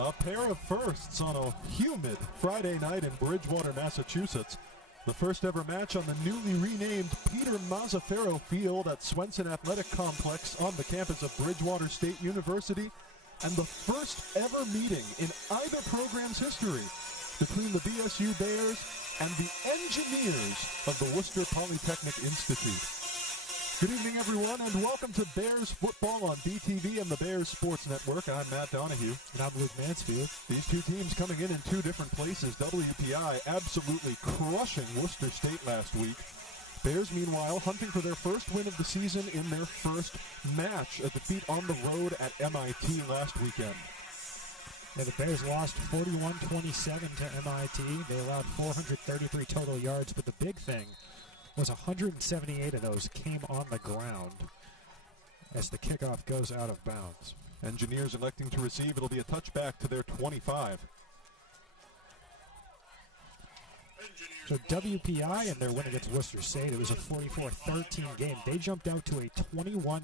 A pair of firsts on a humid Friday night in Bridgewater, Massachusetts. The first ever match on the newly renamed Peter Mazzaferro Field at Swenson Athletic Complex on the campus of Bridgewater State University, and the first ever meeting in either program's history between the BSU Bears and the engineers of the Worcester Polytechnic Institute. Good evening, everyone, and welcome to Bears Football on BTV and the Bears Sports Network. I'm Matt Donahue. And I'm Luke Mansfield. These two teams coming in two different places. WPI absolutely crushing Worcester State last week. Bears, meanwhile, hunting for their first win of the season in their first match, a defeat on the road at MIT last weekend. Yeah, the Bears lost 41-27 to MIT. They allowed 433 total yards, but the big thing was 178 of those came on the ground as the kickoff goes out of bounds. Engineers electing to receive. It'll be a touchback to their 25. So WPI and their win against Worcester State, it was a 44-13 game. They jumped out to a 21-0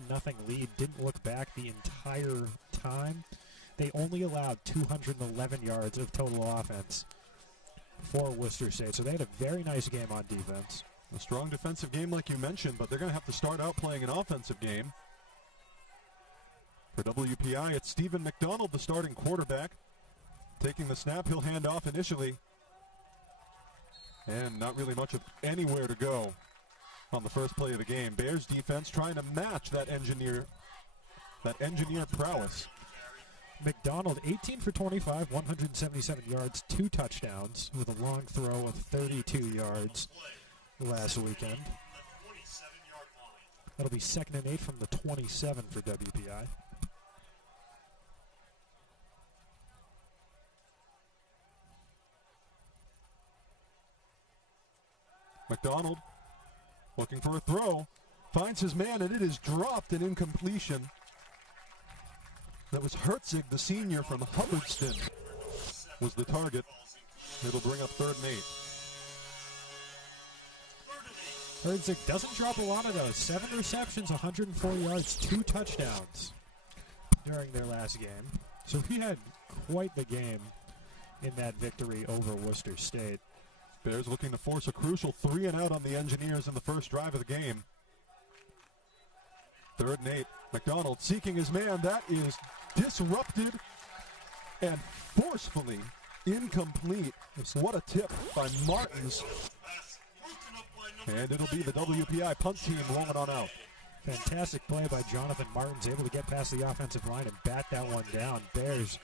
lead, didn't look back the entire time. They only allowed 211 yards of total offense for Worcester State. So they had a very nice game on defense. A strong defensive game like you mentioned, but they're going to have to start out playing an offensive game. For WPI, it's Stephen McDonald, the starting quarterback. Taking the snap, he'll hand off initially. And not really much of anywhere to go on the first play of the game. Bears defense trying to match that engineer prowess. McDonald, 18 for 25, 177 yards, 2 touchdowns with a long throw of 32 yards last weekend. That'll be 2nd and 8 from the 27 for WPI. McDonald looking for a throw, finds his man, and it is dropped, an incompletion. That was Herzig, the senior from Hubbardston, was the target. It'll bring up 3rd and 8. Herzig doesn't drop a lot of those. 7 receptions, 104 yards, 2 touchdowns during their last game. So he had quite the game in that victory over Worcester State. Bears looking to force a crucial 3 and out on the Engineers in the first drive of the game. 3rd and 8. McDonald seeking his man. That is disrupted and forcefully incomplete. What a tip by Martins. And it'll be the WPI punt team rolling on out. Fantastic play by Jonathan Martins, able to get past the offensive line and bat that one down. Bears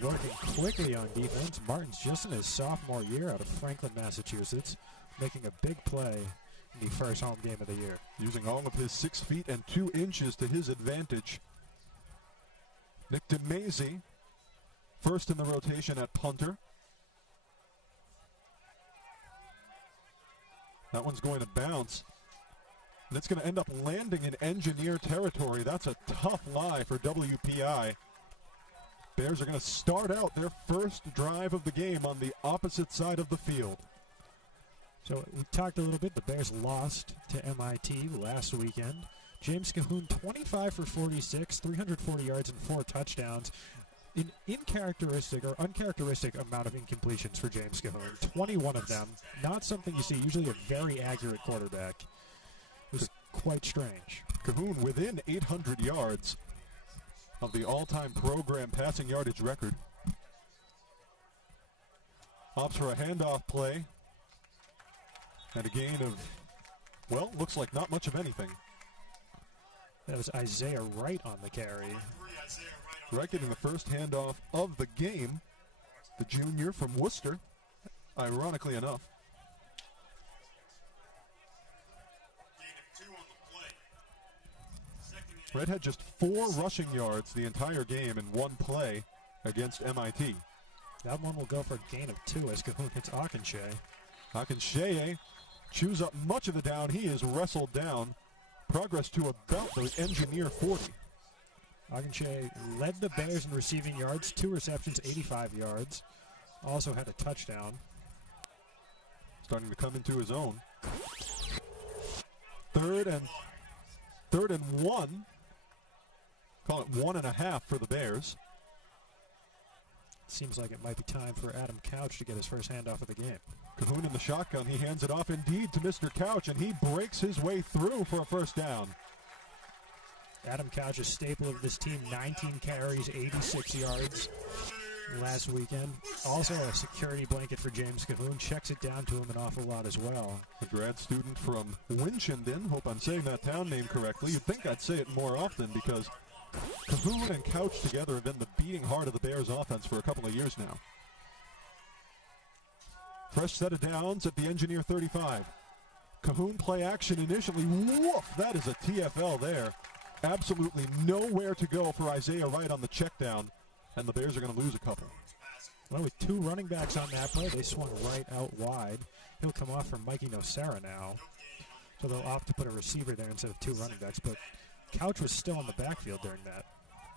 working quickly on defense. Martins just in his sophomore year out of Franklin, Massachusetts, making a big play in the first home game of the year. Using all of his 6 feet and 2 inches to his advantage. Nick DeMazy, first in the rotation at punter. That one's going to bounce. And it's going to end up landing in Engineer territory. That's a tough lie for WPI. Bears are going to start out their first drive of the game on the opposite side of the field. So we talked a little bit. The Bears lost to MIT last weekend. James Cahoon, 25 for 46, 340 yards and 4 touchdowns. An uncharacteristic amount of incompletions for James Cahoon. 21 of them. Not something you see. Usually a very accurate quarterback. It was quite strange. Cahoon within 800 yards of the all-time program passing yardage record. Opts for a handoff play. And a gain of, well, looks like not much of anything. That was Isaiah Wright on the carry. Wright getting the first handoff of the game. The junior from Worcester, ironically enough. Wright had just 4 rushing yards the entire game in 1 play against MIT. That one will go for a gain of 2 as Cahoon hits Akinshea. Akinshea chews up much of the down. He is wrestled down. Progress to about the Engineer 40. Akinshea led the Bears in receiving yards, 2 receptions, 85 yards. Also had a touchdown. Starting to come into his own. Third and 1. Call it 1.5 for the Bears. seems like it might be time for Adam Couch to get his first handoff of the game. Cahoon in the shotgun. He hands it off indeed to Mr. Couch, and he breaks his way through for a first down. Adam Couch, a staple of this team, 19 carries, 86 yards last weekend. Also a security blanket for James Cahoon. Checks it down to him an awful lot as well. A grad student from Winchendon. Hope I'm saying that town name correctly. You'd think I'd say it more often because Cahoon and Couch together have been the beating heart of the Bears offense for a couple of years now. Fresh set of downs at the Engineer 35. Cahoon play action initially. Woof! That is a TFL there. Absolutely nowhere to go for Isaiah Wright on the check down, and the Bears are going to lose a couple. Well, with two running backs on that play, they swung Wright out wide. He'll come off from Mikey Nocera now. So they'll opt to put a receiver there instead of two running backs, but Couch was still in the backfield during that.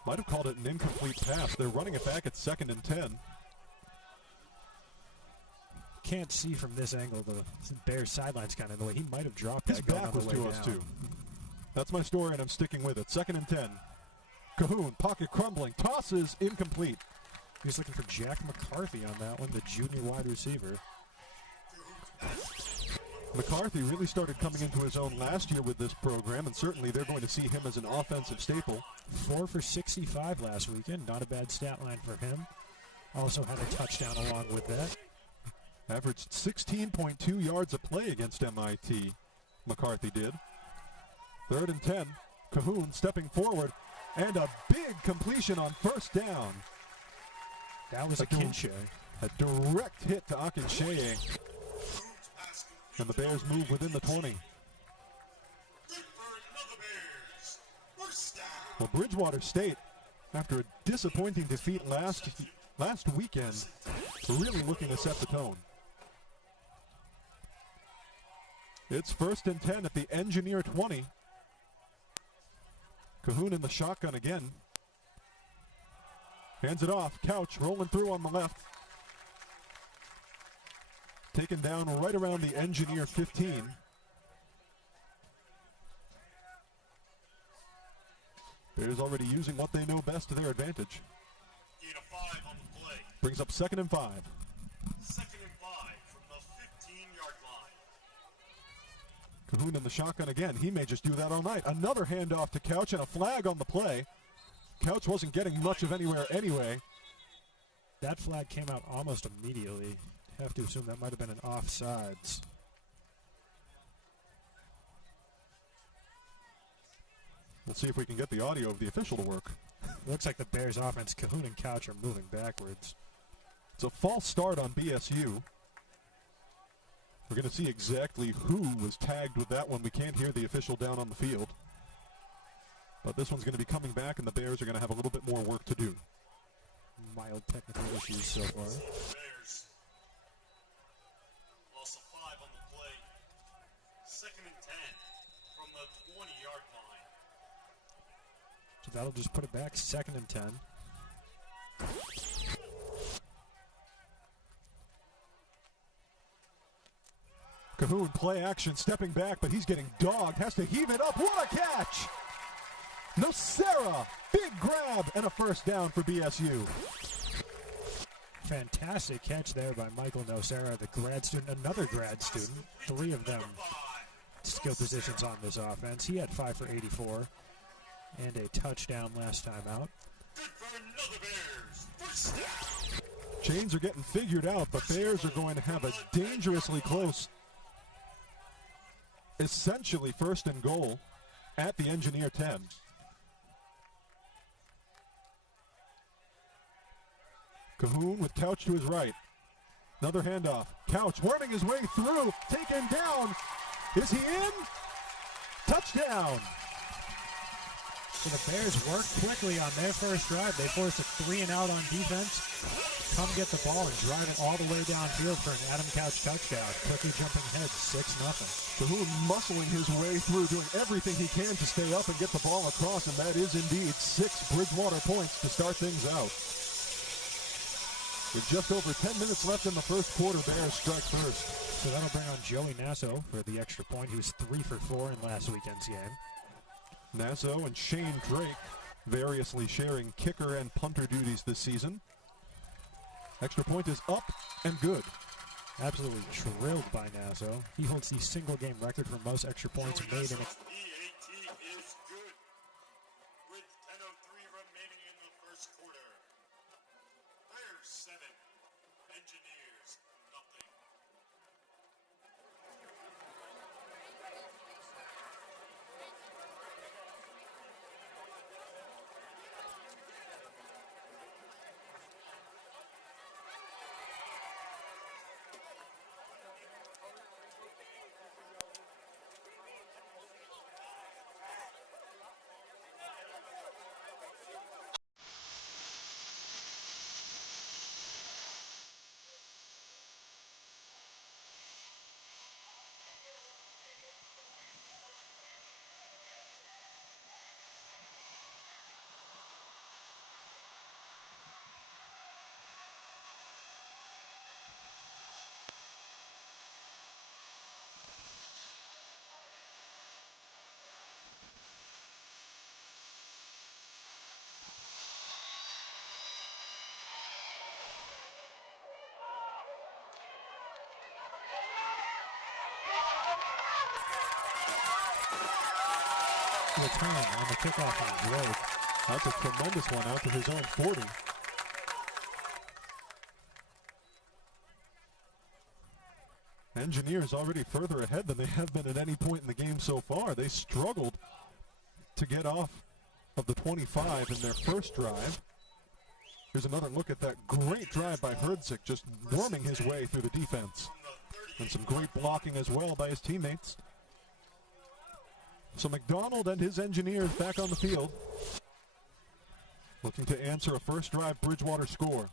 Might have called it an incomplete pass. They're running it back at 2nd and 10. Can't see from this angle the Bears sidelines kind of in the way. He might have dropped His that going back on the was way to down. us too. That's my story, and I'm sticking with it. 2nd and 10. Cahoon, pocket crumbling, tosses incomplete. He was looking for Jack McCarthy on that one, the junior wide receiver. McCarthy really started coming into his own last year with this program, and certainly they're going to see him as an offensive staple. 4 for 65 last weekend. Not a bad stat line for him. Also had a touchdown along with that. Averaged 16.2 yards a play against MIT, McCarthy did. 3rd and 10. Cahoon stepping forward, and a big completion on first down. That was a Kinche. A direct hit to Akincheye. And the Bears move within the 20. Well, Bridgewater State, after a disappointing defeat last weekend, really looking to set the tone. It's 1st and 10 at the Engineer 20. Cahoon in the shotgun again. Hands it off. Couch rolling through on the left. Taken down right around the Engineer 15. Bears already using what they know best to their advantage. Brings up 2nd and 5. 2nd and 5 from the 15-yard line. Cahoon in the shotgun again. He may just do that all night. Another handoff to Couch and a flag on the play. Couch wasn't getting much of anywhere anyway. That flag came out almost immediately. Have to assume that might have been an offsides. We'll see if we can get the audio of the official to work. Looks like the Bears offense, Cahoon and Couch, are moving backwards. It's a false start on BSU. We're going to see exactly who was tagged with that one. We can't hear the official down on the field. But this one's going to be coming back, and the Bears are going to have a little bit more work to do. Mild technical issues so far. Bears lost a 5 on the play. 2nd and 10 from the 20-yard line. So that'll just put it back 2nd and 10. Cahoon play action, stepping back, but he's getting dogged. Has to heave it up. What a catch! Nocera, big grab, and a first down for BSU. Fantastic catch there by Michael Nocera, the grad student, another grad student. 3 of them skill positions on this offense. He had 5 for 84 and a touchdown last time out. Good for another Bears. First down. Chains are getting figured out, but Bears are going to have a dangerously close, essentially 1st and goal at the Engineer 10. Cahoon with Couch to his right. Another handoff. Couch worming his way through. Taken down. Is he in? Touchdown. So the Bears worked quickly on their first drive. They forced a 3-and-out on defense. Come get the ball and drive it all the way downfield for an Adam Couch touchdown. Quickly jumping ahead, 6-0. Cahoon muscling his way through, doing everything he can to stay up and get the ball across, and that is indeed 6 Bridgewater points to start things out. With just over 10 minutes left in the first quarter, Bears strike first. So that'll bring on Joey Nasso for the extra point. He was 3 for 4 in last weekend's game. Nasso and Shane Drake variously sharing kicker and punter duties this season. Extra point is up and good. Absolutely drilled by Nassau. He holds the single-game record for most extra points made in a... EAT is good. With 10:03 remaining in the first quarter. Bears 7, Engineers nothing. Return on the kickoff on Wright. That's a tremendous one out to his own 40. Engineers already further ahead than they have been at any point in the game so far. They struggled to get off of the 25 in their first drive. Here's another look at that great drive by Herdzik, just worming his way through the defense. And some great blocking as well by his teammates. So McDonald and his Engineers back on the field, looking to answer a first drive Bridgewater score.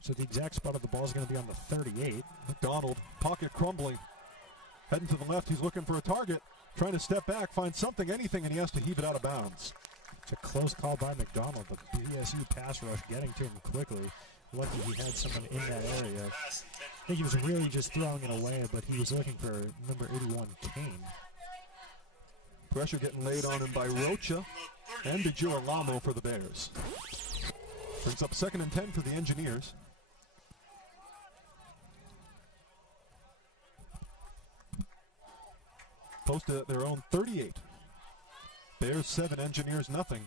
So the exact spot of the ball is going to be on the 38. McDonald, pocket crumbling. Heading to the left, he's looking for a target. Trying to step back, find something, anything, and he has to heave it out of bounds. It's a close call by McDonald, but BSU pass rush getting to him quickly. Lucky he had someone in that area. I think he was really just throwing it away, but he was looking for number 81, Kane. Pressure getting laid on him by Rocha and DiGirolamo for the Bears. Brings up 2nd and 10 for the Engineers. Posted at their own 38. Bears 7, Engineers nothing.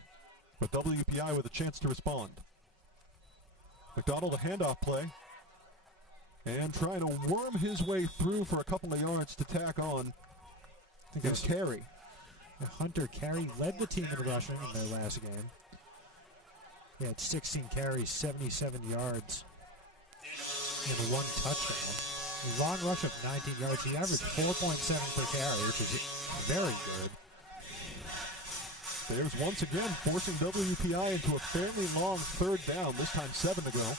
But WPI with a chance to respond. McDonald a handoff play. And trying to worm his way through for a couple of yards to tack on. I think it's Carey. Hunter Carey led the team in rushing in their last game. He had 16 carries, 77 yards, and 1 touchdown. A long rush of 19 yards. He averaged 4.7 per carry, which is very good. Bears once again forcing WPI into a fairly long 3rd down, this time 7 to go.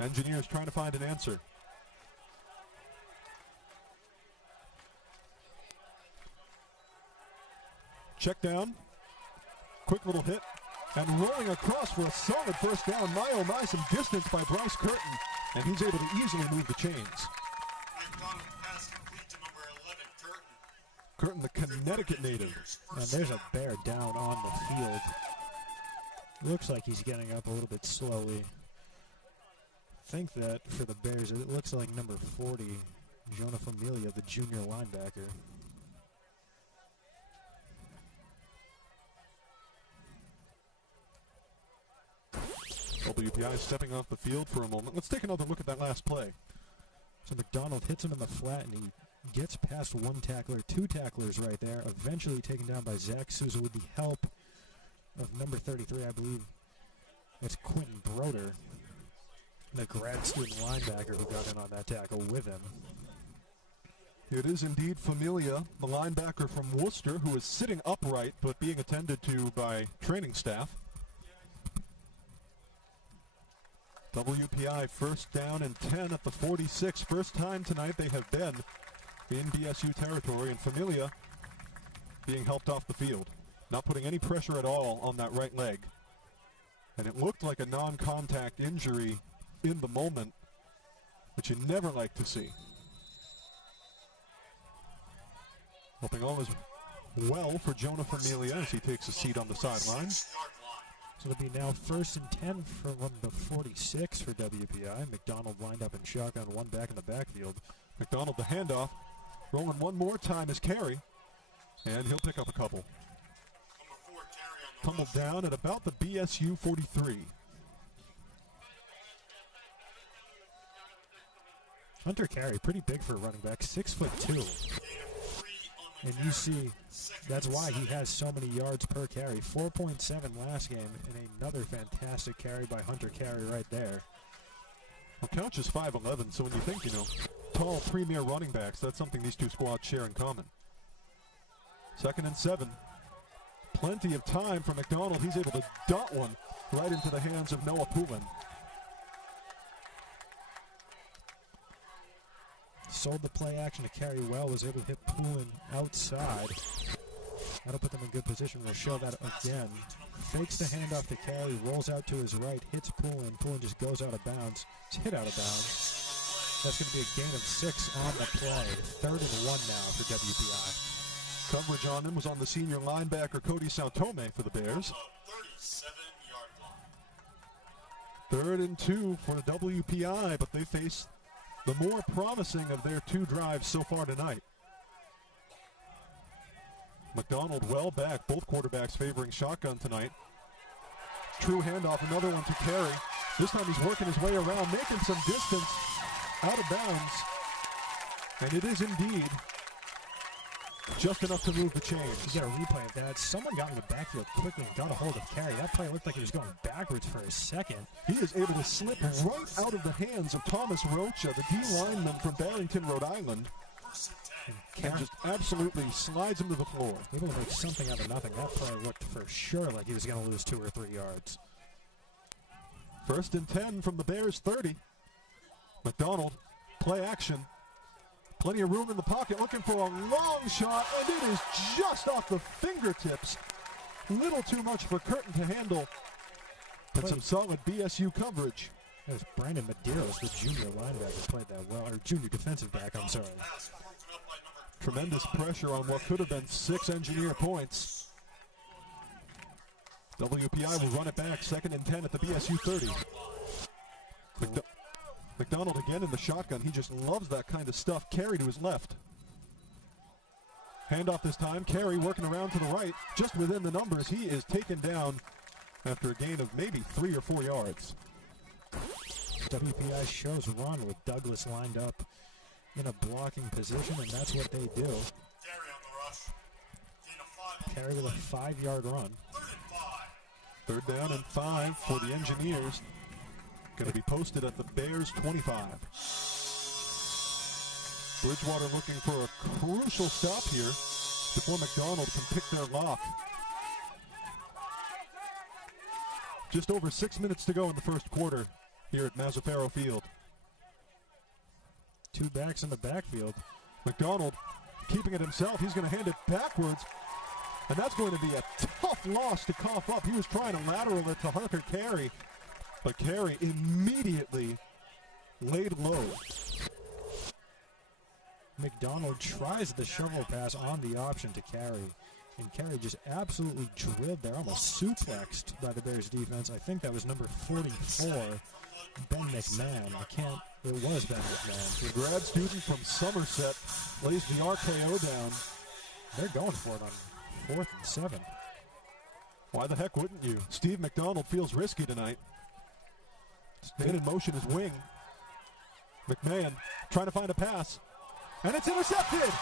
Engineers trying to find an answer. Check down. Quick little hit. And rolling across for a solid first down. My oh my, some distance by Bryce Curtin. And he's able to easily move the chains. Pass complete to number 11, Curtin. Curtin, the Connecticut native. And there's a Bear down on the field. Looks like he's getting up a little bit slowly. I think that for the Bears, it looks like number 40, Jonah Familia, the junior linebacker. WPI stepping off the field for a moment. Let's take another look at that last play. So McDonald hits him in the flat, and he gets past 1 tackler, 2 tacklers right there, eventually taken down by Zach Souza with the help of number 33, I believe. That's Quentin Broder, the grad student linebacker who got in on that tackle with him. It is indeed Familia, the linebacker from Worcester, who is sitting upright but being attended to by training staff. WPI 1st down and 10 at the 46. First time tonight they have been in BSU territory, and Familia being helped off the field. Not putting any pressure at all on that right leg. And it looked like a non-contact injury in the moment, which you never like to see. Hoping all is well for Jonah Familia as he takes a seat on the sideline. So it'll be now 1st and 10 from the 46 for WPI. McDonald lined up in shotgun, one back in the backfield. McDonald the handoff. Rolling one more time is Carey. And he'll pick up a couple. Tumbled down at about the BSU 43. Hunter Carey, pretty big for a running back, 6'2". And you see, that's why he has so many yards per carry. 4.7 last game, and another fantastic carry by Hunter Carey right there. Well, Couch is 5'11", so when you think, tall premier running backs, that's something these two squads share in common. 2nd and 7. Plenty of time for McDonald. He's able to dot one right into the hands of Noah Poulin. Sold the play action to Carey well, was able to hit Poulin outside. That'll put them in good position. We'll show that again. Fakes the handoff to Carey, rolls out to his right, hits Poulin. Poulin just goes out of bounds. It's hit out of bounds. That's going to be a gain of 6 on the play. 3rd and 1 now for WPI. Coverage on him was on the senior linebacker Cody Sautome for the Bears. 3rd and 2 for WPI, but they face the more promising of their 2 drives so far tonight. McDonald well back, both quarterbacks favoring shotgun tonight. True handoff, another one to Carey. This time he's working his way around, making some distance out of bounds. And it is indeed just enough to move the chains. You got a replay of that. Someone got in the backfield quickly and got a hold of Carey. That play looked like he was going backwards for a second. He is able to slip right out of the hands of Thomas Rocha, the D lineman from Barrington, Rhode Island. And just absolutely slides him to the floor. Able to make something out of nothing. That play looked for sure like he was going to lose 2 or 3 yards. 1st and 10 from the Bears 30. McDonald, play action. Plenty of room in the pocket, looking for a long shot, and it is just off the fingertips. Little too much for Curtin to handle. And some solid BSU coverage. That was Brandon Medeiros, the junior linebacker, played that well, or junior defensive back, I'm sorry. Tremendous pressure on what could have been 6 engineer points. WPI will run it back, 2nd and 10 at the BSU 30. McDonald again in the shotgun. He just loves that kind of stuff. Carey to his left. Handoff this time. Carey working around to the right. Just within the numbers. He is taken down after a gain of maybe 3 or 4 yards. WPI shows run with Douglas lined up in a blocking position, and that's what they do. Carey with a 5-yard run. 3rd down and 5 for the Engineers. Going to be posted at the Bears 25. Bridgewater looking for a crucial stop here before McDonald can pick their lock. Just over 6 minutes to go in the first quarter here at Mazzaferro Field. 2 backs in the backfield. McDonald keeping it himself. He's going to hand it backwards. And that's going to be a tough loss to cough up. He was trying to lateral it to Hunter Carey. But Carey immediately laid low. McDonald tries the shovel pass on the option to Carey. And Carey just absolutely drilled there, almost suplexed by the Bears defense. I think that was number 44, Ben McMahon. It was Ben McMahon. The grad student from Somerset lays the RKO down. They're going for it on 4th and 7. Why the heck wouldn't you? Steve McDonald feels risky tonight. Man in motion is wing. McMahon trying to find a pass. And it's intercepted!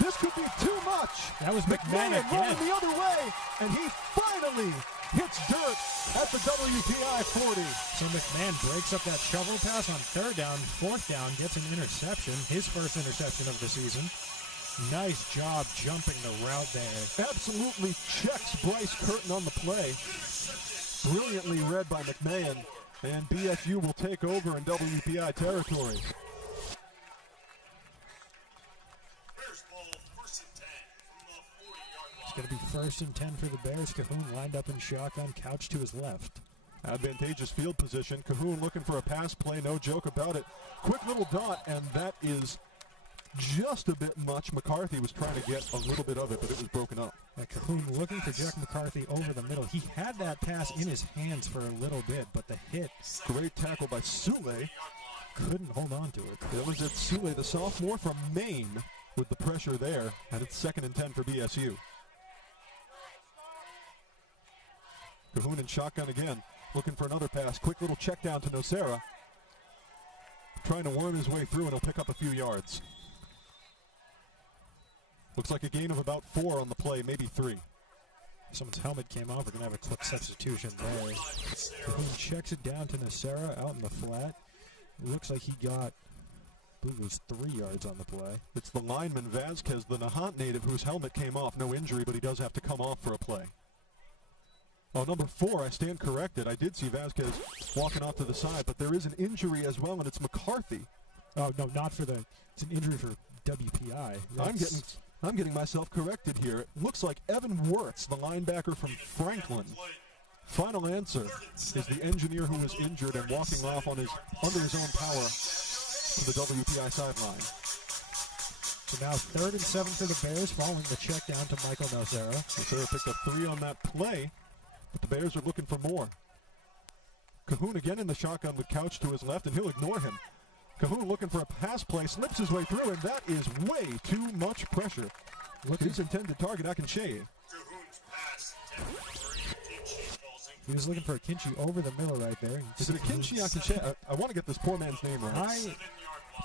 This could be too much! That was McMahon again. Running the other way, and he finally hits dirt at the WPI 40. So McMahon breaks up that shovel pass on 3rd down, 4th down, gets an interception, his first interception of the season. Nice job jumping the route there. Absolutely checks Bryce Curtin on the play. Brilliantly read by McMahon, and BSU will take over in WPI territory. It's going to be 1st and 10 for the Bears. Cahoon lined up in shotgun, Couch to his left. Advantageous field position. Cahoon looking for a pass play, no joke about it. Quick little dot, and that is just a bit much. McCarthy was trying to get a little bit of it, but it was broken up. Cahoon looking for Jack McCarthy over the middle. He had that pass in his hands for a little bit, but the hit, Great tackle by Sule. couldn't hold on to it. It was at Sule, the sophomore from Maine, with the pressure there, and it's 2nd and 10 for BSU. Cahoon in shotgun again, looking for another pass. Quick little check down to Nocera. Trying to worm his way through, and he'll pick up a few yards. Looks like a gain of about 4 on the play, maybe 3. Someone's helmet came off. We're going to have a quick substitution there. Cahoon checks it down to Nocera out in the flat. Looks like he got, I believe it was 3 yards on the play. It's the lineman Vasquez, the Nahant native, whose helmet came off. No injury, but he does have to come off for a play. Oh, number 4, I stand corrected. I did see Vasquez walking off to the side, but there is an injury as well, and it's McCarthy. Oh, no, not for the, it's an injury for WPI. I'm getting myself corrected here. It looks like Evan Wirtz, the linebacker from Franklin. Final answer is the engineer who was injured and walking off on under his own power to the WPI sideline. So now 3rd and 7 for the Bears following the check down to Michael Nocera. Nocera picked up 3 on that play, but the Bears are looking for more. Cahoon again in the shotgun with Couch to his left, and he'll ignore him. Cahoon looking for a pass play, slips his way through, and that is way too much pressure. Look, his intended target, Akincheye. He was looking for a Akincheye over the middle right there. Is it Akincheye Akincheye? I want to get this poor man's name right.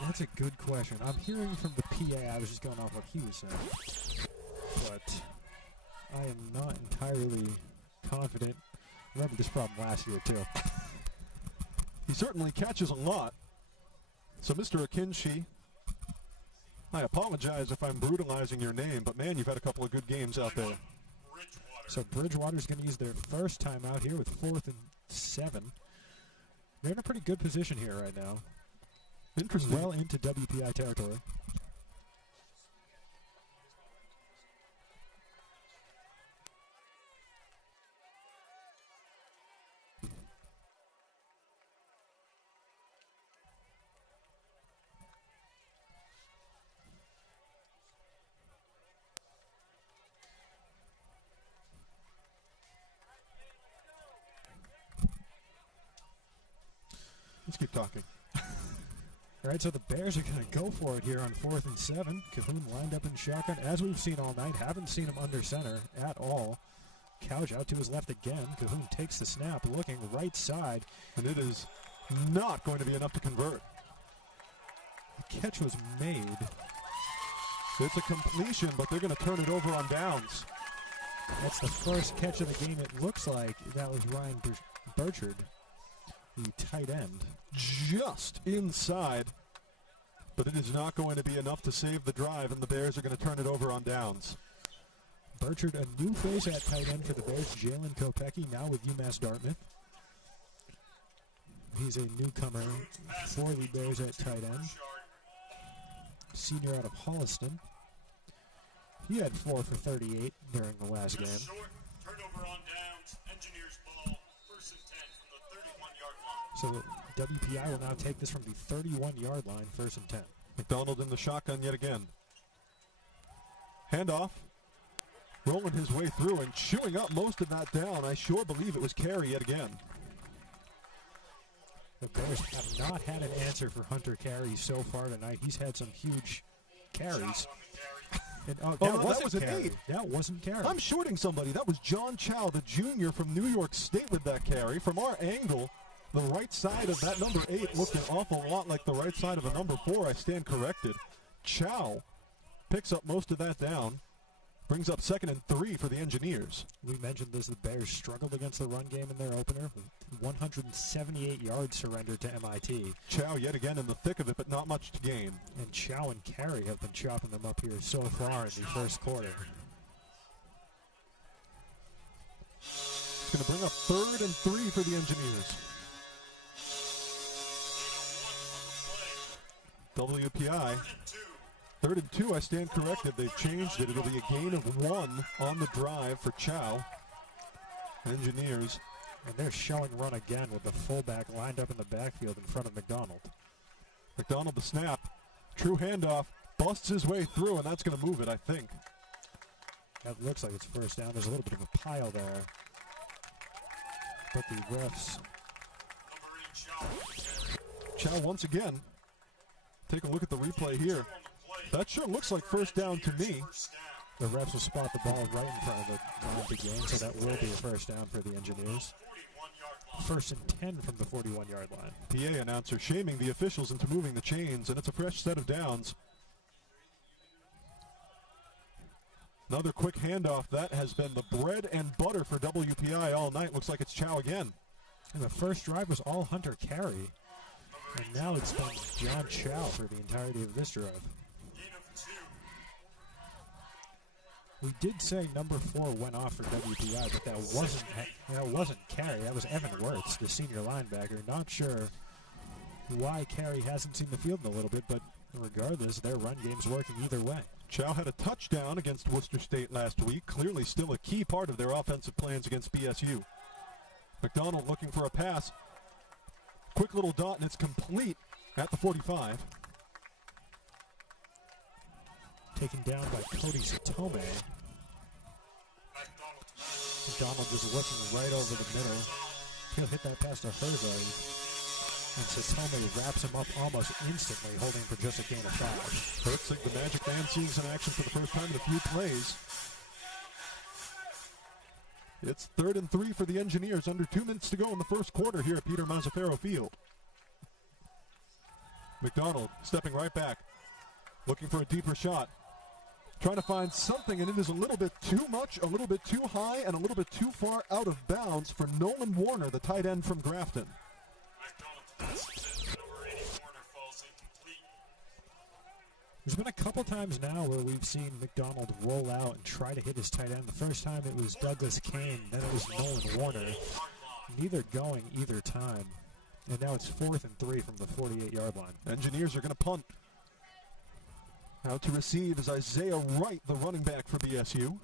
That's a good question. I'm hearing from the PA. I was just going off what he was saying. But I am not entirely confident. Remember this problem last year, too. He certainly catches a lot. So, Mr. Akincheye, I apologize if I'm brutalizing your name, but man, you've had a couple of good games out there. So Bridgewater's going to use their first time out here with 4th and 7. They're in a pretty good position here right now. Interesting. Well into WPI territory. Let's keep talking. All right, so the Bears are going to go for it here on 4th and 7. Cahoon lined up in shotgun, as we've seen all night. Haven't seen him under center at all. Couch out to his left again. Cahoon takes the snap, looking right side. And it is not going to be enough to convert. The catch was made. It's a completion, but they're going to turn it over on downs. That's the first catch of the game, it looks like. That was Ryan Burchard, the tight end. Just inside, but it is not going to be enough to save the drive, and the Bears are going to turn it over on downs. Burchard, a new face at tight end for the Bears. Jalen Kopecky, now with UMass Dartmouth. He's a newcomer for the Bears at tight end. Senior out of Holliston. He had 4 for 38 during the last game. Turnover on downs. Engineers ball. 1st and 10 from the 31-yard line. So the WPI will now take this from the 31-yard line, 1st and 10. McDonald in the shotgun yet again. Handoff. Rolling his way through and chewing up most of that down. I sure believe it was Carey yet again. The Bears have not had an answer for Hunter Carey so far tonight. He's had some huge carries. And, that was an Carey. 8. That wasn't Carey. I'm shorting somebody. That was John Chow, the junior from New York State with that carry. From our angle, the right side of that number 8 looked an awful lot like the right side of a number 4. I stand corrected. Chow picks up most of that down. Brings up 2nd and 3 for the Engineers. We mentioned this. The Bears struggled against the run game in their opener. 178 yards surrendered to MIT. Chow yet again in the thick of it, but not much to gain. And Chow and Carey have been chopping them up here so far in the first quarter. It's going to bring up 3rd and 3 for the Engineers. WPI. 3rd and 2, I stand corrected. They've changed it. It'll be a gain of 1 on the drive for Chow. Engineers. And they're showing run again with the fullback lined up in the backfield in front of McDonald. McDonald the snap. True handoff. busts his way through, and that's going to move it, I think. That looks like it's first down. There's a little bit of a pile there. But the refs. Chow once again. Take a look at the replay here. That sure looks like first down to me. The refs will spot the ball right in front of the game, so that will be a first down for the Engineers. First and 10 from the 41-yard line. PA announcer shaming the officials into moving the chains, and it's a fresh set of downs. Another quick handoff. That has been the bread and butter for WPI all night. Looks like it's Chow again. And the first drive was all Hunter Carey. And now it's been John Chow for the entirety of this drive. We did say number 4 went off for WPI, but that wasn't Carey. That was Evan Wirtz, the senior linebacker. Not sure why Carey hasn't seen the field in a little bit, but regardless, their run game's working either way. Chow had a touchdown against Worcester State last week. Clearly still a key part of their offensive plans against BSU. McDonald looking for a pass. Quick little dot, and it's complete at the 45. Taken down by Cody Satome. McDonald just looking right over the middle. He'll hit that pass to Herzog. And Satome wraps him up almost instantly, holding for just a gain of 5. Herzog, the Magic Man, seeing some action for the first time in a few plays. It's 3rd and 3 for the Engineers. Under 2 minutes to go in the first quarter here at Peter Mazzaferro Field. McDonald stepping right back, looking for a deeper shot. Trying to find something, and it is a little bit too much, a little bit too high, and a little bit too far out of bounds for Nolan Warner, the tight end from Grafton. There's been a couple times now where we've seen McDonald roll out and try to hit his tight end. The first time it was Douglas Kane, then it was Nolan Warner. Neither going either time. And now it's 4th and 3 from the 48-yard line. Engineers are going to punt. Out to receive is Isaiah Wright, the running back for BSU.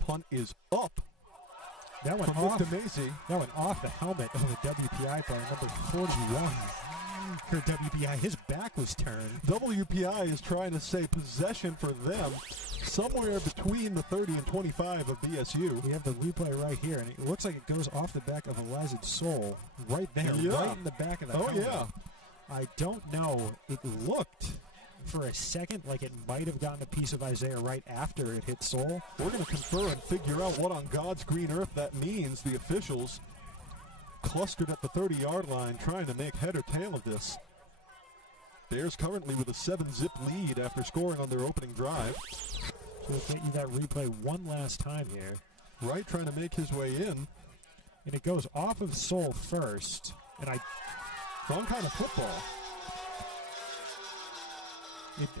Punt is up. That went from off. Macy. That went off the helmet of the WPI player, number 41 for WPI. His back was turned. WPI is trying to say possession for them somewhere between the 30 and 25 of BSU. We have the replay right here, and it looks like it goes off the back of Elizabeth Soul right there, Yeah. right in the back of the helmet. Yeah. I don't know. It looked for a second like it might have gotten a piece of Isaiah Wright after it hit Soul. We're going to confer and figure out what on God's green earth that means. The officials clustered at the 30-yard line trying to make head or tail of this. Bears currently with a 7-zip lead after scoring on their opening drive. So we'll get you that replay one last time here. Wright trying to make his way in. And it goes off of Soul first. And wrong kind of football.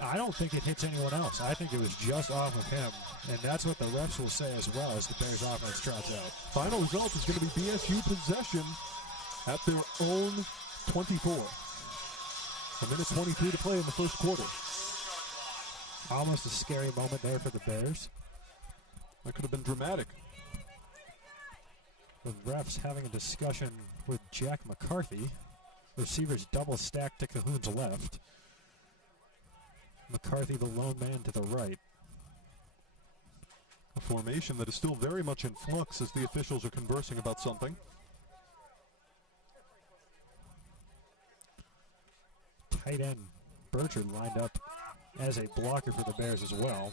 I don't think it hits anyone else. I think it was just off of him. And that's what the refs will say as well as the Bears offense trots out. Final result is going to be BSU possession at their own 24. A minute 23 to play in the first quarter. Almost a scary moment there for the Bears. That could have been dramatic. The refs having a discussion with Jack McCarthy. Receivers double stacked to Cahoon's left. McCarthy, the lone man, to the right. A formation that is still very much in flux as the officials are conversing about something. Tight end Burchard lined up as a blocker for the Bears as well.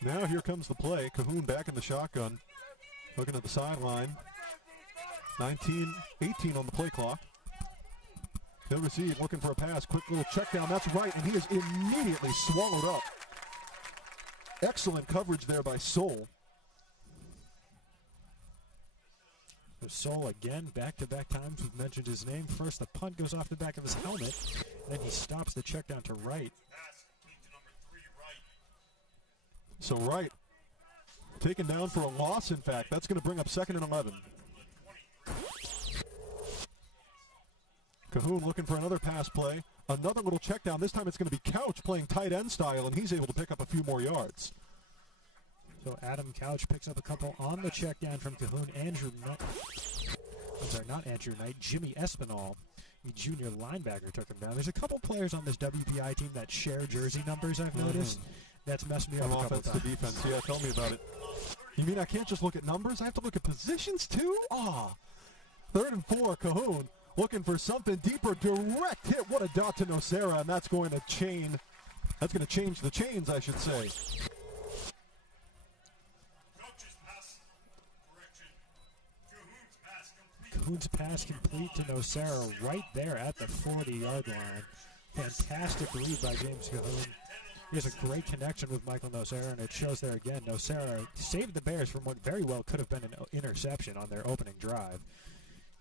Now here comes the play. Cahoon back in the shotgun. Looking at the sideline. 19-18 on the play clock. He'll receive, looking for a pass. Quick little check down. That's right, and he is immediately swallowed up. Excellent coverage there by Soul. Soul again, back-to-back times we've mentioned his name. First, the punt goes off the back of his helmet. Then he stops the check down to Wright. So Wright taken down for a loss, in fact. That's going to bring up 2nd and 11. Cahoon looking for another pass play. Another little check down. This time it's going to be Couch playing tight end style, and he's able to pick up a few more yards. So Adam Couch picks up a couple on the check down from Cahoon. Andrew Knight. I'm sorry, not Andrew Knight. Jimmy Espinal The junior linebacker took him down. There's a couple players on this WPI team that share jersey numbers, I've noticed. That's messed me up a couple offense times. to defense. Yeah, tell me about it. You mean I can't just look at numbers? I have to look at positions too? Ah. 3rd and 4, Cahoon looking for something deeper. Direct hit. What a dot to Nocera, and that's going to change the chains, I should say. Coach's pass correction. Cahoon's pass complete to Nocera right there at the 40-yard line. Fantastic read by James Cahoon. He has a great connection with Michael Nocera, and it shows there again. Nocera saved the Bears from what very well could have been an interception on their opening drive.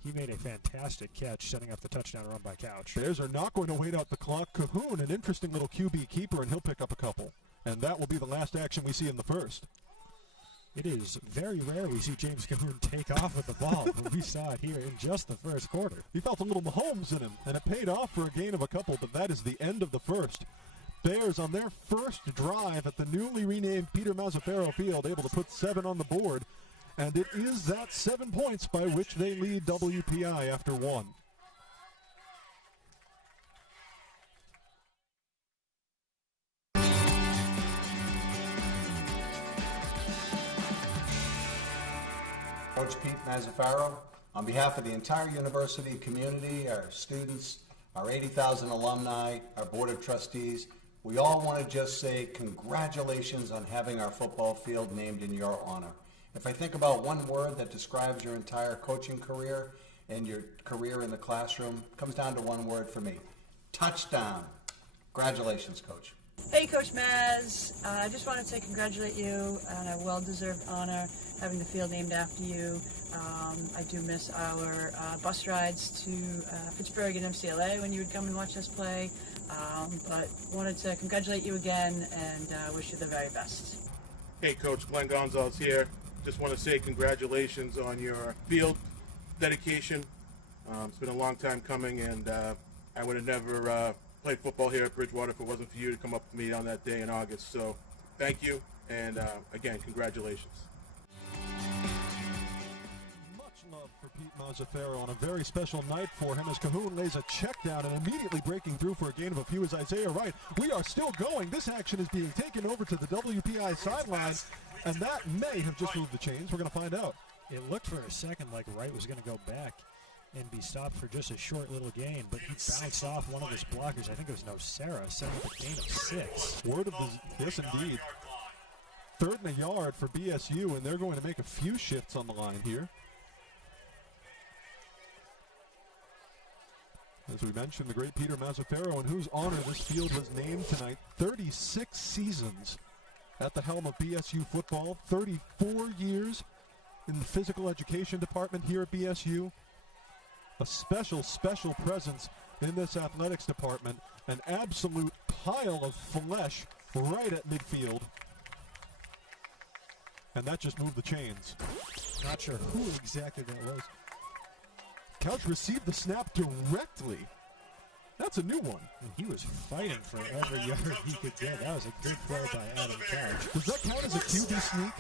He made a fantastic catch, setting up the touchdown run by Couch. Bears are not going to wait out the clock. Cahoon, an interesting little QB keeper, and he'll pick up a couple. And that will be the last action we see in the first. It is very rare we see James Cahoon take off with the ball, but we saw it here in just the first quarter. He felt a little Mahomes in him, and it paid off for a gain of a couple, but that is the end of the first. Bears on their first drive at the newly renamed Peter Mazzaferro Field, able to put 7 on the board. And it is that 7 points by which they lead WPI after 1. Coach Pete Mazzaferro, on behalf of the entire university community, our students, our 80,000 alumni, our board of trustees, we all want to just say congratulations on having our football field named in your honor. If I think about one word that describes your entire coaching career and your career in the classroom, it comes down to one word for me: touchdown. Congratulations, Coach. Hey, Coach Maz. I just wanted to congratulate you on a well-deserved honor, having the field named after you. I do miss our bus rides to Pittsburgh and MCLA when you would come and watch us play. But wanted to congratulate you again and wish you the very best. Hey, Coach, Glenn Gonzalez here. Just want to say congratulations on your field dedication. It's been a long time coming, and I would have never played football here at Bridgewater if it wasn't for you to come up to me on that day in August. So thank you, and again, congratulations. Much love for Pete Mazzaferro on a very special night for him as Cahoon lays a check down, and immediately breaking through for a gain of a few is Isaiah Wright. We are still going. This action is being taken over to the WPI sideline, and that may have just moved the chains. We're going to find out. It looked for a second like Wright was going to go back and be stopped for just a short little gain, but he bounced off one of his blockers. I think it was Nocera, setting up a gain of 6. Word of the, yes, indeed. 3rd and a yard for BSU, and they're going to make a few shifts on the line here. As we mentioned, the great Peter Mazzaferro, in whose honor this field was named tonight. 36 seasons at the helm of BSU football, 34 years in the physical education department here at BSU. A special presence in this athletics department. An absolute pile of flesh right at midfield. And that just moved the chains. Not sure who exactly that was. Couch received the snap directly. That's a new one. And he was fighting for every yard he could get. That was a good play by Adam Couch. Does that count as a QB sneak?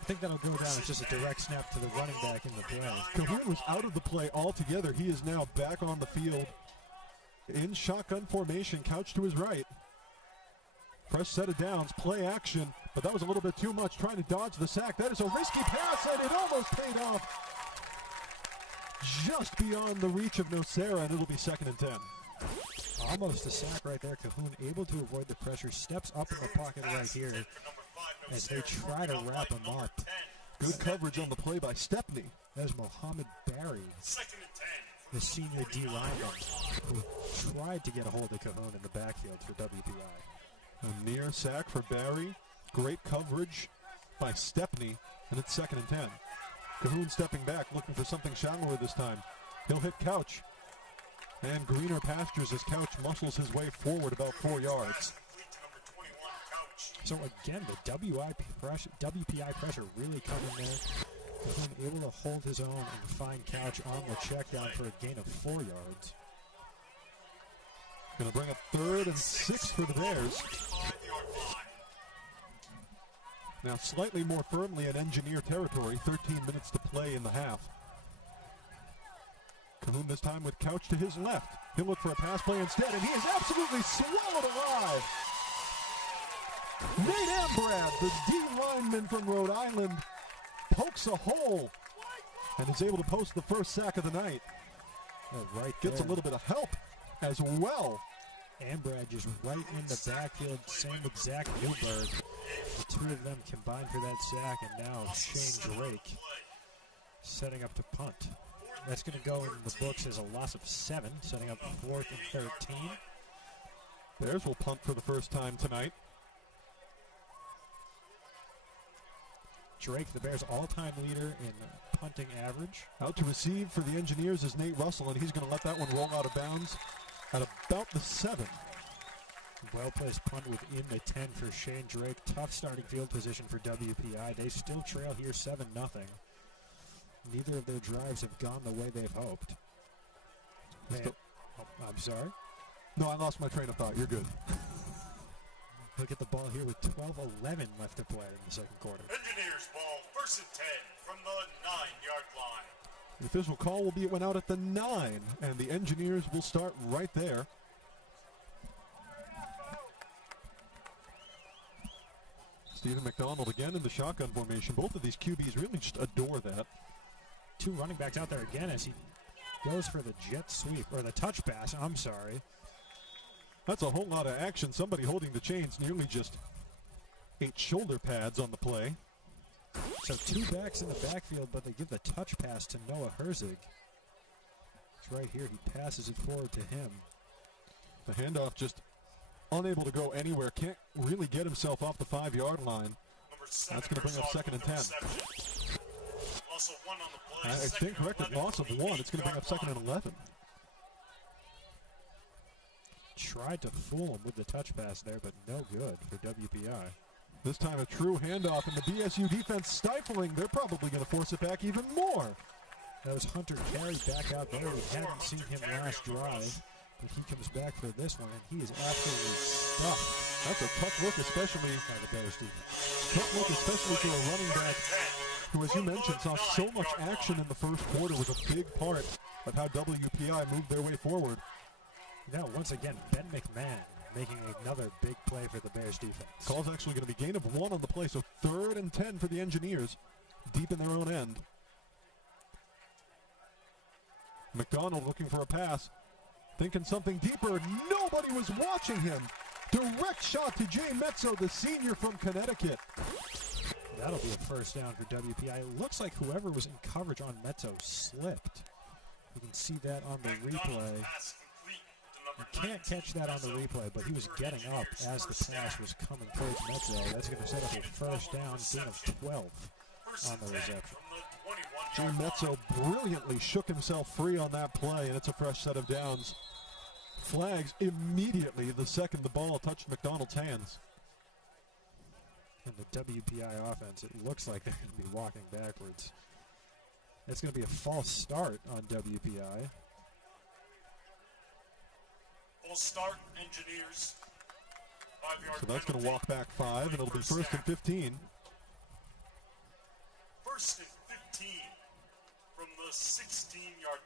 I think that'll go down as just a direct snap to the running back in the play. Cahoon was out of the play altogether. He is now back on the field in shotgun formation. Couch to his right. Fresh set of downs, play action, but that was a little bit too much, trying to dodge the sack. That is a risky pass, and it almost paid off. Just beyond the reach of Nocera, and it'll be 2nd and 10. Almost a sack right there. Cahoon able to avoid the pressure, steps up in the pocket right here as they try to wrap him up. Good coverage on the play by Stepney. There's Mohamed Barry, 2nd and 10. the senior D lineman, who tried to get a hold of Cahoon in the backfield for WPI. A near sack for Barry. Great coverage by Stepney, and it's 2nd and 10. Cahoon stepping back, looking for something shallower this time. He'll hit Couch. And greener pastures as Couch muscles his way forward about 4 yards. So again, the WPI pressure really coming there. Cahoon able to hold his own and find Couch on the check down for a gain of 4 yards. Going to bring up 3rd and 6 for the Bears. Now slightly more firmly in engineer territory. 13 minutes to play in the half. Cahoon this time with Couch to his left. He'll look for a pass play instead, and he is absolutely swallowed alive. Nate Ambrad, the D lineman from Rhode Island, pokes a hole and is able to post the first sack of the night. Right Gets a there. little bit of help as well. Ambrad just right in the backfield, same exact Newberg. The two of them combined for that sack, and now Shane Drake setting up to punt. That's going to go in the books as a loss of 7, setting up 4th and 13. Bears will punt for the first time tonight. Drake, the Bears' all-time leader in punting average. Out to receive for the Engineers is Nate Russell, and he's going to let that one roll out of bounds at about the 7. Well-placed punt within the 10 for Shane Drake. Tough starting field position for WPI. They still trail here 7-0. Neither of their drives have gone the way they've hoped. I'm sorry? No, I lost my train of thought. You're good. He'll get the ball here with 12:11 left to play in the second quarter. Engineers ball, 1st and 10 from the 9-yard line. The official call will be it went out at the 9, and the Engineers will start right there. Stephen McDonald again in the shotgun formation. Both of these QBs really just adore that. 2 running backs out there again as he goes for the jet sweep, or the touch pass, I'm sorry. That's a whole lot of action. Somebody holding the chains nearly just ate shoulder pads on the play. So 2 backs in the backfield, but they give the touch pass to Noah Herzig. It's right here. He passes it forward to him. The handoff just unable to go anywhere. Can't really get himself off the 5-yard line. That's going to bring up 2nd and 10. Also 1 on the play. I stand corrected. Loss of 1. It's going to bring up 2nd and 11. Tried to fool him with the touch pass there, but no good for WPI. This time a true handoff, and the BSU defense stifling. They're probably going to force it back even more. That was Hunter Carey back out there. We hadn't seen him last drive, but he comes back for this one, and he is absolutely stuffed. That's a tough look, especially By the Bears defense. tough look, especially for a running back who, as you mentioned, saw so much action in the first quarter. Was a big part of how WPI moved their way forward. Now, once again, Ben McMahon making another big play for the Bears defense. Call's actually going to be gain of 1 on the play, so 3rd and 10 for the Engineers, deep in their own end. McDonald looking for a pass, thinking something deeper. Nobody was watching him. Direct shot to Jay Mezzo, the senior from Connecticut. That'll be a first down for WPI. It looks like whoever was in coverage on Mezzo slipped. You can see that on the replay. You can't catch that on the replay, but he was getting up as the pass was coming towards Mezzo. That's going to set up a first down, gain of 12 on the reception. Jay Mezzo brilliantly shook himself free on that play, and it's a fresh set of downs. Flags immediately the second the ball touched McDonald's hands. And the WPI offense, it looks like they're going to be walking backwards. That's going to be a false start on WPI. Full start, Engineers. 5-yard So that's going to walk back 5, and it'll be 1st and 15. 1st and 15 from the 16-yard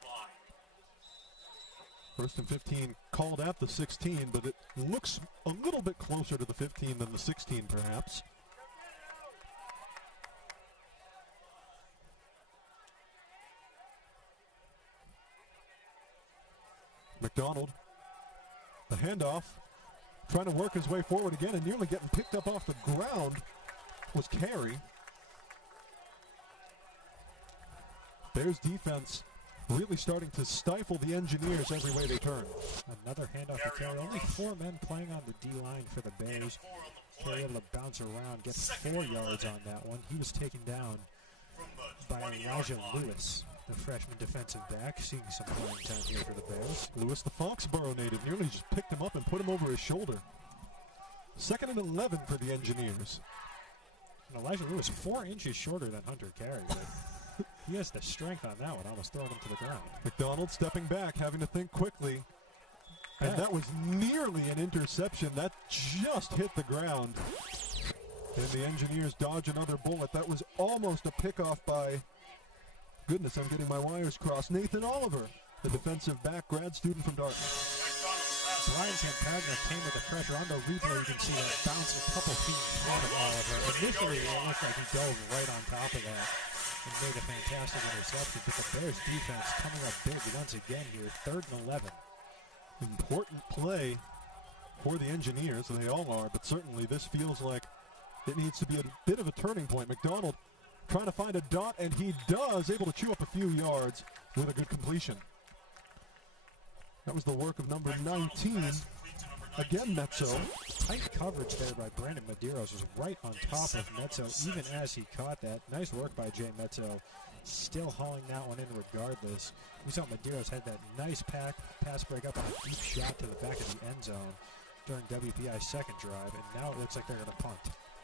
line. 1st and 15 called at the 16, but it looks a little bit closer to the 15 than the 16, perhaps. McDonald, the handoff, trying to work his way forward again and nearly getting picked up off the ground was Carey. Bears defense really starting to stifle the Engineers every way they turn. Another handoff to Carey. Only 4 men playing on the D-line for the Bears. Carey able to bounce around, get 4 yards on that one. He was taken down by Elijah Lewis, the freshman defensive back, seeing some playing time here for the Bears. Lewis, the Foxborough native, nearly just picked him up and put him over his shoulder. 2nd and 11 for the Engineers. And Elijah Lewis 4 inches shorter than Hunter Carey, but he has the strength on that one, almost throwing him to the ground. McDonald stepping back, having to think quickly. And that was nearly an interception. That just hit the ground. And the Engineers dodge another bullet. That was almost a pickoff by, goodness, I'm getting my wires crossed, Nathan Oliver. the defensive back grad student from Dartmouth. Brian Campagna came with the pressure. On the replay, you can see that bounce a couple feet in front of Oliver. Initially, it looked like he dove right on top of that and made a fantastic interception. But the Bears defense coming up big once again here, 3rd and 11. Important play for the Engineers, and they all are, but certainly this feels like it needs to be a bit of a turning point. McDonald trying to find a dot, and he does, able to chew up a few yards with a good completion. That was the work of number 19. Again, Mezzo. Tight coverage there by Brandon Medeiros was right on top of Mezzo, even as he caught that. Nice work by Jay Mezzo, still hauling that one in regardless. We saw Medeiros had that nice pass break up on a deep shot to the back of the end zone during WPI's second drive, and now it looks like they're going to punt.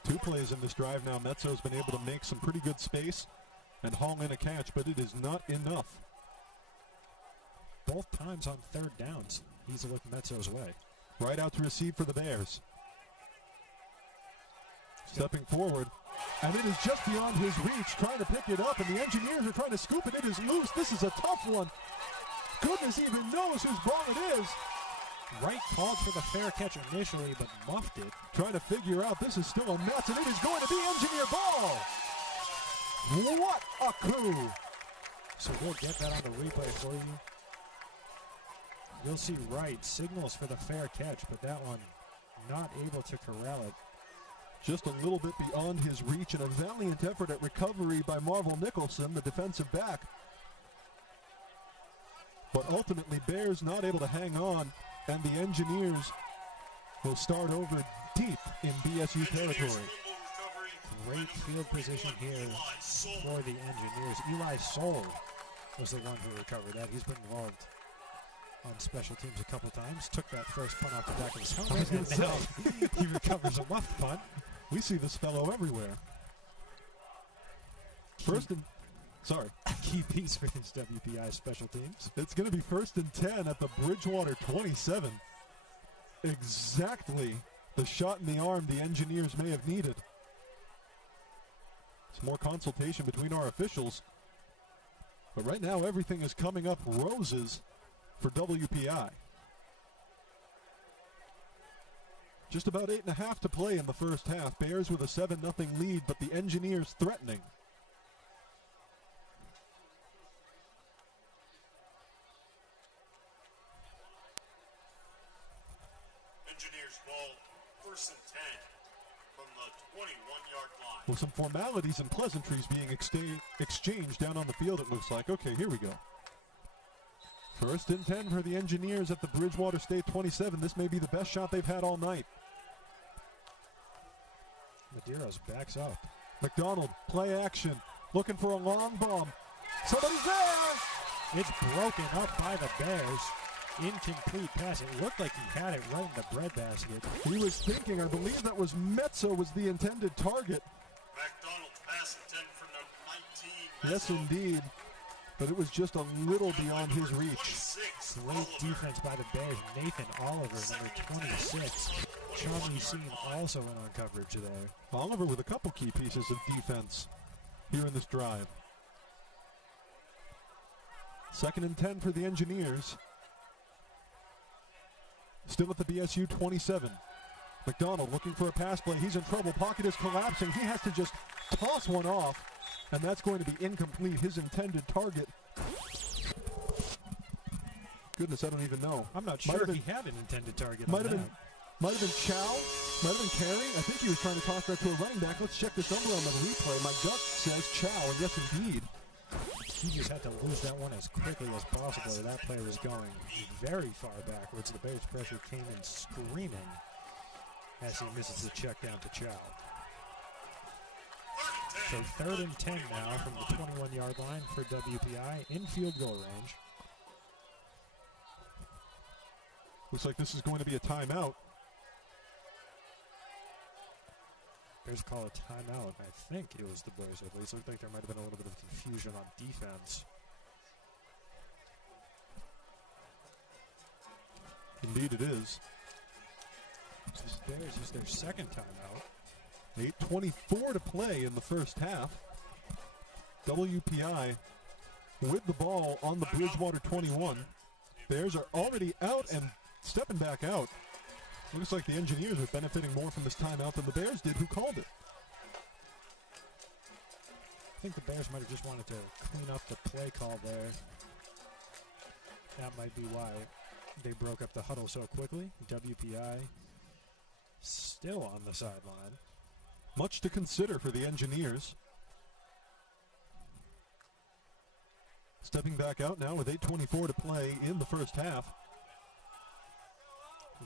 2 plays in this drive now. Mezzo's been able to make some pretty good space and haul in a catch, but it is not enough. Both times on 3rd downs, he's looked Mezzo's way. Right out to receive for the Bears. Stepping forward, and it is just beyond his reach, trying to pick it up, and the Engineers are trying to scoop it. It is loose. This is a tough one. Goodness even knows whose ball it is. Wright called for the fair catch initially, but muffed it. Trying to figure out, this is still a mess, and it is going to be Engineer ball. What a coup. So we'll get that on the replay for you. You'll see Wright signals for the fair catch, but that one not able to corral it. Just a little bit beyond his reach, and a valiant effort at recovery by Marvel Nicholson, the defensive back. But ultimately, Bears not able to hang on, and the Engineers will start over deep in BSU territory. Great field position here for the Engineers. Eli Soul was the one who recovered that. He's been involved on special teams a couple times. Took that first punt off the back of his helmet, and now he recovers a muffed punt. We see this fellow everywhere. Key piece for his WPI special teams. It's going to be 1st and 10 at the Bridgewater 27. Exactly the shot in the arm the Engineers may have needed. It's more consultation between our officials. But right now, everything is coming up roses for WPI. Just about 8.5 to play in the first half. Bears with a 7-0 lead, but the Engineers threatening. Engineers ball, 1st and 10 from the 21-yard line. With some formalities and pleasantries being exchanged down on the field, it looks like. Okay, here we go. 1st and 10 for the Engineers at the Bridgewater State 27. This may be the best shot they've had all night. Medeiros backs up. McDonald, play action, looking for a long bomb. Somebody's there! It's broken up by the Bears. Incomplete pass. It looked like he had it right in the breadbasket. He was thinking, I believe that was Mezzo was the intended target. McDonald's pass intended for number 19. Yes, indeed. But it was just a little beyond his reach. Great defense by the Bears. Nathan Oliver, number 26. Sean Lucene also in on coverage there. Oliver with a couple key pieces of defense here in this drive. 2nd and 10 for the Engineers. Still at the BSU 27. McDonald looking for a pass play. He's in trouble. Pocket is collapsing. He has to just toss one off, and that's going to be incomplete. His intended target. Goodness, I don't even know. I'm not sure if he had an intended target. Might have been Chow. Might have been Carey. I think he was trying to toss that to a running back. Let's check this number on the replay. My gut says Chow, and yes, indeed. He just had to lose that one as quickly as possible. That play was going very far backwards. The Bears pressure came in screaming as he misses the check down to Chow. So 3rd and 10 now from the 21-yard line for WPI in field goal range. Looks like this is going to be a timeout. Bears call a timeout. I think it was the Bears at least. Looked like there might have been a little bit of confusion on defense. Indeed it is. So the Bears use their second timeout. 8:24 to play in the first half. WPI with the ball on the Bridgewater 21. Bears are already out and stepping back out. Looks like the Engineers are benefiting more from this timeout than the Bears did, who called it. I think the Bears might have just wanted to clean up the play call there. That might be why they broke up the huddle so quickly. WPI still on the sideline. Much to consider for the Engineers. Stepping back out now with 8:24 to play in the first half.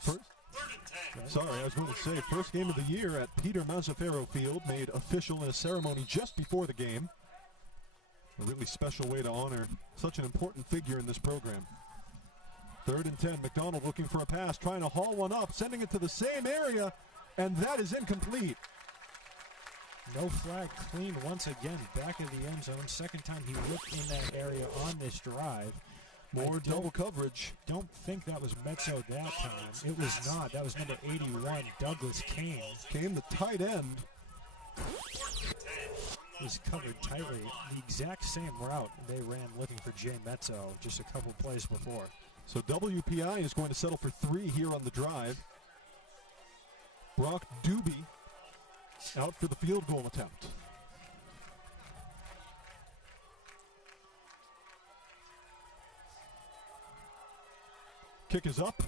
I was going to say, first game of the year at Peter Mazzaferro Field, made official in a ceremony just before the game. A really special way to honor such an important figure in this program. 3rd and 10, McDonald looking for a pass, trying to haul one up, sending it to the same area, and that is incomplete. No flag, clean once again, back of the end zone. Second time he looked in that area on this drive. More double coverage. Don't think that was Mezzo that time. It was not. That was number 81, Douglas Kane. Kane, the tight end. Was covered tightly. The exact same route they ran looking for Jay Mezzo just a couple plays before. So WPI is going to settle for 3 here on the drive. Brock Doobie out for the field goal attempt. Kick is up,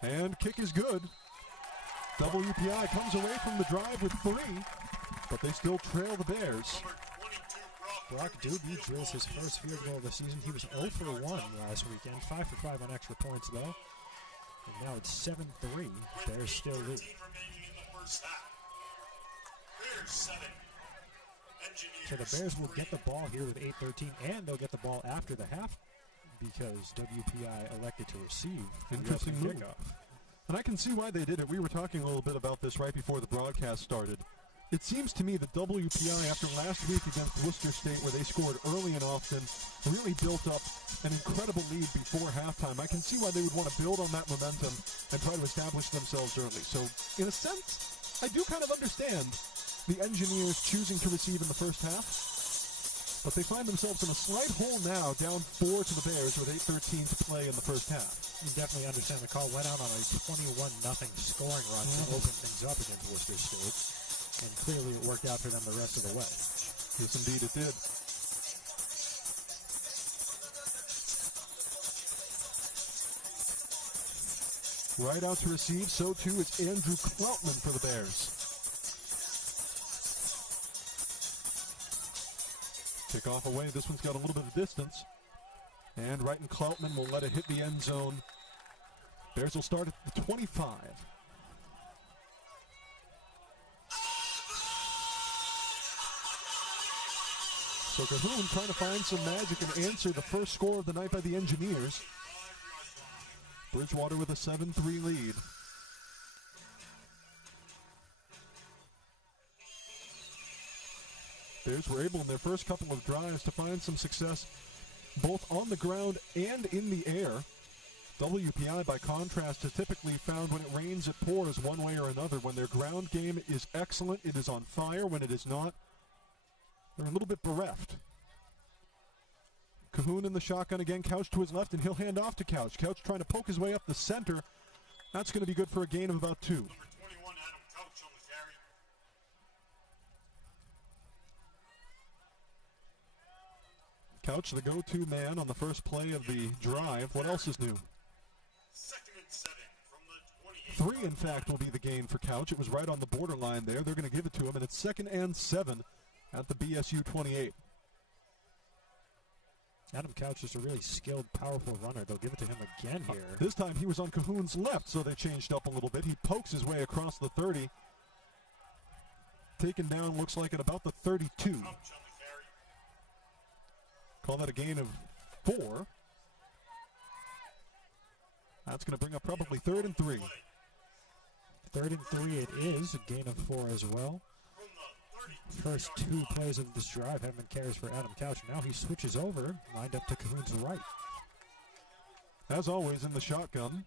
and kick is good. WPI comes away from the drive with 3, but they still trail the Bears. Brock Doobie drills his first field goal of the season. He was 0 for 1 last weekend, 5 for 5 on extra points though. And now it's 7-3. Bears still lead. So the Bears will get the ball here with 8:13, and they'll get the ball after the half because WPI elected to receive. Interesting move. And I can see why they did it. We were talking a little bit about this right before the broadcast started. It seems to me that WPI, after last week against Worcester State, where they scored early and often, really built up an incredible lead before halftime. I can see why they would want to build on that momentum and try to establish themselves early. So, in a sense, I do kind of understand the Engineers choosing to receive in the first half. But they find themselves in a slight hole now, down 4 to the Bears with 8:13 to play in the first half. You definitely understand the call went out on a 21-0 scoring run to open things up against Worcester State. And clearly it worked out for them the rest of the way. Yes, indeed it did. Right out to receive, so too is Andrew Kloutman for the Bears. Kickoff away, this one's got a little bit of distance. And Wright and Kloutman will let it hit the end zone. Bears will start at the 25. So Cahoon trying to find some magic and answer the first score of the night by the Engineers. Bridgewater with a 7-3 lead. Bears were able in their first couple of drives to find some success both on the ground and in the air. WPI, by contrast, has typically found when it rains, it pours one way or another. When their ground game is excellent, it is on fire. When it is not, they're a little bit bereft. Cahoon in the shotgun again, Couch to his left, and he'll hand off to Couch. Couch trying to poke his way up the center. That's going to be good for a gain of about 2. Number 21, Adam Couch on the carry. Couch, the go-to man on the first play of the drive. What else is new? 2nd and 7 from the 28. 3, in fact, will be the gain for Couch. It was right on the borderline there. They're going to give it to him, and it's 2nd and 7 at the BSU 28. Adam Couch is a really skilled, powerful runner. They'll give it to him again here. This time he was on Cahoon's left, so they changed up a little bit. He pokes his way across the 30. Taken down, looks like at about the 32. Couch on the carry. Call that a gain of 4. That's going to bring up probably 3rd and 3. 3rd and 3 it is, a gain of 4 as well. First 2 plays of this drive have been carries for Adam Couch. Now he switches over, lined up to Cahoon's right. As always in the shotgun,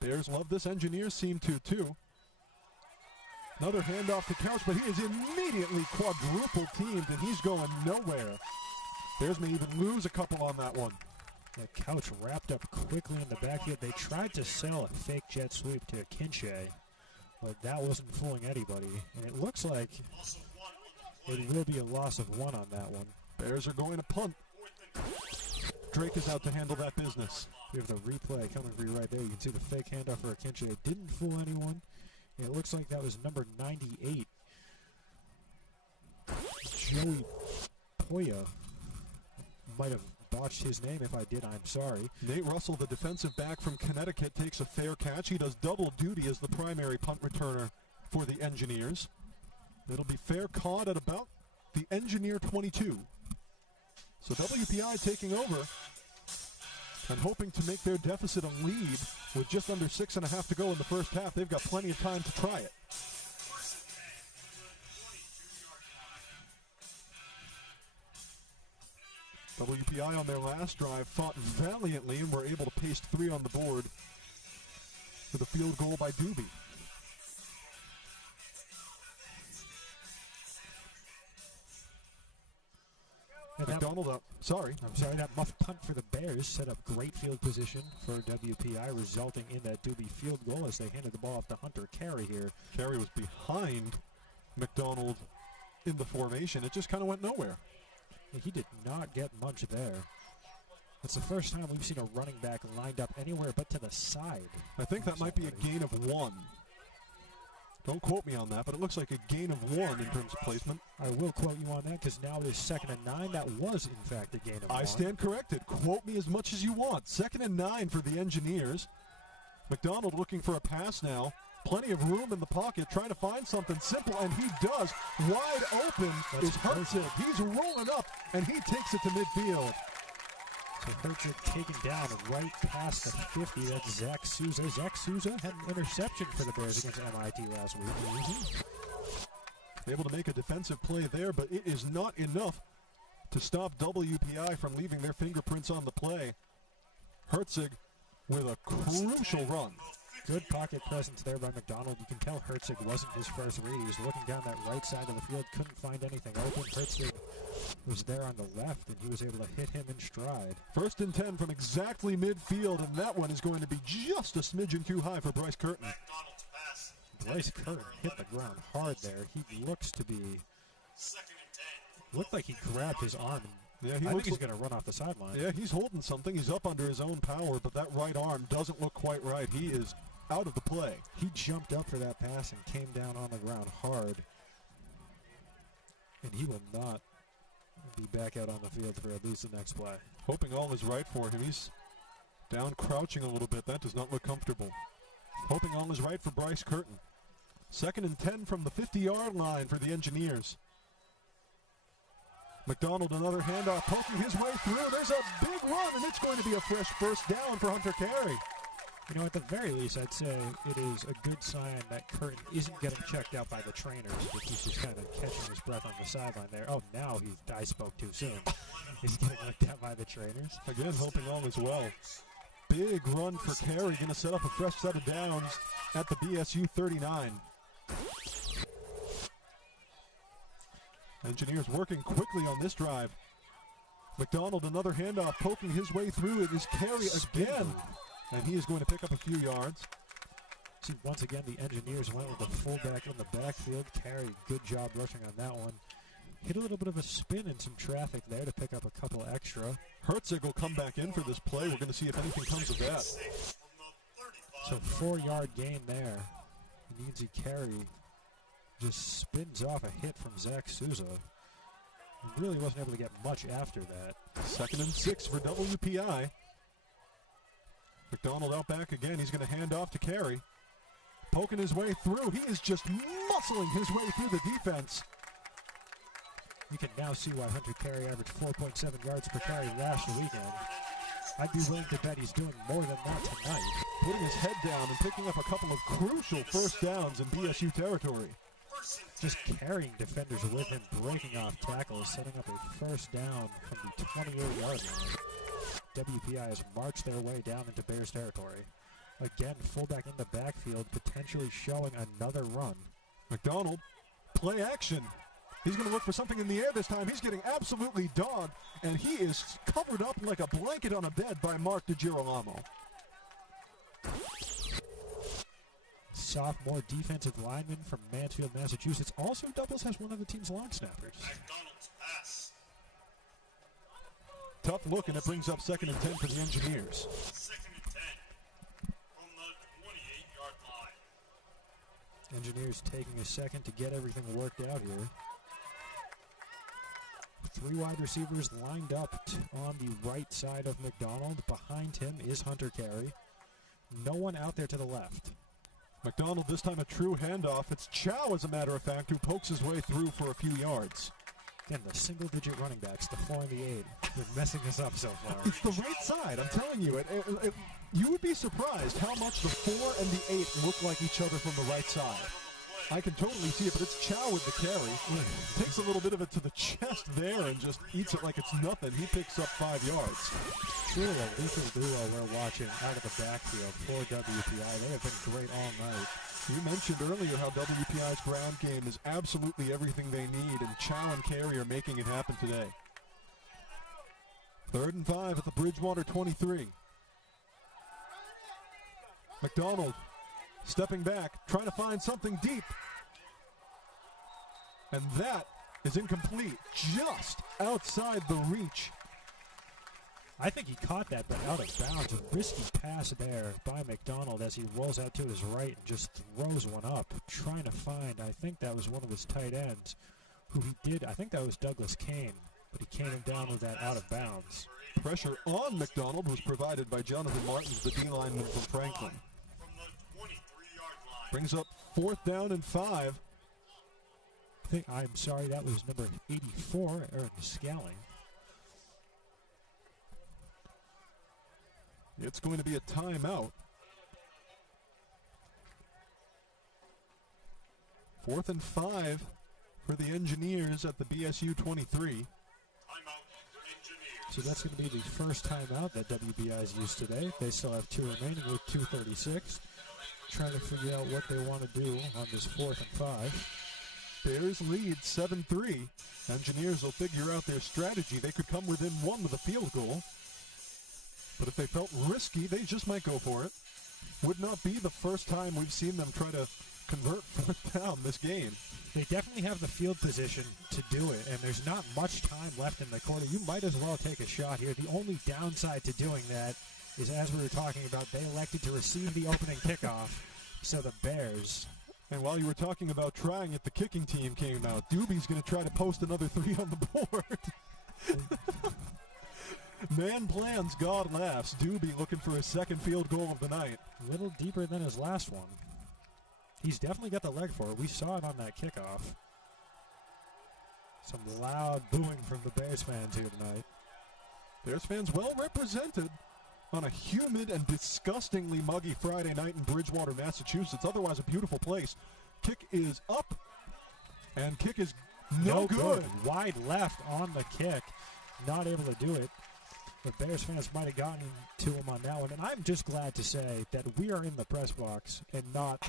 Bears love this. Engineers seem to too. Another handoff to Couch, but he is immediately quadruple teamed and he's going nowhere. Bears may even lose a couple on that one. The Couch wrapped up quickly in the backfield. They tried to sell a fake jet sweep to Kinche, but that wasn't fooling anybody. And it looks like it will be a loss of 1 on that one. Bears are going to punt. Drake is out to handle that business. We have the replay coming for you right there. You can see the fake handoff for Kinche. It didn't fool anyone. It looks like that was number 98. Joey Poya might have botched his name. If I did, I'm sorry. Nate Russell, the defensive back from Connecticut, takes a fair catch. He does double duty as the primary punt returner for the Engineers. It'll be fair caught at about the Engineer 22. So WPI taking over and hoping to make their deficit a lead with just under 6.5 to go in the first half. They've got plenty of time to try it. WPI on their last drive fought valiantly and were able to paste 3 on the board with a field goal by Doobie. McDonald up. I'm sorry, that muff punt for the Bears set up great field position for WPI, resulting in that Doobie field goal as they handed the ball off to Hunter Carey here. Carey was behind McDonald in the formation. It just kind of went nowhere. He did not get much there. It's the first time we've seen a running back lined up anywhere but to the side. I think that might be a gain of 1. Don't quote me on that, but it looks like a gain of 1 in terms of placement. I will quote you on that because now it is 2nd and 9. That was, in fact, a gain of 1. I stand corrected. Quote me as much as you want. 2nd and 9 for the Engineers. McDonald looking for a pass now. Plenty of room in the pocket, trying to find something simple, and he does. Wide open is Herzig. He's rolling up, and he takes it to midfield. So Herzig taken down right past the 50. That's Zach Souza. Zach Souza had an interception for the Bears against MIT last week. Able to make a defensive play there, but it is not enough to stop WPI from leaving their fingerprints on the play. Herzig with a crucial run. Good pocket presence there by McDonald. You can tell Herzig wasn't his first read. He was looking down that right side of the field, couldn't find anything open. Herzig was there on the left, and he was able to hit him in stride. 1st and 10 from exactly midfield, and that one is going to be just a smidgen too high for Bryce Curtin. Bryce Curtin hit the ground hard there. He looks to be... Looked like he grabbed his arm. Yeah, I think he's going to run off the sideline. Yeah, he's holding something. He's up under his own power, but that right arm doesn't look quite right. He is out of the play. He jumped up for that pass and came down on the ground hard. And he will not be back out on the field for at least the next play. Hoping all is right for him. He's down crouching a little bit. That does not look comfortable. Hoping all is right for Bryce Curtin. 2nd and 10 from the 50-yard line for the Engineers. McDonald, another handoff, poking his way through. There's a big run, and it's going to be a fresh first down for Hunter Carey. You know, at the very least, I'd say it is a good sign that Curtin isn't getting checked out by the trainers, but he's just kind of catching his breath on the sideline there. Oh, now I spoke too soon. He's getting looked at by the trainers. Again, hoping all is well. Big run for Carey, going to set up a fresh set of downs at the BSU 39. Engineers working quickly on this drive. McDonald, another handoff, poking his way through. It is Carey again. And he is going to pick up a few yards. See, once again, the Engineers went with the fullback in the backfield. Carey, good job rushing on that one. Hit a little bit of a spin in some traffic there to pick up a couple extra. Herzig will come back in for this play. We're going to see if anything comes of that. So 4-yard gain there. You can see Carey just spins off a hit from Zach Souza. He really wasn't able to get much after that. 2nd and 6 for WPI. McDonald out back again. He's going to hand off to Carey. Poking his way through. He is just muscling his way through the defense. You can now see why Hunter Carey averaged 4.7 yards per carry last weekend. I'd be willing to bet he's doing more than that tonight. Putting his head down and picking up a couple of crucial first downs in BSU territory. Just carrying defenders with him, breaking off tackles, setting up a first down from the 28-yard line. WPI has marched their way down into Bears territory. Again, fullback in the backfield, potentially showing another run. McDonald, play action. He's going to look for something in the air this time. He's getting absolutely dogged, and he is covered up like a blanket on a bed by Mark DiGirolamo. Sophomore defensive lineman from Mansfield, Massachusetts, also doubles as one of the team's long snappers. McDonald's pass. Tough look, and it brings up 2nd and 10 for the Engineers. 2nd and 10 from the 28-yard line. Engineers taking a second to get everything worked out here. 3 wide receivers lined up on the right side of McDonald. Behind him is Hunter Carey. No one out there to the left. McDonald this time a true handoff. It's Chow, as a matter of fact, who pokes his way through for a few yards. Again, the single-digit running backs, the 4 and the 8. They're messing us up so far. It's the right side, I'm telling you. You would be surprised how much the 4 and the 8 look like each other from the right side. I can totally see it, but it's Chow with the carry. Takes a little bit of it to the chest there and just eats it like it's nothing. He picks up 5 yards. It's really a lethal duo we're watching out of the backfield for WPI. They have been great all night. You mentioned earlier how WPI's ground game is absolutely everything they need, and Chow and Carey are making it happen today. 3rd and 5 at the Bridgewater 23. McDonald stepping back, trying to find something deep. And that is incomplete, just outside the reach. I think he caught that, but out of bounds. A risky pass there by McDonald as he rolls out to his right and just throws one up, trying to find, I think that was one of his tight ends, who he did, I think that was Douglas Kane, but he came down with that out of bounds. Pressure on McDonald was provided by Jonathan Martins, the D-lineman from Franklin. From the 23-yard line. Brings up 4th down and 5. I'm sorry, that was number 84, Aaron Scally. It's going to be a timeout. 4th and 5 for the Engineers at the BSU 23. Timeout, Engineers. So that's going to be the first timeout that WBI has used today. They still have 2 remaining with 2:36. Trying to figure out what they want to do on this 4th and 5. Bears lead 7-3. Engineers will figure out their strategy. They could come within 1 with a field goal. But if they felt risky, they just might go for it. Would not be the first time we've seen them try to convert 4th down this game. They definitely have the field position to do it, and there's not much time left in the quarter. You might as well take a shot here. The only downside to doing that is, as we were talking about, they elected to receive the opening kickoff. So the Bears... And while you were talking about trying it, the kicking team came out. Doobie's going to try to post another 3 on the board. Man plans, God laughs. Doobie looking for his 2nd field goal of the night. A little deeper than his last one. He's definitely got the leg for it. We saw it on that kickoff. Some loud booing from the Bears fans here tonight. Bears fans well represented on a humid and disgustingly muggy Friday night in Bridgewater, Massachusetts. Otherwise a beautiful place. Kick is up, and kick is no good. Wide left on the kick. Not able to do it. The Bears fans might have gotten to him on that one. And I'm just glad to say that we are in the press box and not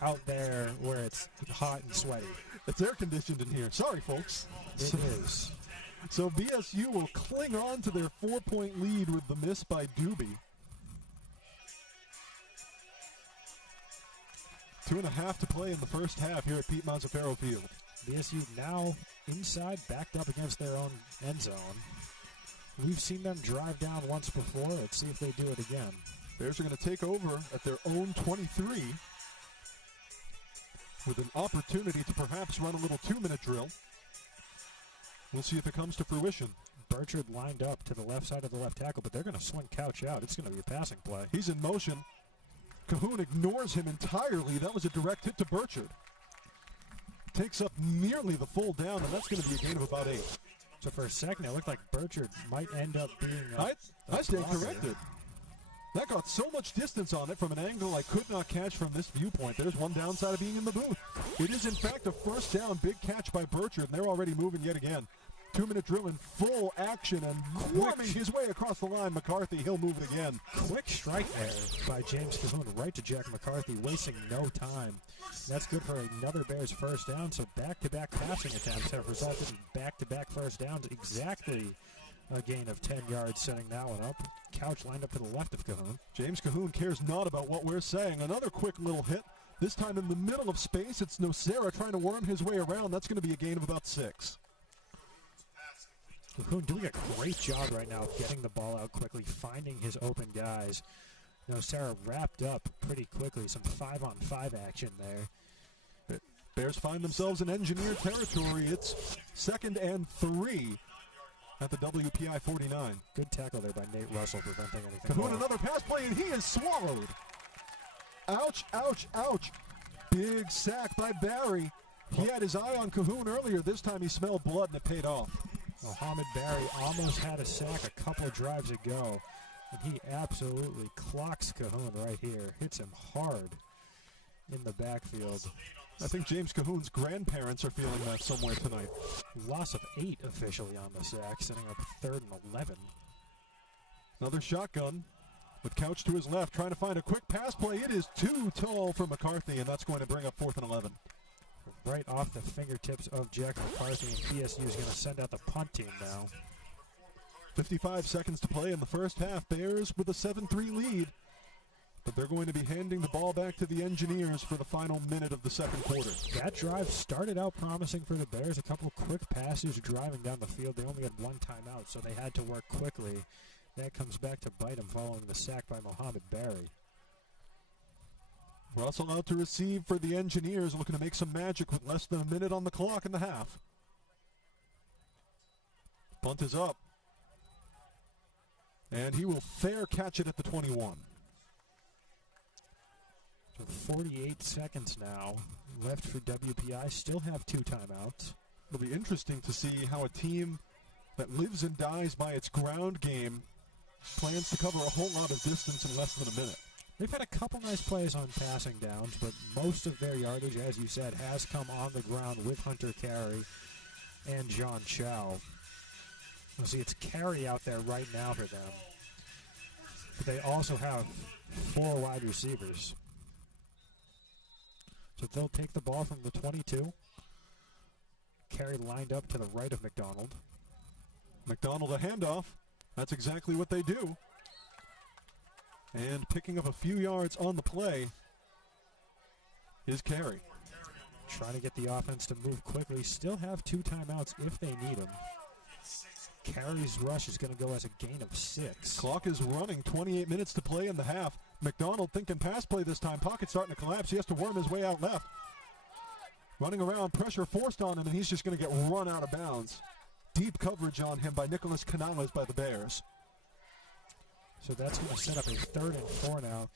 out there where it's hot and sweaty. It's air conditioned in here. Sorry, folks. It is. So BSU will cling on to their 4-point lead with the miss by Doobie. 2.5 to play in the first half here at Pete Mazzaferro Field. BSU now inside, backed up against their own end zone. We've seen them drive down once before. Let's see if they do it again. Bears are going to take over at their own 23 with an opportunity to perhaps run a little 2-minute drill. We'll see if it comes to fruition. Burchard lined up to the left side of the left tackle, but they're going to swing Couch out. It's going to be a passing play. He's in motion. Cahoon ignores him entirely. That was a direct hit to Burchard. Takes up nearly the full down, and that's going to be a gain of about 8. So for a second, it looked like Burchard might end up being I stand corrected. That got so much distance on it from an angle I could not catch from this viewpoint. There's one downside of being in the booth. It is, in fact, a first down, big catch by Burchard, and they're already moving yet again. 2-minute drill in full action and worming his way across the line. McCarthy, he'll move it again. Quick strike there by James Cahoon right to Jack McCarthy, wasting no time. That's good for another Bears first down, so back-to-back passing attempts have resulted in back-to-back first downs. Exactly a gain of 10 yards, setting that one up. Couch lined up to the left of Cahoon. James Cahoon cares not about what we're saying. Another quick little hit, this time in the middle of space. It's Nocera trying to worm his way around. That's going to be a gain of about 6. Cahoon doing a great job right now of getting the ball out quickly, finding his open guys. Nocera wrapped up pretty quickly. Some 5-on-5 action there. Bears find themselves in engineer territory. It's 2nd and 3 at the WPI 49. Good tackle there by Nate Russell, preventing anything. Cahoon, more. another pass play, and he is swallowed. Ouch, ouch, ouch. Big sack by Barry. He had his eye on Cahoon earlier. This time he smelled blood, and it paid off. Mohamed Barry almost had a sack a couple drives ago, and he absolutely clocks Cahoon right here. Hits him hard in the backfield. I think James Cahoon's grandparents are feeling that somewhere tonight. Loss of 8 officially on the sack, setting up 3rd and 11. Another shotgun with Couch to his left, trying to find a quick pass play. It is too tall for McCarthy, and that's going to bring up 4th and 11. Right off the fingertips of Jack McCarthy, and PSU is going to send out the punt team now. 55 seconds to play in the first half. Bears with a 7-3 lead. But they're going to be handing the ball back to the Engineers for the final minute of the second quarter. That drive started out promising for the Bears. A couple quick passes driving down the field. They only had 1 timeout, so they had to work quickly. That comes back to bite them following the sack by Mohamed Barry. Russell out to receive for the Engineers, looking to make some magic with less than a minute on the clock in the half. Punt is up. And he will fair catch it at the 21. So 48 seconds now left for WPI. Still have 2 timeouts. It'll be interesting to see how a team that lives and dies by its ground game plans to cover a whole lot of distance in less than a minute. They've had a couple nice plays on passing downs, but most of their yardage, as you said, has come on the ground with Hunter Carey and John Chow. You'll see it's Carey out there right now for them. But they also have 4 wide receivers. So they'll take the ball from the 22. Carey lined up to the right of McDonald. McDonald a handoff. That's exactly what they do. And picking up a few yards on the play is Carey. Trying to get the offense to move quickly. Still have 2 timeouts if they need them. Carey's rush is going to go as a gain of 6. Clock is running. 28 minutes to play in the half. McDonald thinking pass play this time. Pocket starting to collapse. He has to worm his way out left. Running around, pressure forced on him, and he's just going to get run out of bounds. Deep coverage on him by Nicholas Canales by the Bears. So that's going to set up a 3rd and 4 now.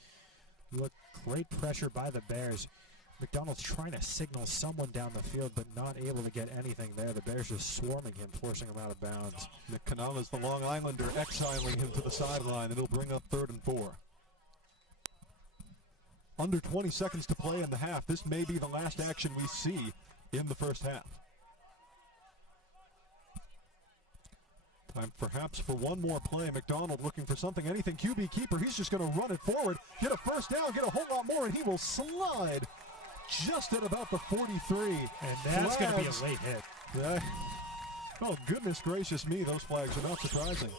Look, great pressure by the Bears. McDonald's trying to signal someone down the field, but not able to get anything there. The Bears just swarming him, forcing him out of bounds. Nick Canales, the Long Islander, exiling him to the sideline, and it'll bring up 3rd and 4. Under 20 seconds to play in the half. This may be the last action we see in the first half. Time perhaps for one more play. McDonald looking for something, anything. QB keeper, he's just going to run it forward, get a first down, get a whole lot more, and he will slide just at about the 43. And that's going to be a late hit. Yeah. Oh, goodness gracious me, those flags are not surprising.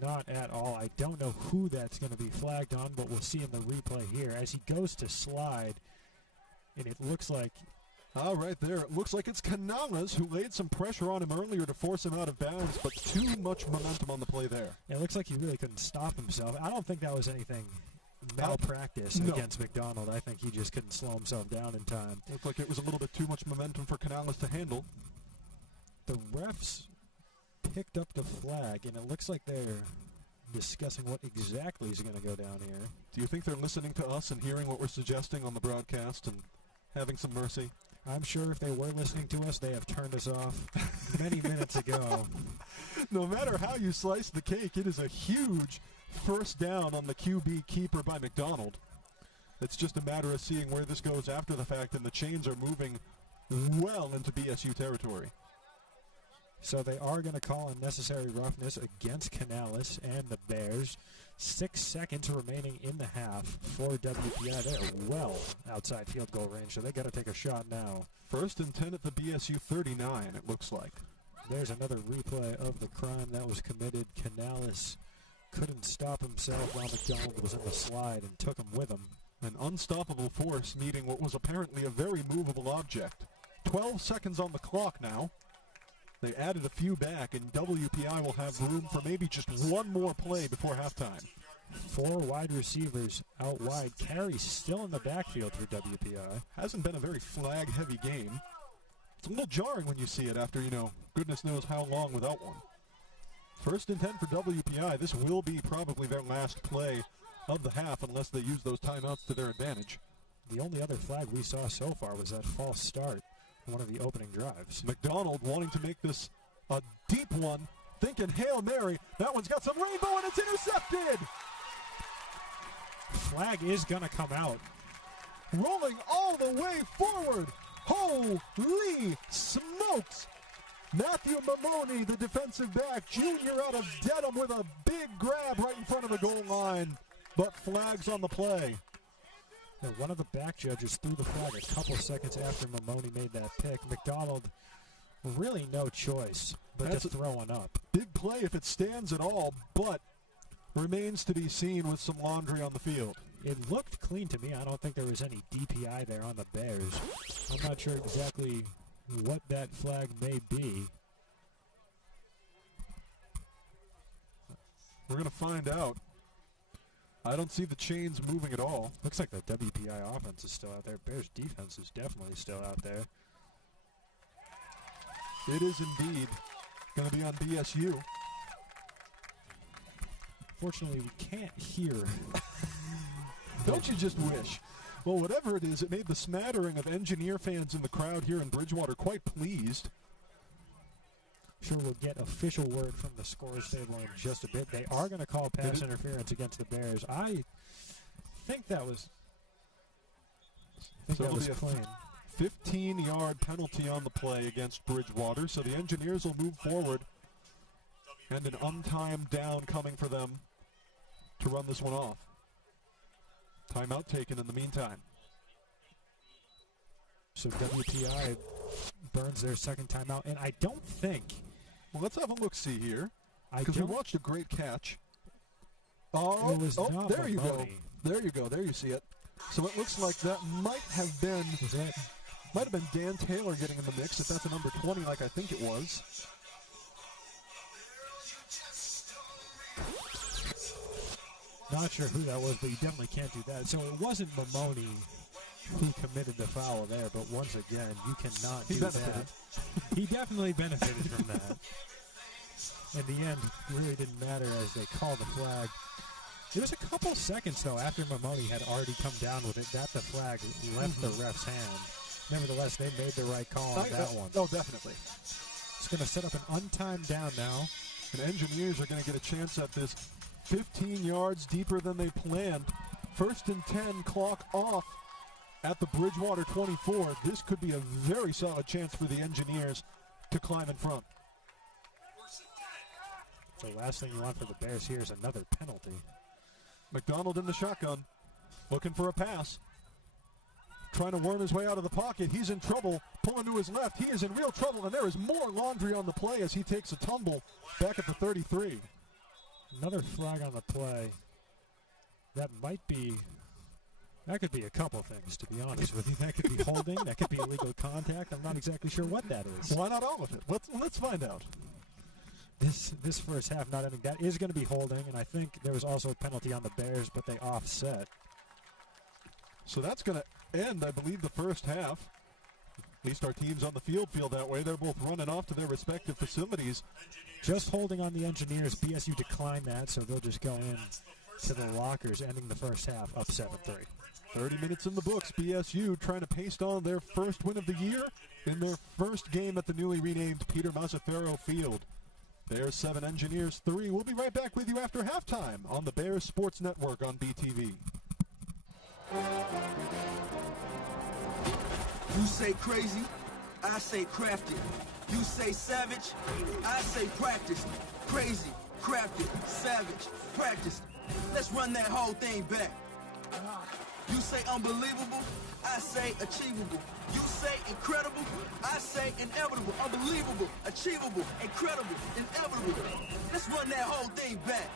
Not at all. I don't know who that's going to be flagged on, but we'll see in the replay here as he goes to slide, and it looks like... Right there. It looks like it's Canales who laid some pressure on him earlier to force him out of bounds, but too much momentum on the play there. It looks like he really couldn't stop himself. I don't think that was anything malpractice against McDonald. I think he just couldn't slow himself down in time. Looked like it was a little bit too much momentum for Canales to handle. The refs picked up the flag, and it looks like they're discussing what exactly is going to go down here. Do you think they're listening to us and hearing what we're suggesting on the broadcast and having some mercy? I'm sure if they were listening to us, they have turned us off many minutes ago. No matter how you slice the cake, it is a huge first down on the QB keeper by McDonald. It's just a matter of seeing where this goes after the fact, and the chains are moving well into BSU territory. So they are going to call unnecessary roughness against Canales and the Bears. 6 seconds remaining in the half for WPI. They are well outside field goal range, so they got to take a shot now. 1st and 10 at the BSU 39, it looks like. There's another replay of the crime that was committed. Canales couldn't stop himself while McDonald was in the slide and took him with him. An unstoppable force meeting what was apparently a very movable object. 12 seconds on the clock now. They added a few back, and WPI will have room for maybe just one more play before halftime. 4 wide receivers out wide. Carey still in the backfield for WPI. Hasn't been a very flag-heavy game. It's a little jarring when you see it after, goodness knows how long without one. 1st and 10 for WPI. This will be probably their last play of the half unless they use those timeouts to their advantage. The only other flag we saw so far was that false start in one of the opening drives. McDonald wanting to make this a deep one, thinking Hail Mary. That one's got some rainbow and it's intercepted! Flag is going to come out. Rolling all the way forward. Holy smokes! Matthew Mamoni, the defensive back, junior out of Dedham, with a big grab right in front of the goal line. But flags on the play. And one of the back judges threw the flag a couple seconds after Mamoni made that pick. McDonald, really no choice but to throw one up. Big play if it stands at all, but remains to be seen with some laundry on the field. It looked clean to me. I don't think there was any DPI there on the Bears. I'm not sure exactly what that flag may be. We're going to find out. I don't see the chains moving at all. Looks like the WPI offense is still out there. Bears defense is definitely still out there. It is indeed going to be on BSU. Fortunately, we can't hear. Don't you just wish? Well, whatever it is, it made the smattering of Engineer fans in the crowd here in Bridgewater quite pleased. Sure, we'll get official word from the scores table in just a bit. They are going to call pass interference against the Bears. I think that was clean. 15-yard penalty on the play against Bridgewater, so the Engineers will move forward. And an untimed down coming for them to run this one off. Timeout taken in the meantime. So WPI burns their second timeout, and I don't think... Well, let's have a look-see here, because we watched a great catch. Oh, there you go. There you go. There you see it. So it looks like that might have been Dan Taylor getting in the mix, if that's a number 20 like I think it was. Not sure who that was, but you definitely can't do that. So it wasn't Mamoni who committed the foul there, but once again, you cannot do that. He definitely benefited from that. In the end, it really didn't matter as they called the flag. It was a couple seconds, though, after Mamoni had already come down with it, that the flag left the ref's hand. Nevertheless, they made the right call on that one. Oh, definitely. It's going to set up an untimed down now. And Engineers are going to get a chance at this 15 yards deeper than they planned. 1st and 10, clock off at the Bridgewater 24. This could be a very solid chance for the Engineers to climb in front. The last thing you want for the Bears here is another penalty. McDonald in the shotgun, looking for a pass. Trying to worm his way out of the pocket. He's in trouble, pulling to his left. He is in real trouble, and there is more laundry on the play as he takes a tumble back at the 33. Another flag on the play. That could be a couple things, to be honest with you. That could be holding. That could be illegal contact. I'm not exactly sure what that is. Why not all of it? Let's find out. This first half not ending. That is going to be holding, and I think there was also a penalty on the Bears, but they offset. So that's going to end, I believe, the first half. At least our teams on the field feel that way. They're both running off to their respective facilities. Just holding on the Engineers. BSU declined that, so they'll just go in to the lockers, ending the first half up 7-3. 30 minutes in the books. BSU trying to paste on their first win of the year in their first game at the newly renamed Peter Mazzaferro Field. Bears 7, Engineers 3. We'll be right back with you after halftime on the Bears Sports Network on BTV. You say crazy, I say crafted. You say savage, I say practice. Crazy, crafted, savage, practice. Let's run that whole thing back. You say unbelievable, I say achievable. You say incredible, I say inevitable. Unbelievable, achievable, incredible, inevitable. Let's run that whole thing back.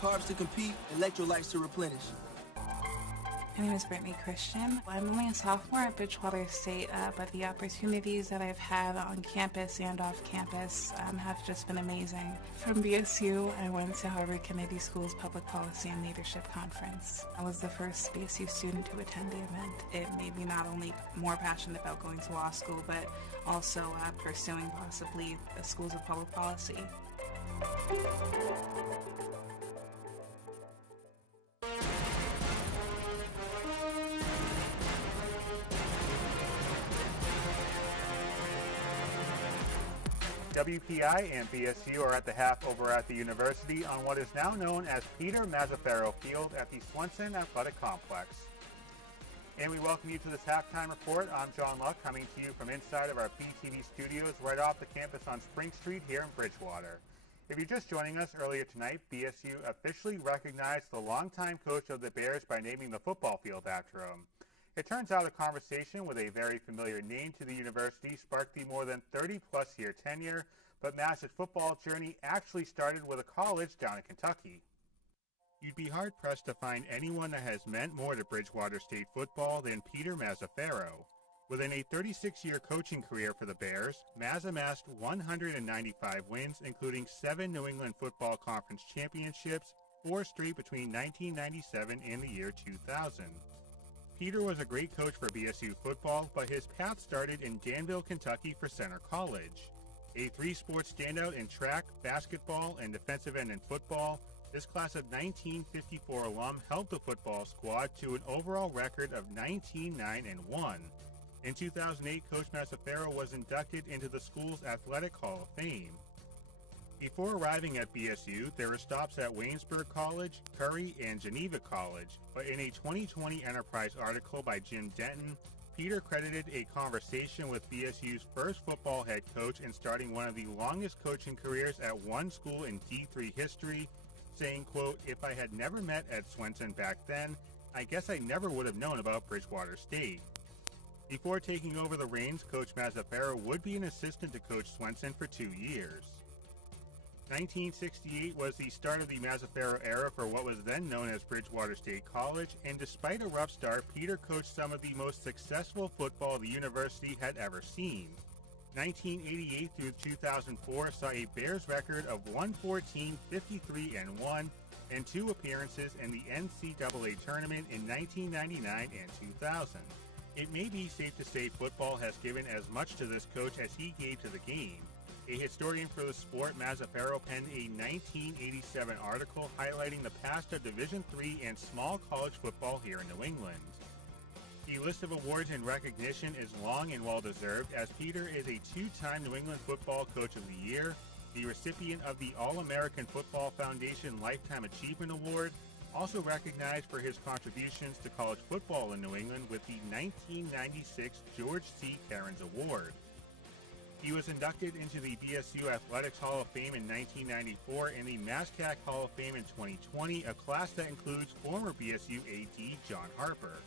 Carbs to compete, electrolytes to replenish. My name is Brittany Christian. I'm only a sophomore at Bridgewater State, but the opportunities that I've had on campus and off campus have just been amazing. From BSU, I went to Harvard Kennedy School's Public Policy and Leadership Conference. I was the first BSU student to attend the event. It made me not only more passionate about going to law school, but also pursuing possibly the schools of public policy. WPI and BSU are at the half over at the university on what is now known as Peter Mazzaferro Field at the Swenson Athletic Complex. And we welcome you to this halftime report. I'm John Luck, coming to you from inside of our PTV studios right off the campus on Spring Street here in Bridgewater. If you're just joining us, earlier tonight, BSU officially recognized the longtime coach of the Bears by naming the football field after him. It turns out a conversation with a very familiar name to the university sparked the more than 30-plus year tenure, but Maz's football journey actually started with a college down in Kentucky. You'd be hard-pressed to find anyone that has meant more to Bridgewater State football than Peter Mazzaferro. Within a 36-year coaching career for the Bears, Maz amassed 195 wins, including 7 New England Football Conference championships, 4 straight between 1997 and the year 2000. Peter was a great coach for BSU football, but his path started in Danville, Kentucky for Center College. A 3-sport standout in track, basketball, and defensive end in football, this class of 1954 alum helped the football squad to an overall record of 19-9-1. In 2008, Coach Mazzaferro was inducted into the school's Athletic Hall of Fame. Before arriving at BSU, there were stops at Waynesburg College, Curry, and Geneva College, but in a 2020 Enterprise article by Jim Denton, Peter credited a conversation with BSU's first football head coach in starting one of the longest coaching careers at one school in D3 history, saying, quote, "If I had never met at Swenson back then, I guess I never would have known about Bridgewater State." Before taking over the reins, Coach Mazzaferro would be an assistant to Coach Swenson for 2 years. 1968 was the start of the Mazzaferro era for what was then known as Bridgewater State College, and despite a rough start, Peter coached some of the most successful football the university had ever seen. 1988 through 2004 saw a Bears record of 114, 53-1, and 2 appearances in the NCAA tournament in 1999 and 2000. It may be safe to say football has given as much to this coach as he gave to the game. A historian for the sport, Mazzaferro penned a 1987 article highlighting the past of Division III and small college football here in New England. The list of awards and recognition is long and well-deserved, as Peter is a 2-time New England Football Coach of the Year, the recipient of the All-American Football Foundation Lifetime Achievement Award, also recognized for his contributions to college football in New England with the 1996 George C. Cairns Award. He was inducted into the BSU Athletics Hall of Fame in 1994 and the MASCAC Hall of Fame in 2020, a class that includes former BSU AD John Harper.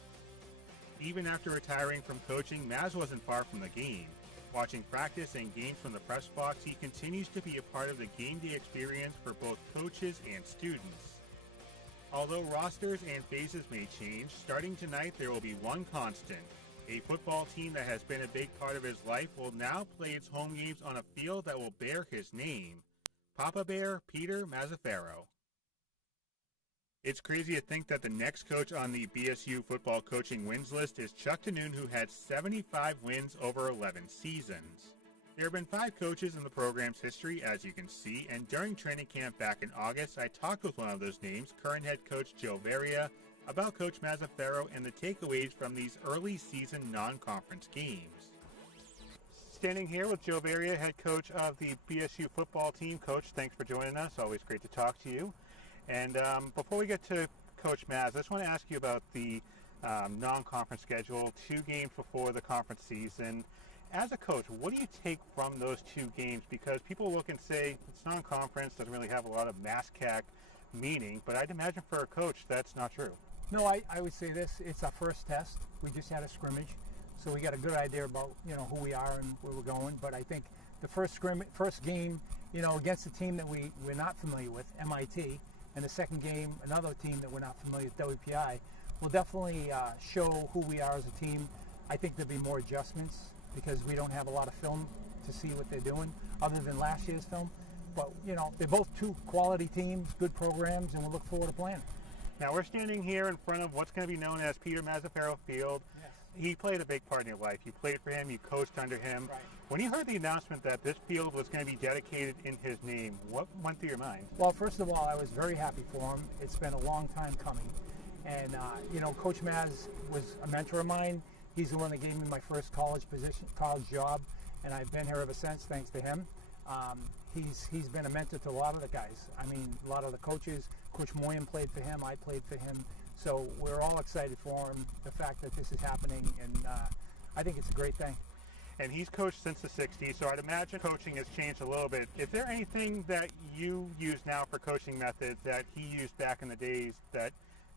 Even after retiring from coaching, Maz wasn't far from the game. Watching practice and games from the press box, he continues to be a part of the game day experience for both coaches and students. Although rosters and phases may change, starting tonight there will be one constant. A football team that has been a big part of his life will now play its home games on a field that will bear his name. Papa Bear Peter Mazzaferro. It's crazy to think that the next coach on the BSU football coaching wins list is Chuck Danoon, who had 75 wins over 11 seasons. There have been 5 coaches in the program's history, as you can see, and during training camp back in August, I talked with one of those names, current head coach Joe Varia, about Coach Mazzaferro and the takeaways from these early season non-conference games. Standing here with Joe Varia, head coach of the BSU football team. Coach, thanks for joining us. Always great to talk to you. And before we get to Coach Maz, I just want to ask you about the non-conference schedule, 2 games before the conference season. As a coach, what do you take from those two games? Because people look and say it's non-conference, doesn't really have a lot of MASCAC meaning, but I'd imagine for a coach that's not true. No, I would say this, it's our first test. We just had a scrimmage, so we got a good idea about, who we are and where we're going. But I think the first game, against a team that we're not familiar with, MIT, and the second game, another team that we're not familiar with, WPI, will definitely show who we are as a team. I think there'll be more adjustments because we don't have a lot of film to see what they're doing other than last year's film. But, they're both two quality teams, good programs, and we'll look forward to playing. Now we're standing here in front of what's going to be known as Peter Mazzaferro Field. Yes. He played a big part in your life. You played for him, you coached under him. Right. When you heard the announcement that this field was going to be dedicated in his name, what went through your mind? Well, first of all, I was very happy for him. It's been a long time coming. And, Coach Maz was a mentor of mine. He's the one that gave me my first college job, and I've been here ever since, thanks to him. He's been a mentor to a lot of the guys. I mean, a lot of the coaches. Coach Moyen played for him. I played for him. So we're all excited for him, the fact that this is happening, and I think it's a great thing. And he's coached since the 60s, so I'd imagine coaching has changed a little bit. Is there anything that you use now for coaching methods that he used back in the days that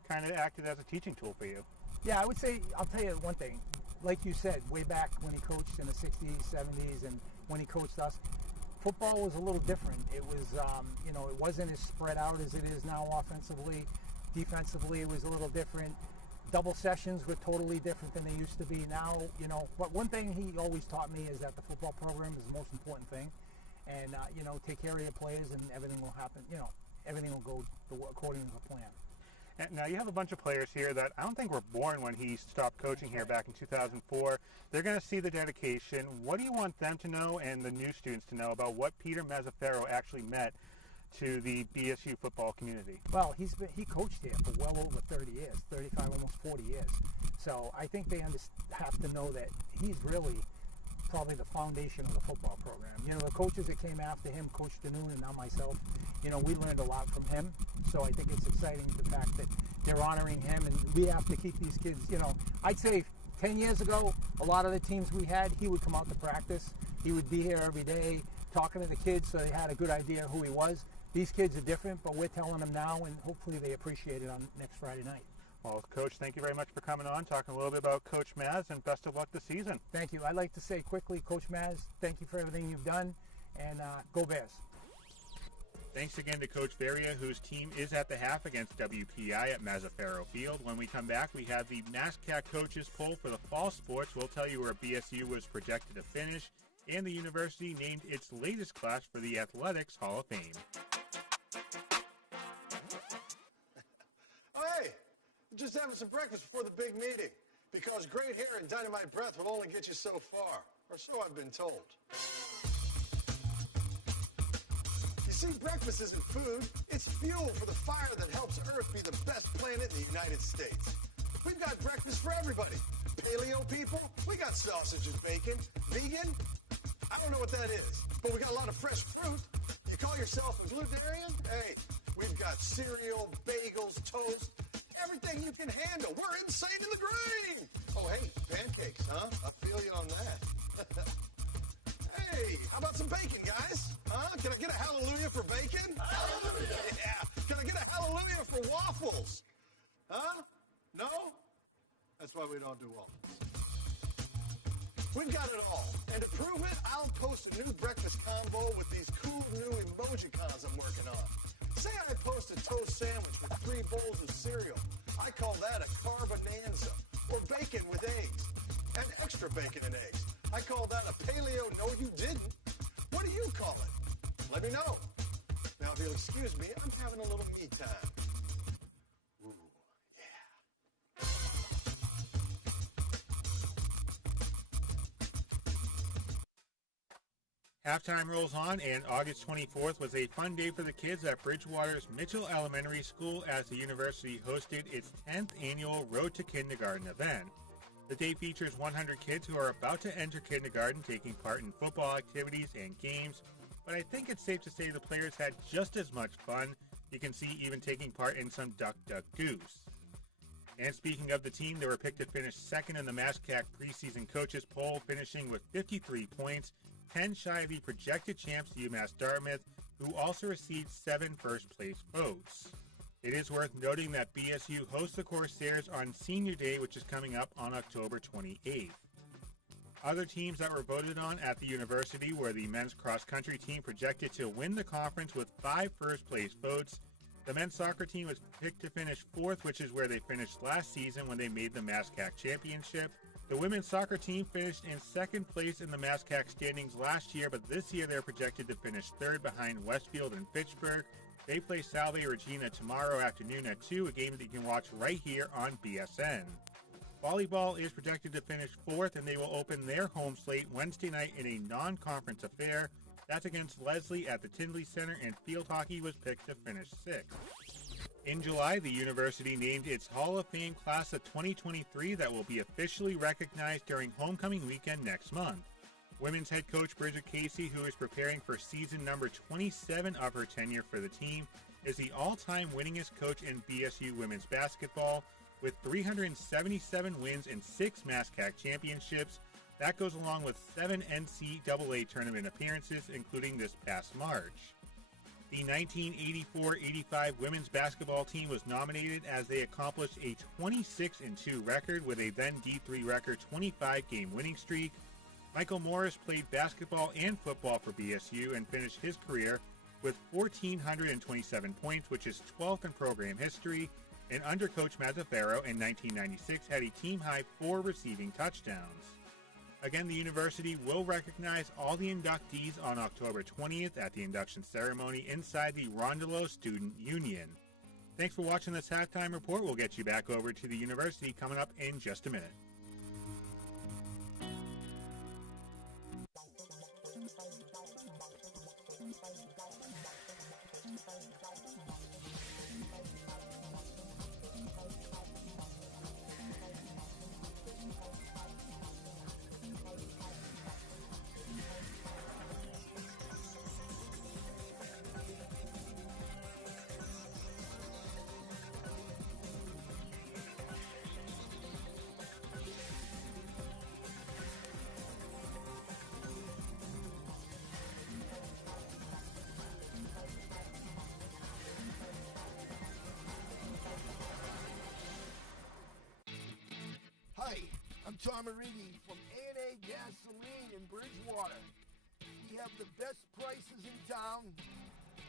kind of acted as a teaching tool for you? Yeah, I would say, I'll tell you one thing. Like you said, way back when he coached in the 60s, 70s, and when he coached us, football was a little different. It was, it wasn't as spread out as it is now offensively. Defensively, it was a little different. Double sessions were totally different than they used to be now. But one thing he always taught me is that the football program is the most important thing. And, take care of your players and everything will happen. Everything will go according to the plan. Now, you have a bunch of players here that I don't think were born when he stopped coaching here back in 2004. They're going to see the dedication. What do you want them to know and the new students to know about what Peter Mazzaferro actually meant to the BSU football community? Well, he coached here for well over 30 years, 35, almost 40 years. So I think they have to know that he's really probably the foundation of the football program. The coaches that came after him, Coach Danoon and now myself, we learned a lot from him. So I think it's exciting the fact that they're honoring him, and we have to keep these kids, I'd say 10 years ago, a lot of the teams we had, he would come out to practice. He would be here every day talking to the kids so they had a good idea of who he was. These kids are different, but we're telling them now, and hopefully they appreciate it on next Friday night. Well, Coach, thank you very much for coming on, talking a little bit about Coach Maz, and best of luck this season. Thank you. I'd like to say quickly, Coach Maz, thank you for everything you've done, and go Bears. Thanks again to Coach Varia, whose team is at the half against WPI at Mazzaferro Field. When we come back, we have the MASCAC coaches poll for the fall sports. We'll tell you where BSU was projected to finish, and the university named its latest class for the Athletics Hall of Fame. Hey, just having some breakfast before the big meeting, because great hair and dynamite breath will only get you so far, or so I've been told. You see, breakfast isn't food, it's fuel for the fire that helps Earth be the best planet in the United States. We've got breakfast for everybody. Paleo people, we got sausage and bacon. Vegan, I don't know what that is, but we got a lot of fresh fruit. You call yourself a glutarian? Hey, we've got cereal, bagels, toast, everything you can handle. We're insane in the grain. Oh, hey, pancakes, huh? I feel you on that. Hey, how about some bacon, guys? Huh? Can I get a hallelujah for bacon? Hallelujah! Yeah. Can I get a hallelujah for waffles? Huh? No? That's why we don't do waffles. We've got it all. And to prove it, I'll post a new breakfast combo with these cool new emojicons I'm working on. Say I post a toast sandwich with 3 bowls of cereal. I call that a carbonanza. Or bacon with eggs. And extra bacon and eggs. I call that a paleo no you didn't. What do you call it? Let me know. Now if you'll excuse me, I'm having a little me time. Ooh, yeah. Halftime rolls on, and August 24th was a fun day for the kids at Bridgewater's Mitchell Elementary School as the university hosted its 10th annual Road to Kindergarten event. The day features 100 kids who are about to enter kindergarten taking part in football activities and games, but I think it's safe to say the players had just as much fun. You can see even taking part in some Duck, Duck, Goose. And speaking of the team, they were picked to finish second in the MASCAC preseason coaches poll, finishing with 53 points, 10 shy of the projected champs UMass Dartmouth, who also received 7 first-place votes. It is worth noting that BSU hosts the Corsairs on Senior Day, which is coming up on October 28th. Other teams that were voted on at the university were the men's cross-country team, projected to win the conference with 5 first-place votes. The men's soccer team was picked to finish 4th, which is where they finished last season when they made the MASCAC championship. The women's soccer team finished in 2nd place in the MASCAC standings last year, but this year they're projected to finish 3rd behind Westfield and Fitchburg. They play Salve Regina tomorrow afternoon at 2, a game that you can watch right here on BSN. Volleyball is projected to finish 4th, and they will open their home slate Wednesday night in a non-conference affair. That's against Leslie at the Tinley Center, and field hockey was picked to finish 6th. In July, the university named its Hall of Fame class of 2023 that will be officially recognized during homecoming weekend next month. Women's head coach Bridget Casey, who is preparing for season number 27 of her tenure for the team, is the all-time winningest coach in BSU women's basketball, with 377 wins and 6 MASCAC championships. That goes along with 7 NCAA tournament appearances, including this past March. The 1984-85 women's basketball team was nominated as they accomplished a 26-2 record with a then D3 record 25-game winning streak. Michael Morris played basketball and football for BSU and finished his career with 1,427 points, which is 12th in program history, and under Coach Mazzaferro in 1996 had a team-high 4 receiving touchdowns. Again, the university will recognize all the inductees on October 20th at the induction ceremony inside the Rondelau Student Union. Thanks for watching this halftime report. We'll get you back over to the university coming up in just a minute. Hi, I'm Tom Aridi from A&A Gasoline in Bridgewater. We have the best prices in town.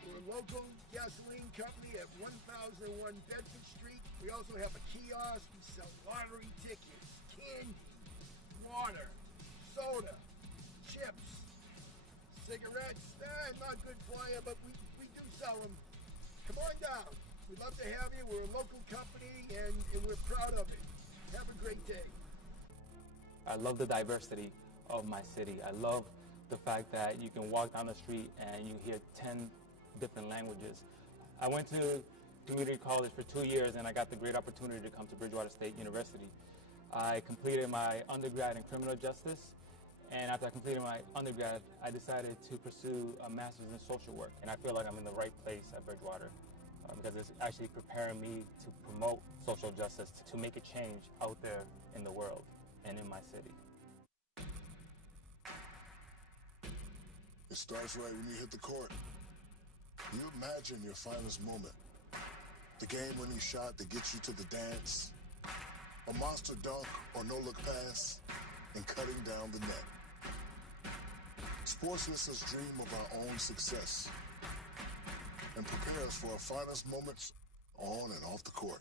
We're a local gasoline company at 1001 Bedford Street. We also have a kiosk. We sell lottery tickets, candy, water, soda, chips, cigarettes. Not good for you, but we do sell them. Come on down. We'd love to have you. We're a local company, and we're proud of it. Have a great day. I love the diversity of my city. I love the fact that you can walk down the street and you hear 10 different languages. I went to community college for 2 years, and I got the great opportunity to come to Bridgewater State University. I completed my undergrad in criminal justice, and after I completed my undergrad, I decided to pursue a master's in social work, and I feel like I'm in the right place at Bridgewater. Because it's actually preparing me to promote social justice, to make a change out there in the world and in my city. It starts right when you hit the court. You imagine your finest moment. The game-winning shot that gets you to the dance, a monster dunk or no-look pass, and cutting down the net. Sports lets us dream of our own success and prepare us for our finest moments on and off the court.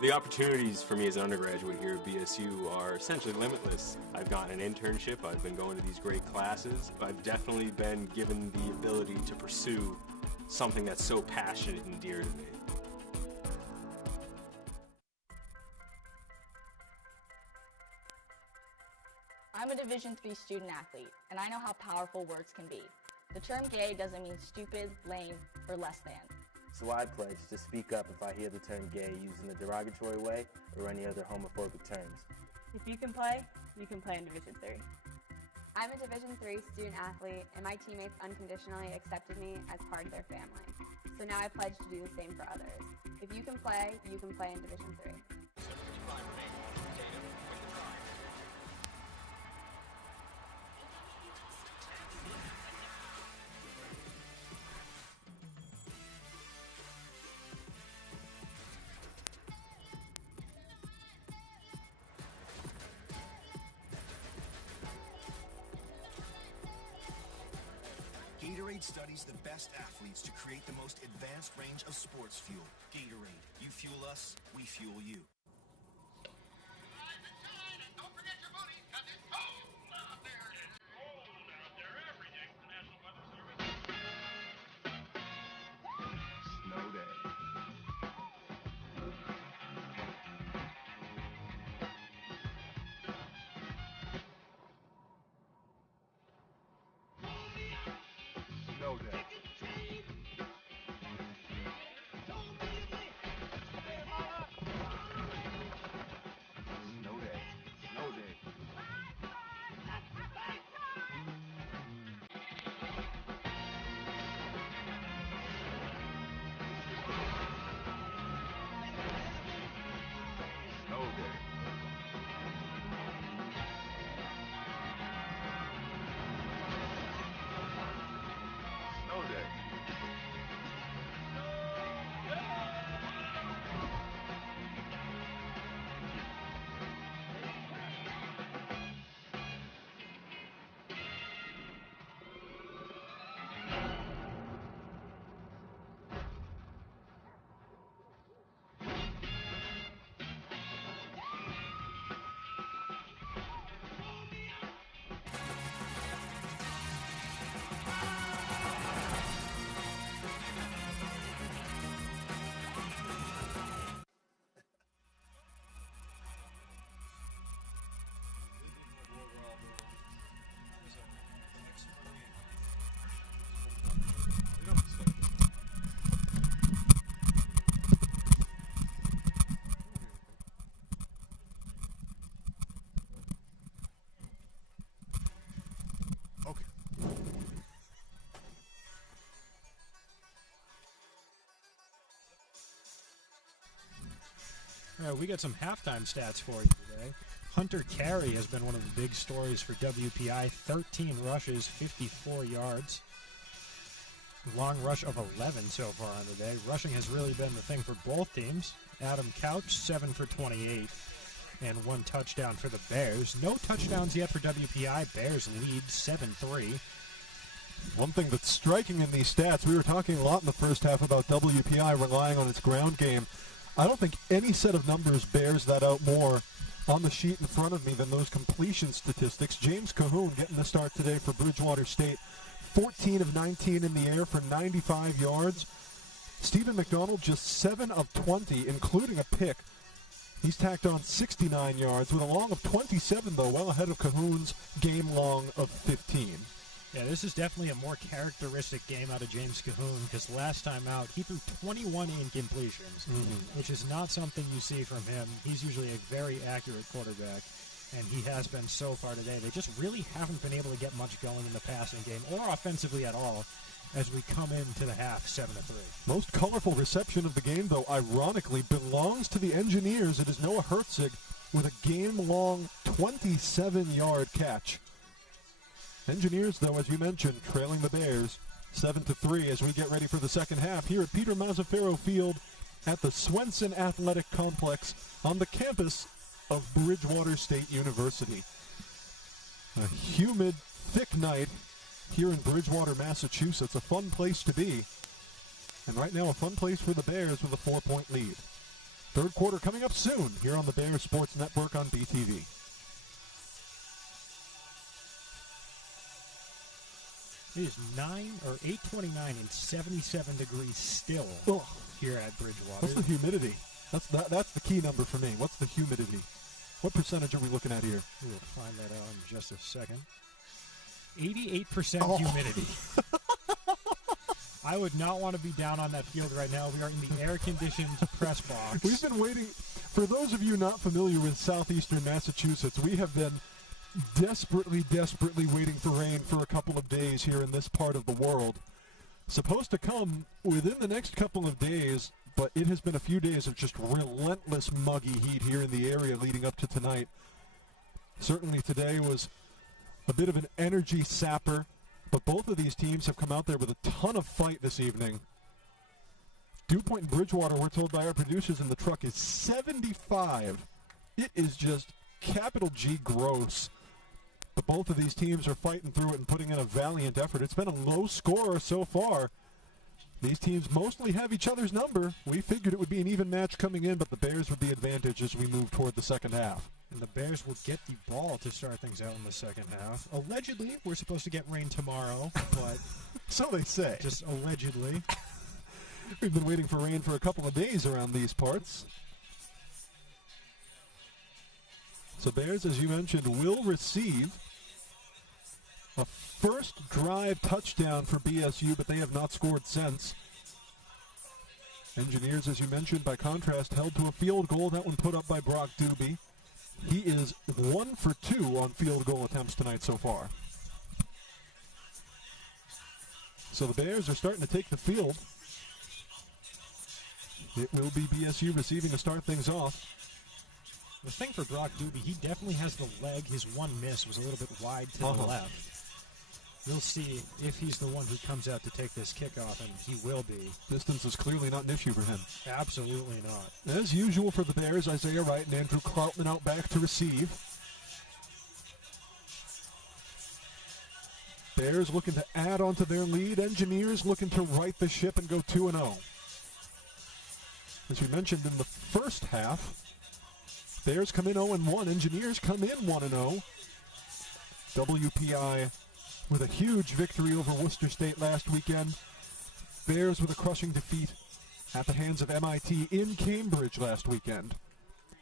The opportunities for me as an undergraduate here at BSU are essentially limitless. I've gotten an internship, I've been going to these great classes, I've definitely been given the ability to pursue something that's so passionate and dear to me. I'm a Division III student athlete, and I know how powerful words can be. The term gay doesn't mean stupid, lame, or less than. So I pledge to speak up if I hear the term gay used in a derogatory way or any other homophobic terms. If you can play in Division III. I'm a Division III student athlete, and my teammates unconditionally accepted me as part of their family. So now I pledge to do the same for others. If you can play in Division III. Gatorade studies the best athletes to create the most advanced range of sports fuel. Gatorade. You fuel us, we fuel you. Snow day. Snow day. Snow day. Snow day. Snow day. Snow day. All right, we got some halftime stats for you today. Hunter Carey has been one of the big stories for WPI. 13 rushes, 54 yards. Long rush of 11 so far on the day. Rushing has really been the thing for both teams. Adam Couch, 7 for 28, and 1 touchdown for the Bears. No touchdowns yet for WPI. Bears lead 7-3. One thing that's striking in these stats, we were talking a lot in the first half about WPI relying on its ground game. I don't think any set of numbers bears that out more on the sheet in front of me than those completion statistics. James Cahoon getting the start today for Bridgewater State. 14 of 19 in the air for 95 yards. Stephen McDonald just 7 of 20, including a pick. He's tacked on 69 yards with a long of 27, though, well ahead of Cahoon's game long of 15. Yeah, this is definitely a more characteristic game out of James Cahoon because last time out he threw 21 incompletions, which is not something you see from him. He's usually a very accurate quarterback, and he has been so far today. They just really haven't been able to get much going in the passing game or offensively at all as we come into the half 7-3. Most colorful reception of the game, though, ironically, belongs to the Engineers. It is Noah Herzig with a game-long 27-yard catch. Engineers, though, as you mentioned, trailing the Bears 7-3 as we get ready for the second half here at Peter Mazzaferro Field at the Swenson Athletic Complex on the campus of Bridgewater State University. A humid, thick night here in Bridgewater, Massachusetts. A fun place to be. And right now, a fun place for the Bears with a 4-point lead. Third quarter coming up soon here on the Bears Sports Network on BTV. It is 8:29 and 77 degrees still here at Bridgewater. What's the humidity? That's the key number for me. What's the humidity? What percentage are we looking at here? We'll find that out in just a second. 88% humidity. I would not want to be down on that field right now. We are in the air-conditioned press box. We've been waiting. For those of you not familiar with southeastern Massachusetts, we have been desperately waiting for rain for a couple of days here in this part of the world. Supposed to come within the next couple of days, but it has been a few days of just relentless muggy heat here in the area leading up to tonight. Certainly today was a bit of an energy sapper, but both of these teams have come out there with a ton of fight this evening. Dew Point and Bridgewater, we're told by our producers in the truck, is 75. It is just capital G gross. But both of these teams are fighting through it and putting in a valiant effort. It's been a low scorer so far. These teams mostly have each other's number. We figured it would be an even match coming in, but the Bears with the advantage as we move toward the second half. And the Bears will get the ball to start things out in the second half. Allegedly, we're supposed to get rain tomorrow, but so they say. Just allegedly. We've been waiting for rain for a couple of days around these parts. So Bears, as you mentioned, will receive a first drive touchdown for BSU, but they have not scored since. Engineers, as you mentioned, by contrast, held to a field goal. That one put up by Brock Doobie. He is 1 for 2 on field goal attempts tonight so far. So the Bears are starting to take the field. It will be BSU receiving to start things off. The thing for Brock Doobie, he definitely has the leg. His one miss was a little bit wide to the left. We'll see if he's the one who comes out to take this kickoff, and he will be. Distance is clearly not an issue for him. Absolutely not. As usual for the Bears, Isaiah Wright and Andrew Carlton out back to receive. Bears looking to add on to their lead. Engineers looking to right the ship and go 2-0. As we mentioned in the first half, Bears come in 0-1. Engineers come in 1-0. WPI with a huge victory over Worcester State last weekend. Bears with a crushing defeat at the hands of MIT in Cambridge last weekend.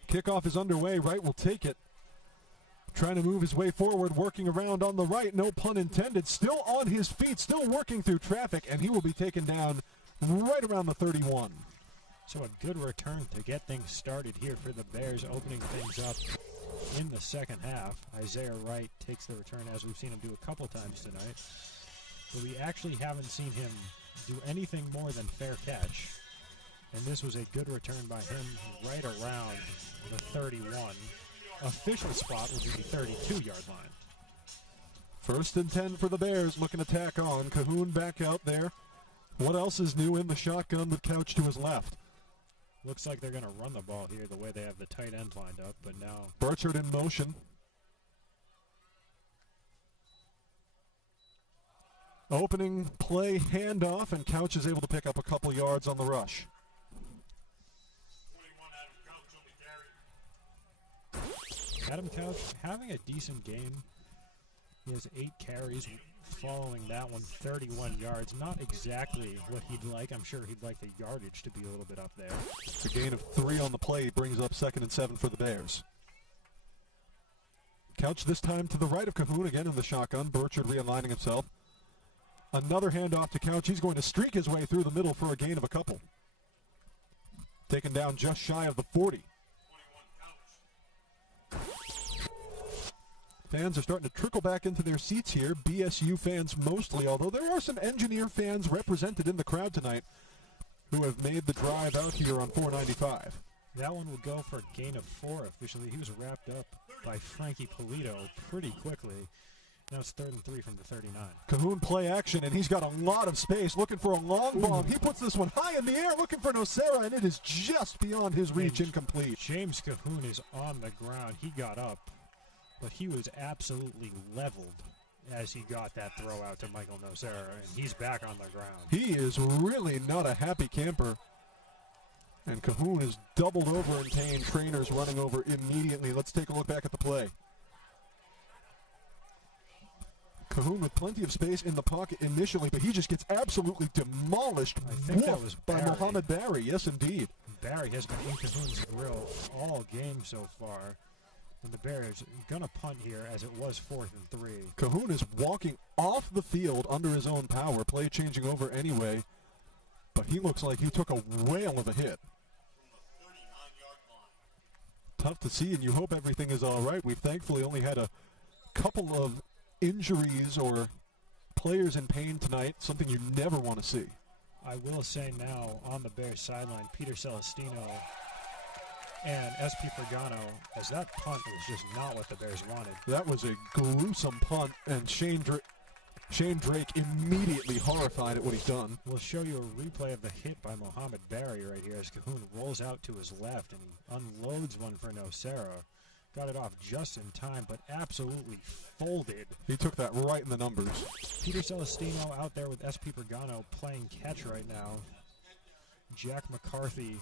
Kickoff is underway. Wright will take it. Trying to move his way forward, working around on the right, no pun intended. Still on his feet, still working through traffic, and he will be taken down right around the 31. So a good return to get things started here for the Bears, opening things up in the second half. Isaiah Wright takes the return, as we've seen him do a couple times tonight. But we actually haven't seen him do anything more than fair catch. And this was a good return by him right around the 31. Official spot will be the 32-yard line. 1st and 10 for the Bears, looking to tack on. Cahoon back out there. What else is new in the shotgun with Couch to his left? Looks like they're going to run the ball here the way they have the tight end lined up, but now Burchard in motion. Opening play handoff, and Couch is able to pick up a couple yards on the rush. Adam Couch having a decent game. He has 8 carries. Following that one, 31 yards. Not exactly what he'd like. I'm sure he'd like the yardage to be a little bit up there. It's a gain of 3 on the play. Brings up 2nd and 7 for the Bears. Couch this time to the right of Cahoon, again in the shotgun. Burchard realigning himself. Another handoff to Couch. He's going to streak his way through the middle for a gain of a couple. Taken down just shy of the 40. Fans are starting to trickle back into their seats here. BSU fans mostly, although there are some Engineer fans represented in the crowd tonight who have made the drive out here on 495. That one will go for a gain of 4 officially. He was wrapped up by Frankie Polito pretty quickly. Now it's 3rd and 3 from the 39. Cahoon play action, and he's got a lot of space looking for a long ball. He puts this one high in the air looking for Nocera, and it is just beyond his reach, incomplete. James Cahoon is on the ground. He got up, but he was absolutely leveled as he got that throw out to Michael Nocera, and he's back on the ground. He is really not a happy camper. And Cahoon is doubled over in pain. Trainers running over immediately. Let's take a look back at the play. Cahoon with plenty of space in the pocket initially, but he just gets absolutely demolished. I think that was by Mohamed Barry. Yes, indeed. Barry has been in Cahoon's grill all game so far. And the Bears going to punt here as it was 4th and 3. Cahoon is walking off the field under his own power. Play changing over anyway. but he looks like he took a whale of a hit. Tough to see, and you hope everything is all right. We've thankfully only had a couple of injuries or players in pain tonight, something you never want to see. I will say now, on the Bears sideline, Peter Celestino and SP Pagano, as that punt was just not what the Bears wanted. That was a gruesome punt, and Shane Drake immediately horrified at what he's done. We'll show you a replay of the hit by Mohamed Barry right here as Cahoon rolls out to his left and he unloads one for Nocera. Got it off just in time, but absolutely folded. He took that right in the numbers. Peter Celestino out there with SP Pagano playing catch right now. Jack McCarthy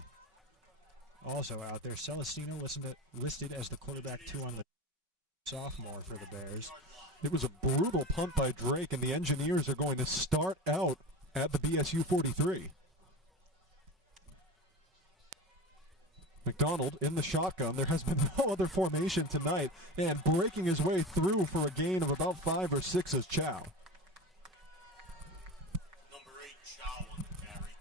also out there. Celestino listed as the quarterback 2 on the sophomore for the Bears. It was a brutal punt by Drake, and the Engineers are going to start out at the BSU 43. McDonald in the shotgun. There has been no other formation tonight, and breaking his way through for a gain of about 5 or 6 is Chow. Number 8, Chow on the carry.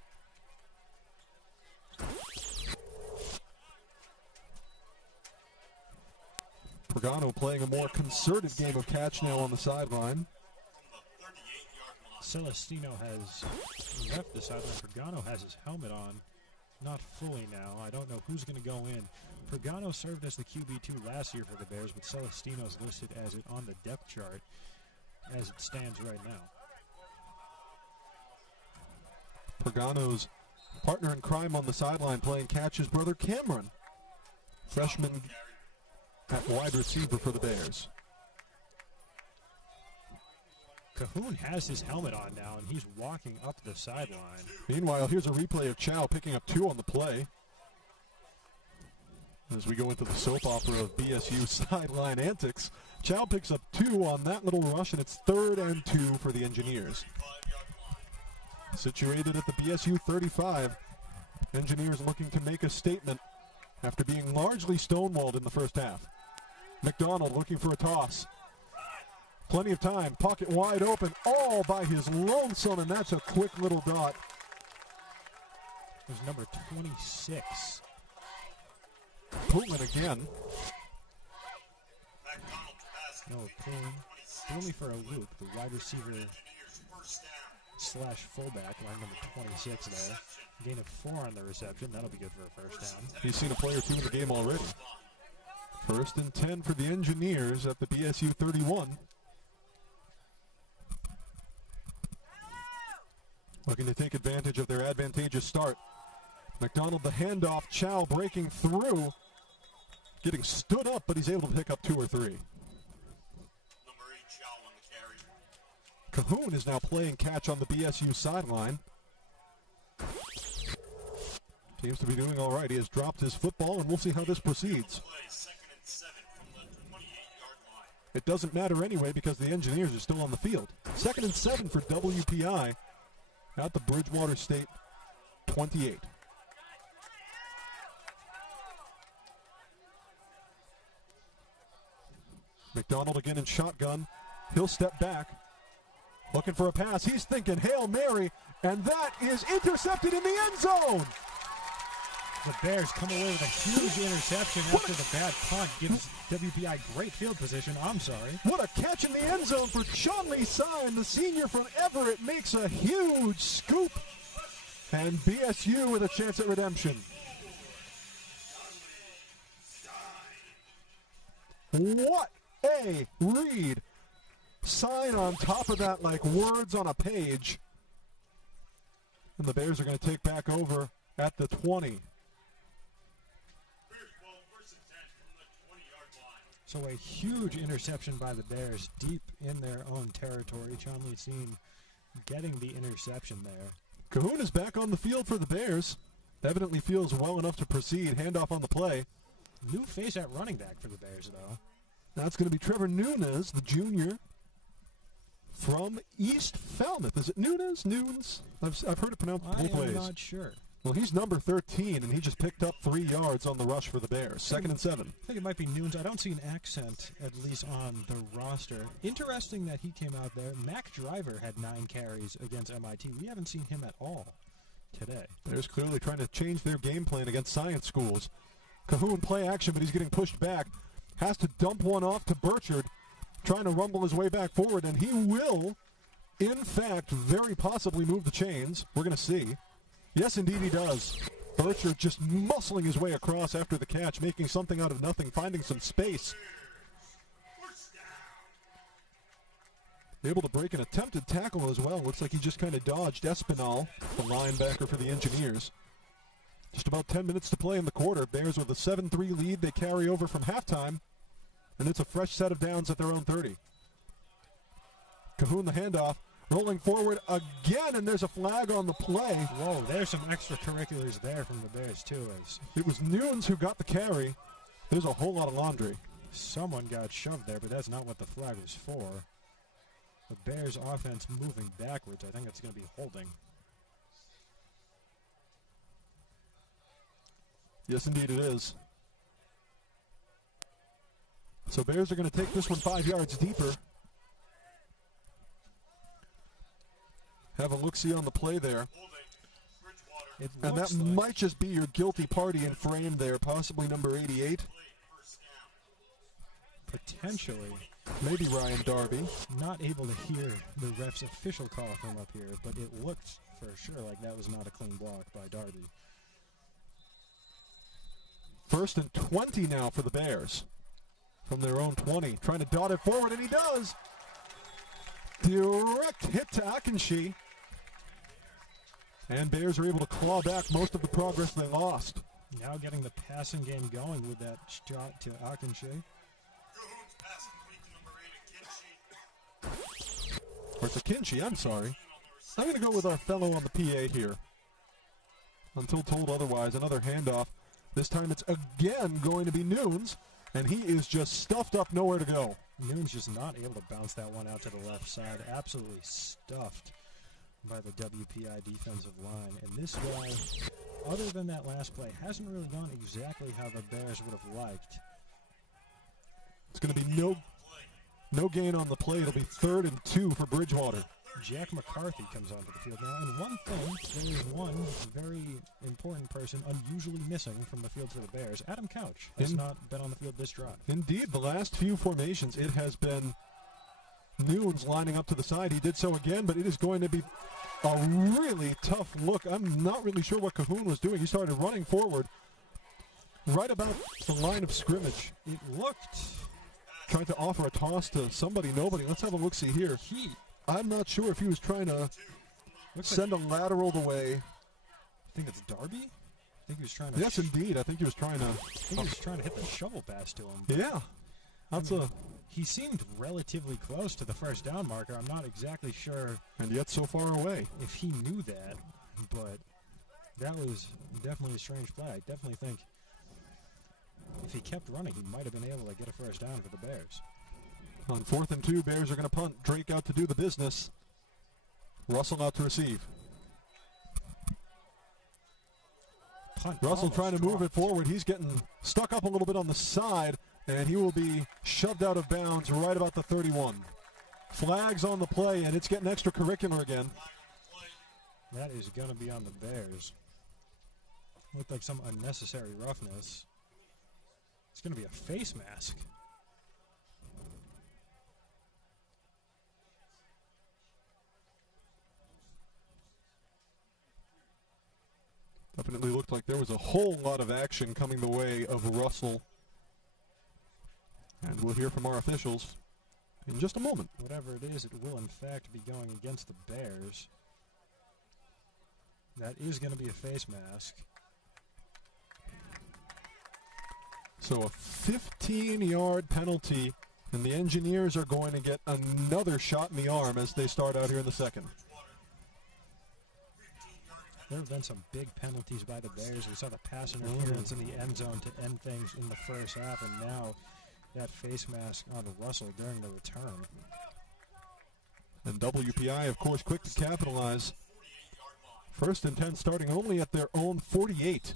Pagano playing a more concerted game of catch now on the sideline. Celestino has left the sideline. Pagano has his helmet on. Not fully now. I don't know who's going to go in. Pagano served as the QB2 last year for the Bears, but Celestino's listed as it on the depth chart as it stands right now. Pagano's partner in crime on the sideline playing catch, his brother Cameron. Freshman at wide receiver for the Bears. Cahoon has his helmet on now, and he's walking up the sideline. Meanwhile, here's a replay of Chow picking up 2 on the play. As we go into the soap opera of BSU sideline antics, Chow picks up 2 on that little rush, and it's 3rd and 2 for the Engineers. Situated at the BSU 35, Engineers looking to make a statement after being largely stonewalled in the first half. McDonald looking for a toss. Plenty of time, pocket wide open, all by his lonesome, and that's a quick little dot. There's number 26. Pullman again. No, Pullman for a loop, the wide receiver / fullback, line number 26 there. Gain of 4 on the reception. That'll be good for a first down. He's seen a play or 2 in the game already. 1st and 10 for the Engineers at the BSU 31. Looking to take advantage of their advantageous start. McDonald the handoff, Chow breaking through. Getting stood up, but he's able to pick up 2 or 3. Number 8, Chow on the carry. Cahoon is now playing catch on the BSU sideline. Seems to be doing all right. He has dropped his football, and we'll see how this proceeds. It doesn't matter anyway because the Engineers are still on the field. 2nd and 7 for WPI at the Bridgewater State 28. McDonald again in shotgun. He'll step back. Looking for a pass. He's thinking Hail Mary, and that is intercepted in the end zone. The Bears come away with a huge interception after the bad punt. Gives WPI great field position. I'm sorry. What a catch in the end zone for Sean Lee Sine. The senior from Everett makes a huge scoop. And BSU with a chance at redemption. What a read. Sign on top of that like words on a page. And the Bears are going to take back over at the 20. So a huge interception by the Bears deep in their own territory. Chonley Seen getting the interception there. Cahoon is back on the field for the Bears. Evidently feels well enough to proceed. Handoff on the play. New face at running back for the Bears, though. That's going to be Trevor Nunes, the junior from East Falmouth. Is it Nunes? Nunes? I've heard it pronounced both ways. I'm not sure. Well, he's number 13, and he just picked up 3 yards on the rush for the Bears. 2nd and 7. I think it might be Nunes. I don't see an accent, at least on the roster. Interesting that he came out there. Mac Driver had 9 carries against MIT. We haven't seen him at all today. Bears clearly trying to change their game plan against science schools. Cahoon play action, but he's getting pushed back. Has to dump one off to Burchard, trying to rumble his way back forward, and he will, in fact, very possibly move the chains. We're going to see. Yes, indeed he does. Burchard just muscling his way across after the catch, making something out of nothing, finding some space. Able to break an attempted tackle as well. Looks like he just kind of dodged Espinal, the linebacker for the Engineers. Just about 10 minutes to play in the quarter. Bears with a 7-3 lead. They carry over from halftime, and it's a fresh set of downs at their own 30. Cahoon the handoff, rolling forward again, and there's a flag on the play. Whoa, there's some extracurriculars there from the Bears, too. It was Nunes who got the carry. There's a whole lot of laundry. Someone got shoved there, but that's not what the flag was for. The Bears offense moving backwards. I think it's going to be holding. Yes, indeed it is. So Bears are going to take this one 5 yards deeper. Have a look-see on the play there. And that might just be your guilty party in frame there, possibly number 88. Potentially. Maybe Ryan Darby. Not able to hear the ref's official call from up here, but it looked for sure like that was not a clean block by Darby. 1st and 20 now for the Bears. From their own 20. Trying to dot it forward, and he does. Direct hit to Akinshi. And Bears are able to claw back most of the progress they lost. Now getting the passing game going with that shot to Akinshi. Or it's Akinshi, I'm sorry. I'm going to go with our fellow on the PA here. Until told otherwise, another handoff. This time it's again going to be Nunes, and he is just stuffed up, nowhere to go. Nunes just not able to bounce that one out to the left side. Absolutely stuffed by the WPI defensive line. And this guy, other than that last play, hasn't really gone exactly how the Bears would have liked. It's going to be no gain on the play. It'll be 3rd and 2 for Bridgewater. Jack McCarthy comes onto the field now. And one thing, there is one very important person unusually missing from the field for the Bears. Adam Couch has not been on the field this drive. Indeed, the last few formations, it has been Nunes lining up to the side. He did so again, but it is going to be a really tough look. I'm not really sure what Cahoon was doing. He started running forward right about the line of scrimmage. It looked... Trying to offer a toss to somebody, nobody. Let's have a look-see here. I'm not sure if he was trying to send a lateral the way. I think it's Darby? I think he was trying to... Yes, indeed. I think he was trying to... hit the shovel pass to him. Yeah. He seemed relatively close to the first down marker. I'm not exactly sure... And yet so far away. ...if he knew that, but that was definitely a strange play. I definitely think if he kept running, he might have been able to get a first down for the Bears. On 4th and 2, Bears are going to punt. Drake out to do the business. Russell out to receive. Russell trying to move it forward. He's getting stuck up a little bit on the side, and he will be shoved out of bounds right about the 31. Flags on the play, and it's getting extracurricular again. That is going to be on the Bears. Looked like some unnecessary roughness. It's going to be a face mask. Definitely looked like there was a whole lot of action coming the way of Russell. And we'll hear from our officials in just a moment. Whatever it is, it will in fact be going against the Bears. That is going to be a face mask. So a 15-yard penalty, and the Engineers are going to get another shot in the arm as they start out here in the second. There have been some big penalties by the Bears. We saw the pass interference in the end zone to end things in the first half, and now that face mask on Russell during the return. And WPI, of course, quick to capitalize. 1st and 10 starting only at their own 48.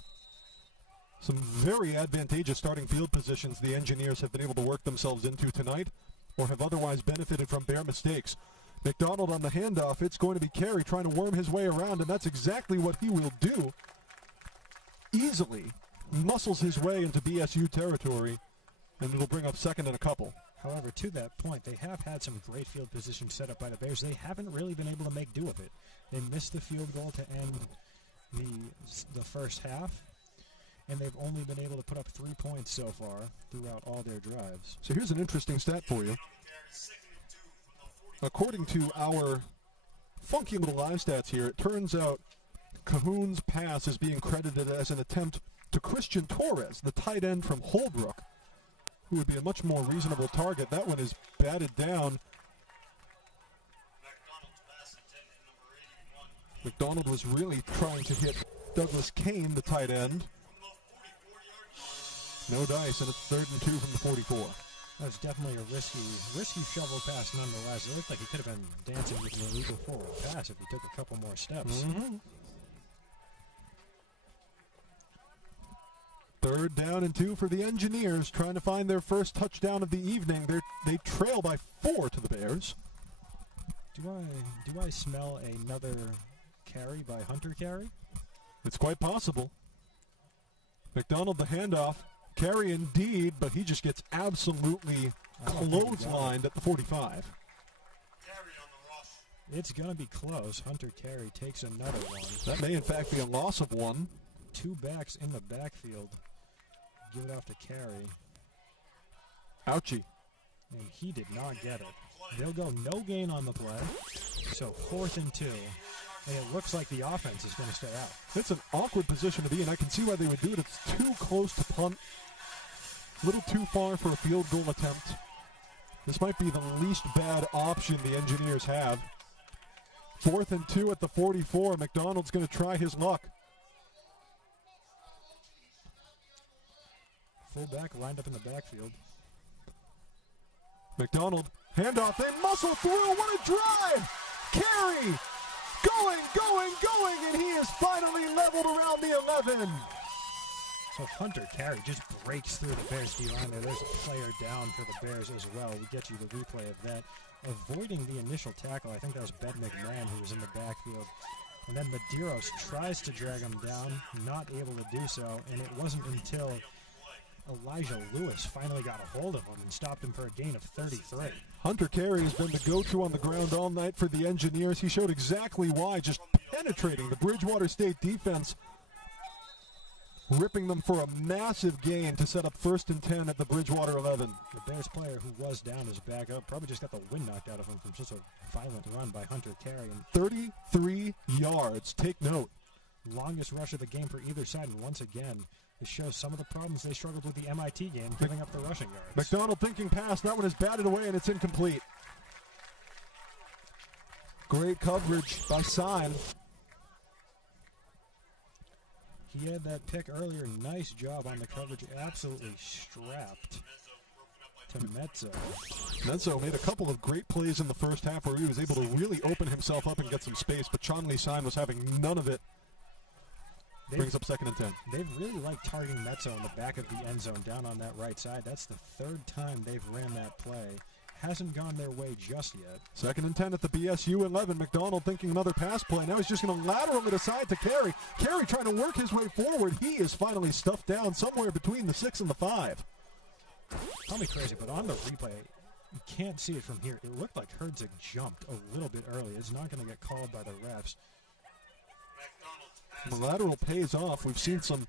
Some very advantageous starting field positions the Engineers have been able to work themselves into tonight or have otherwise benefited from Bear mistakes. McDonald on the handoff. It's going to be Carey trying to worm his way around, and that's exactly what he will do. Easily muscles his way into BSU territory, and it'll bring up second and a couple. However, to that point, they have had some great field position set up by the Bears. They haven't really been able to make do of it. They missed the field goal to end the first half, and they've only been able to put up 3 points so far throughout all their drives. So here's an interesting stat for you. According to our funky little live stats here, it turns out Cahoon's pass is being credited as an attempt to Christian Torres, the tight end from Holbrook, who would be a much more reasonable target. That one is batted down. McDonald was really trying to hit Douglas Kane, the tight end. No dice, and it's 3rd and 2 from the 44. That's definitely a risky shovel pass nonetheless. It looked like he could have been dancing with an illegal forward pass if he took a couple more steps. 3rd down and 2 for the Engineers, trying to find their first touchdown of the evening. They trail by 4 to the Bears. Do I smell another carry by Hunter Carey? It's quite possible. McDonald the handoff. Carey indeed, but he just gets absolutely clotheslined at the 45. It's going to be close. Hunter Carey takes another one. That may in fact be a loss of one. 2 backs in the backfield. Give it off to Carey. Ouchie. And he did not get it. They'll go no gain on the play. So 4th and 2. And it looks like the offense is going to stay out. It's an awkward position to be in. I can see why they would do it. It's too close to punt. A little too far for a field goal attempt. This might be the least bad option the Engineers have. 4th and 2 at the 44. McDonald's going to try his luck. Fullback lined up in the backfield. McDonald, handoff, they muscle through. What a drive! Carey! Going, and he is finally leveled around the 11. So Hunter Carey just breaks through the Bears D-line there. There's a player down for the Bears as well. We get you the replay of that. Avoiding the initial tackle, I think that was Ben McMahon who was in the backfield. And then Medeiros tries to drag him down, not able to do so, and it wasn't until Elijah Lewis finally got a hold of him and stopped him for a gain of 33. Hunter Carey has been the go-to on the ground all night for the Engineers. He showed exactly why, just penetrating the Bridgewater State defense, ripping them for a massive gain to set up 1st and 10 at the Bridgewater 11. The Bears player who was down is back up. Probably just got the wind knocked out of him from just a violent run by Hunter Carey. 33 yards. Take note. Longest rush of the game for either side, and once again, it shows some of the problems they struggled with the MIT game, giving up the rushing yards. McDonald thinking pass. That one is batted away, and it's incomplete. Great coverage by Sign. He had that pick earlier. Nice job on the coverage. Absolutely strapped to Mezzo. Mezzo made a couple of great plays in the first half where he was able to really open himself up and get some space, but Chonley Sign was having none of it. Brings up 2nd and 10. They've really liked targeting Mezzo in the back of the end zone down on that right side. That's the 3rd time they've ran that play. Hasn't gone their way just yet. 2nd and 10 at the BSU 11. McDonald thinking another pass play. Now he's just going to lateral it aside to Carey. Carey trying to work his way forward. He is finally stuffed down somewhere between the 6 and the 5. Call me crazy, but on the replay, you can't see it from here. It looked like Herzig jumped a little bit early. It's not going to get called by the refs. The lateral pays off. We've seen some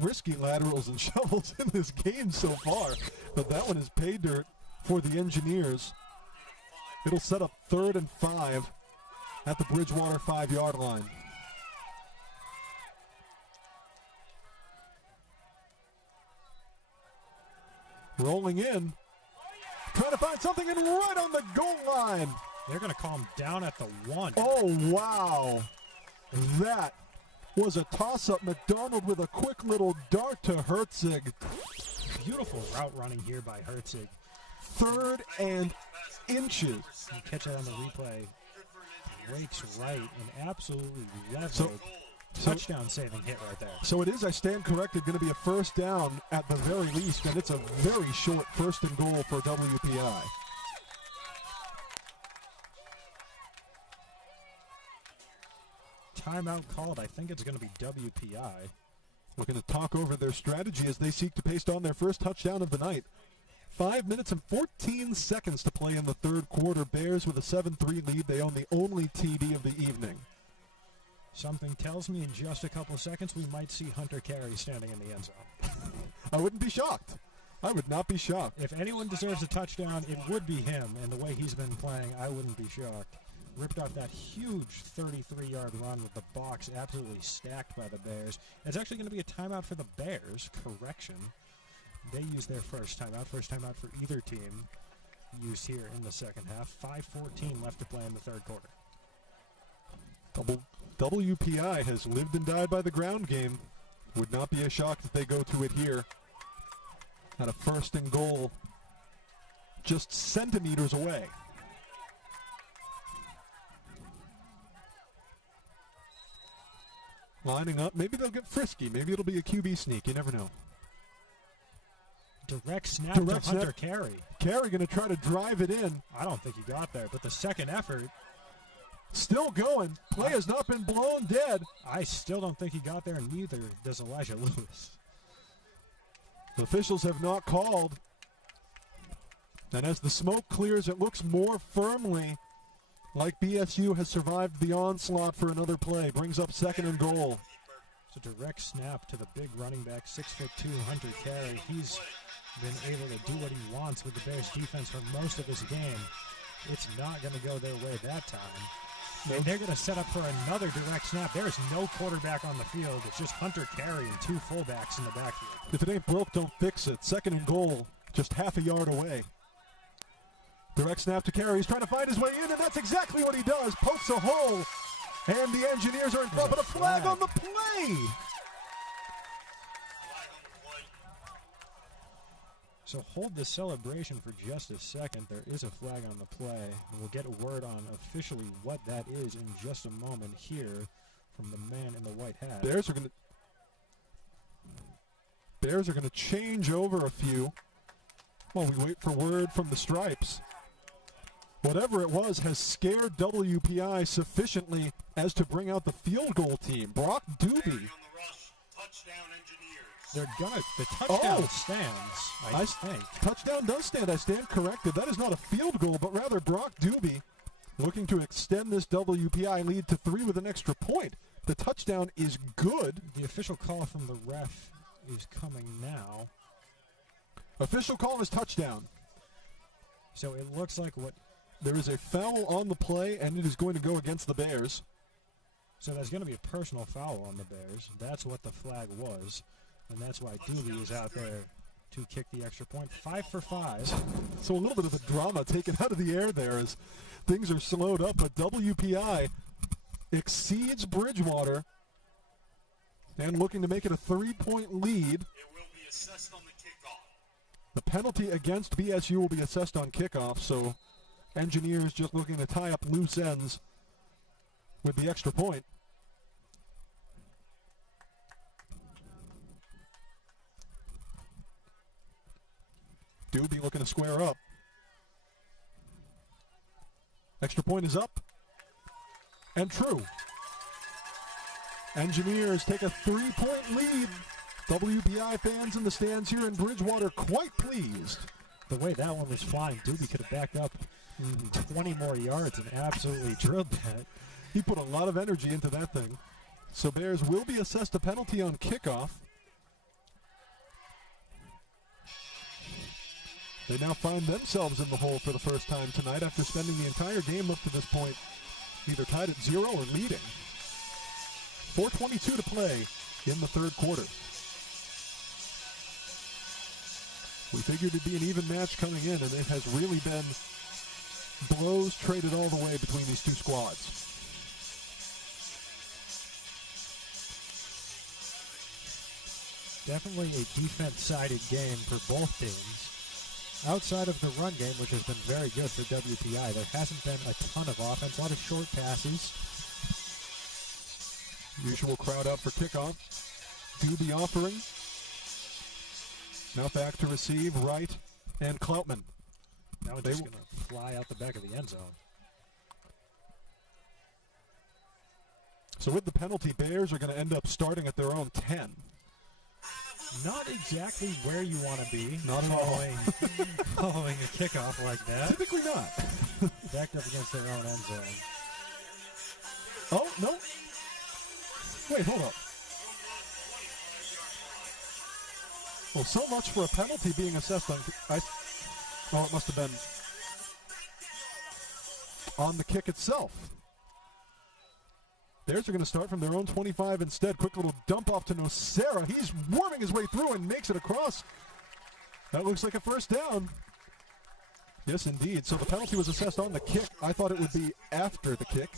risky laterals and shovels in this game so far, but that one is pay dirt for the Engineers. It'll set up 3rd and 5 at the Bridgewater 5-yard line. Rolling in, trying to find something, and right on the goal line. They're going to call him down at the 1. Oh, wow. That was a toss-up. McDonald with a quick little dart to Herzig. Beautiful route running here by Herzig. 3rd and inches. You catch it on the replay. Breaks right and absolutely leveled. Touchdown saving hit right there. So it is, I stand corrected, going to be a 1st down at the very least, and it's a very short 1st and goal for WPI. timeout called. I think it's going to be WPI. Looking to talk over their strategy as they seek to paste on their first touchdown of the night. 5 minutes and 14 seconds to play in the third quarter. Bears with a 7-3 lead. They own the only TD of the evening. Something tells me in just a couple seconds we might see Hunter Carey standing in the end zone. I wouldn't be shocked. I would not be shocked. If anyone deserves a touchdown, it would be him. And the way he's been playing, I wouldn't be shocked. Ripped off that huge 33-yard run with the box absolutely stacked by the Bears. It's actually going to be a timeout for the Bears. Correction. They use their first timeout. First timeout for either team used here in the second half. 5:14 left to play in the third quarter. WPI has lived and died by the ground game. Would not be a shock if they go to it here. At a first and goal, just centimeters away. Lining up. Maybe they'll get frisky. Maybe it'll be a QB sneak. You never know. Direct snap to Hunter Carey. Carey going to try to drive it in. I don't think he got there, but the second effort. Still going. Play has not been blown dead. I still don't think he got there, and neither does Elijah Lewis. The officials have not called. And as the smoke clears, it looks more firmly like BSU has survived the onslaught for another play. Brings up second and goal. It's a direct snap to the big running back, 6'2", Hunter Carey. He's been able to do what he wants with the Bears defense for most of this game. It's not going to go their way that time. And they're going to set up for another direct snap. There is no quarterback on the field. It's just Hunter Carey and two fullbacks in the backfield. If it ain't broke, don't fix it. Second and goal, just half a yard away. Direct snap to Carey. He's trying to find his way in, and that's exactly what he does. Pokes a hole, and the Engineers are in front, but a flag on the play. So hold the celebration for just a second. There is a flag on the play, and we'll get a word on officially what that is in just a moment here from the man in the white hat. Bears are going to change over a few while we wait for word from the Stripes. Whatever it was has scared WPI sufficiently as to bring out the field goal team. Brock Doobie. The touchdown stands, I think. Touchdown does stand. I stand corrected. That is not a field goal, but rather Brock Doobie looking to extend this WPI lead to 3 with an extra point. The touchdown is good. The official call from the ref is coming now. Official call is touchdown. So it looks like what... There is a foul on the play, and it is going to go against the Bears. So there's going to be a personal foul on the Bears. That's what the flag was. And that's why Doobie is out there to kick the extra point. 5 for 5. So a little bit of a drama taken out of the air there as things are slowed up. But WPI exceeds Bridgewater and looking to make it a 3-point lead. It will be assessed on the kickoff. The penalty against BSU will be assessed on kickoff. So Engineers just looking to tie up loose ends with the extra point. Doobie looking to square up. Extra point is up. And true. Engineers take a 3-point lead. WPI fans in the stands here in Bridgewater quite pleased. The way that one was flying, Doobie could have backed up 20 more yards and absolutely drilled that. He put a lot of energy into that thing. So Bears will be assessed a penalty on kickoff. They now find themselves in the hole for the first time tonight after spending the entire game up to this point either tied at 0 or leading. 4:22 to play in the third quarter. We figured it'd be an even match coming in, and it has really been blows traded all the way between these two squads. Definitely a defense-sided game for both teams. Outside of the run game, which has been very good for WPI, there hasn't been a ton of offense, a lot of short passes. Usual crowd out for kickoff. Doobie offering. Now back to receive, Wright and Kloutman. Now it's just going to fly out the back of the end zone. So with the penalty, Bears are going to end up starting at their own 10. Not exactly where you want to be. Not at all. Following a kickoff like that. Typically not. Backed up against their own end zone. Oh, no. Wait, hold up. Well, so much for a penalty being assessed on... Well, it must have been on the kick itself. Bears are going to start from their own 25 instead. Quick little dump off to Nocera. He's worming his way through and makes it across. That looks like a first down. Yes, indeed. So the penalty was assessed on the kick. I thought it would be after the kick.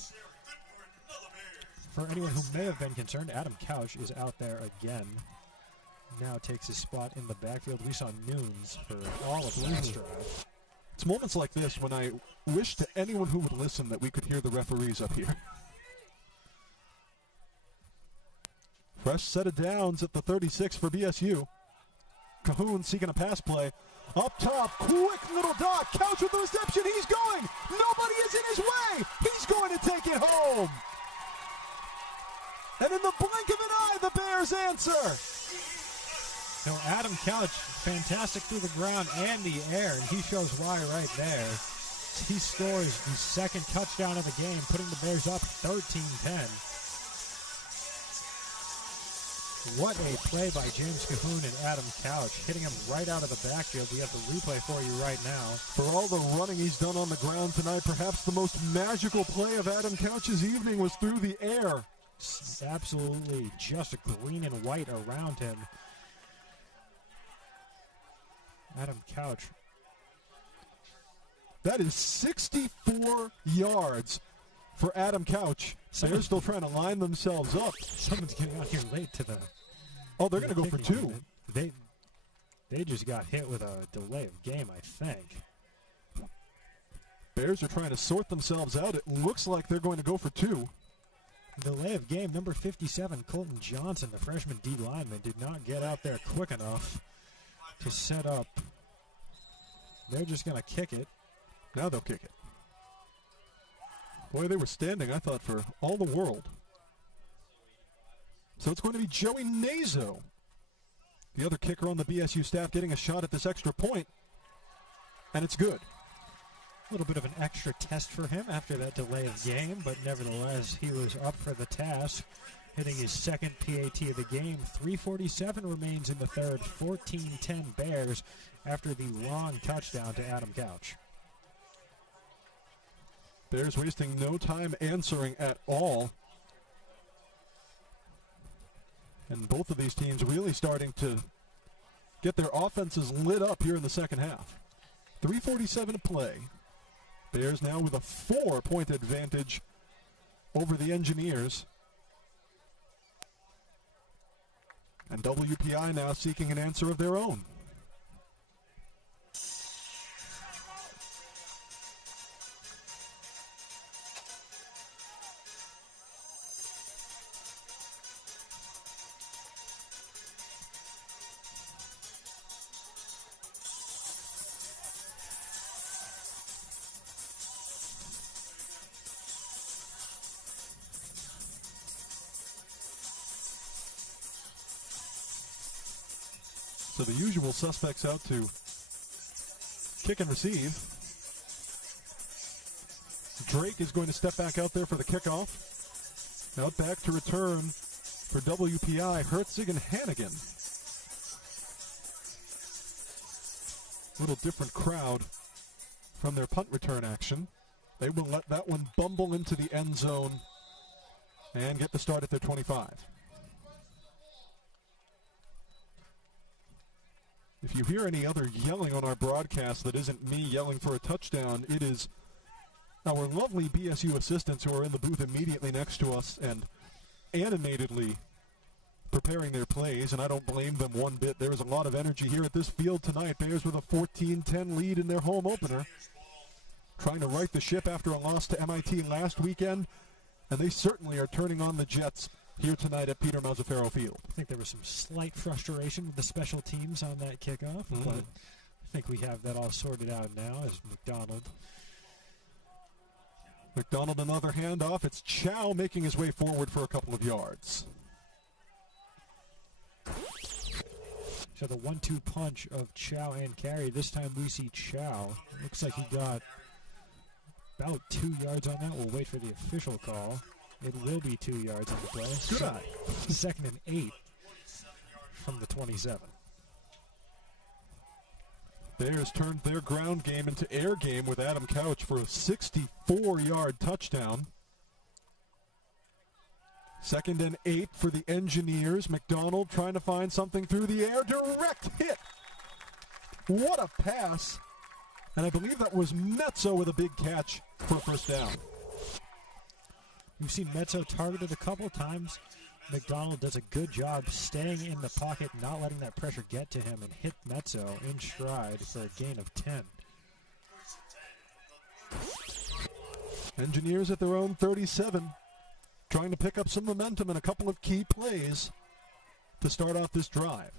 For anyone who may have been concerned, Adam Couch is out there again. Now takes his spot in the backfield. We saw Nunes for all of last drive. It's moments like this when I wish to anyone who would listen that we could hear the referees up here. Fresh set of downs at the 36 for BSU. Cahoon seeking a pass play. Up top, quick little dot. Couch with the reception. He's going. Nobody is in his way. He's going to take it home. And in the blink of an eye, the Bears answer. So Adam Couch, fantastic through the ground and the air, and he shows why right there. He scores the second touchdown of the game, putting the Bears up 13-10. What a play by James Cahoon and Adam Couch, hitting him right out of the backfield. We have the replay for you right now. For all the running he's done on the ground tonight, perhaps the most magical play of Adam Couch's evening was through the air. Absolutely, just green and white around him. Adam Couch. That is 64 yards for Adam Couch. They're still trying to line themselves up. Someone's getting out here late to the... Oh, they're going to go for two. They just got hit with a delay of game, I think. Bears are trying to sort themselves out. It looks like they're going to go for two. Delay of game, number 57, Colton Johnson, the freshman D lineman, did not get out there quick enough to set up. They're just going to kick it. Now they'll kick it. Boy, they were standing, I thought, for all the world. So it's going to be Joey Nazo, the other kicker on the BSU staff, getting a shot at this extra point. And it's good. A little bit of an extra test for him after that delay of game, but nevertheless, he was up for the task, hitting his second PAT of the game. 3:47 remains in the third, 14-10 Bears after the long touchdown to Adam Couch. Bears wasting no time answering at all. And both of these teams really starting to get their offenses lit up here in the second half. 3:47 to play. Bears now with a 4-point advantage over the Engineers. And WPI now seeking an answer of their own. So the usual suspects out to kick and receive. Drake is going to step back out there for the kickoff. Out back to return for WPI, Herzig and Hannigan. Little different crowd from their punt return action. They will let that one bumble into the end zone and get the start at their 25. If you hear any other yelling on our broadcast that isn't me yelling for a touchdown, it is our lovely BSU assistants who are in the booth immediately next to us and animatedly preparing their plays, and I don't blame them one bit. There is a lot of energy here at this field tonight. Bears with a 14-10 lead in their home opener, trying to right the ship after a loss to MIT last weekend, and they certainly are turning on the Jets here tonight at Peter Mazzaferro Field. I think there was some slight frustration with the special teams on that kickoff, but I think we have that all sorted out now as McDonald McDonald another handoff. It's Chow making his way forward for a couple of yards. So the 1-2 punch of Chow and Carey. This time we see Chow. Looks like he got about 2 yards on that. We'll wait for the official call. It will be 2 yards on the play. Good eye. 2nd and 8 from the 27. Bears turned their ground game into air game with Adam Couch for a 64-yard touchdown. 2nd and 8 for the Engineers. McDonald trying to find something through the air. Direct hit. What a pass. And I believe that was Mezzo with a big catch for a first down. We've seen Mezzo targeted a couple of times. McDonald does a good job staying in the pocket, not letting that pressure get to him, and hit Mezzo in stride for a gain of 10. Engineers at their own 37, trying to pick up some momentum in a couple of key plays to start off this drive.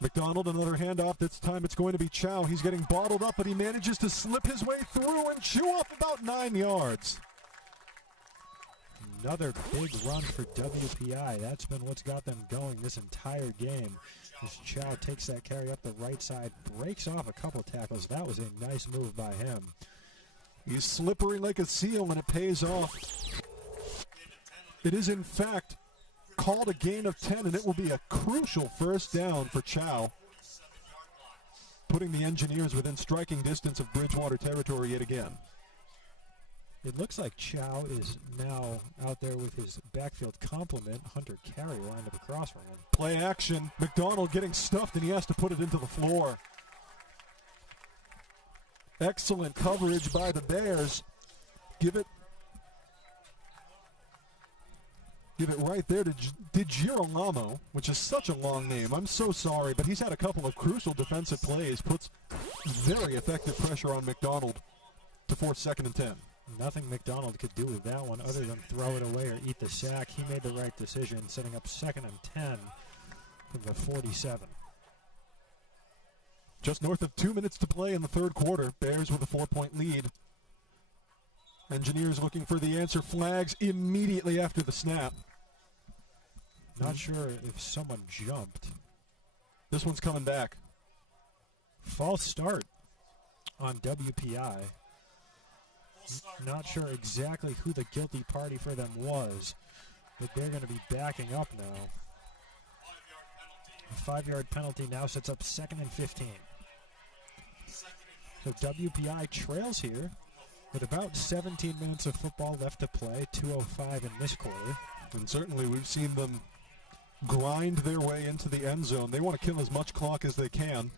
McDonald, another handoff. This time it's going to be Chow. He's getting bottled up, but he manages to slip his way through and chew up about 9 yards. Another big run for WPI. That's been what's got them going this entire game. As Chow takes that carry up the right side, breaks off a couple tackles. That was a nice move by him. He's slippery like a seal, and it pays off. It is, in fact, called a gain of 10, and it will be a crucial first down for Chow, putting the Engineers within striking distance of Bridgewater territory yet again. It looks like Chow is now out there with his backfield complement, Hunter Carey, lined up across from him. Play action. McDonald getting stuffed, and he has to put it into the floor. Excellent coverage by the Bears. Give it right there to DiGirolamo, which is such a long name. I'm so sorry, but he's had a couple of crucial defensive plays. Puts very effective pressure on McDonald to force 2nd and 10. Nothing McDonald could do with that one other than throw it away or eat the sack. He made the right decision, setting up 2nd and 10 from the 47. Just north of 2 minutes to play in the third quarter. Bears with a 4-point lead. Engineers looking for the answer. Flags immediately after the snap. Not sure if someone jumped. This one's coming back. False start on WPI. Not sure exactly who the guilty party for them was, but they're going to be backing up now. A 5-yard penalty now sets up 2nd and 15. So WPI trails here with about 17 minutes of football left to play, 2:05 in this quarter. And certainly we've seen them grind their way into the end zone. They want to kill as much clock as they can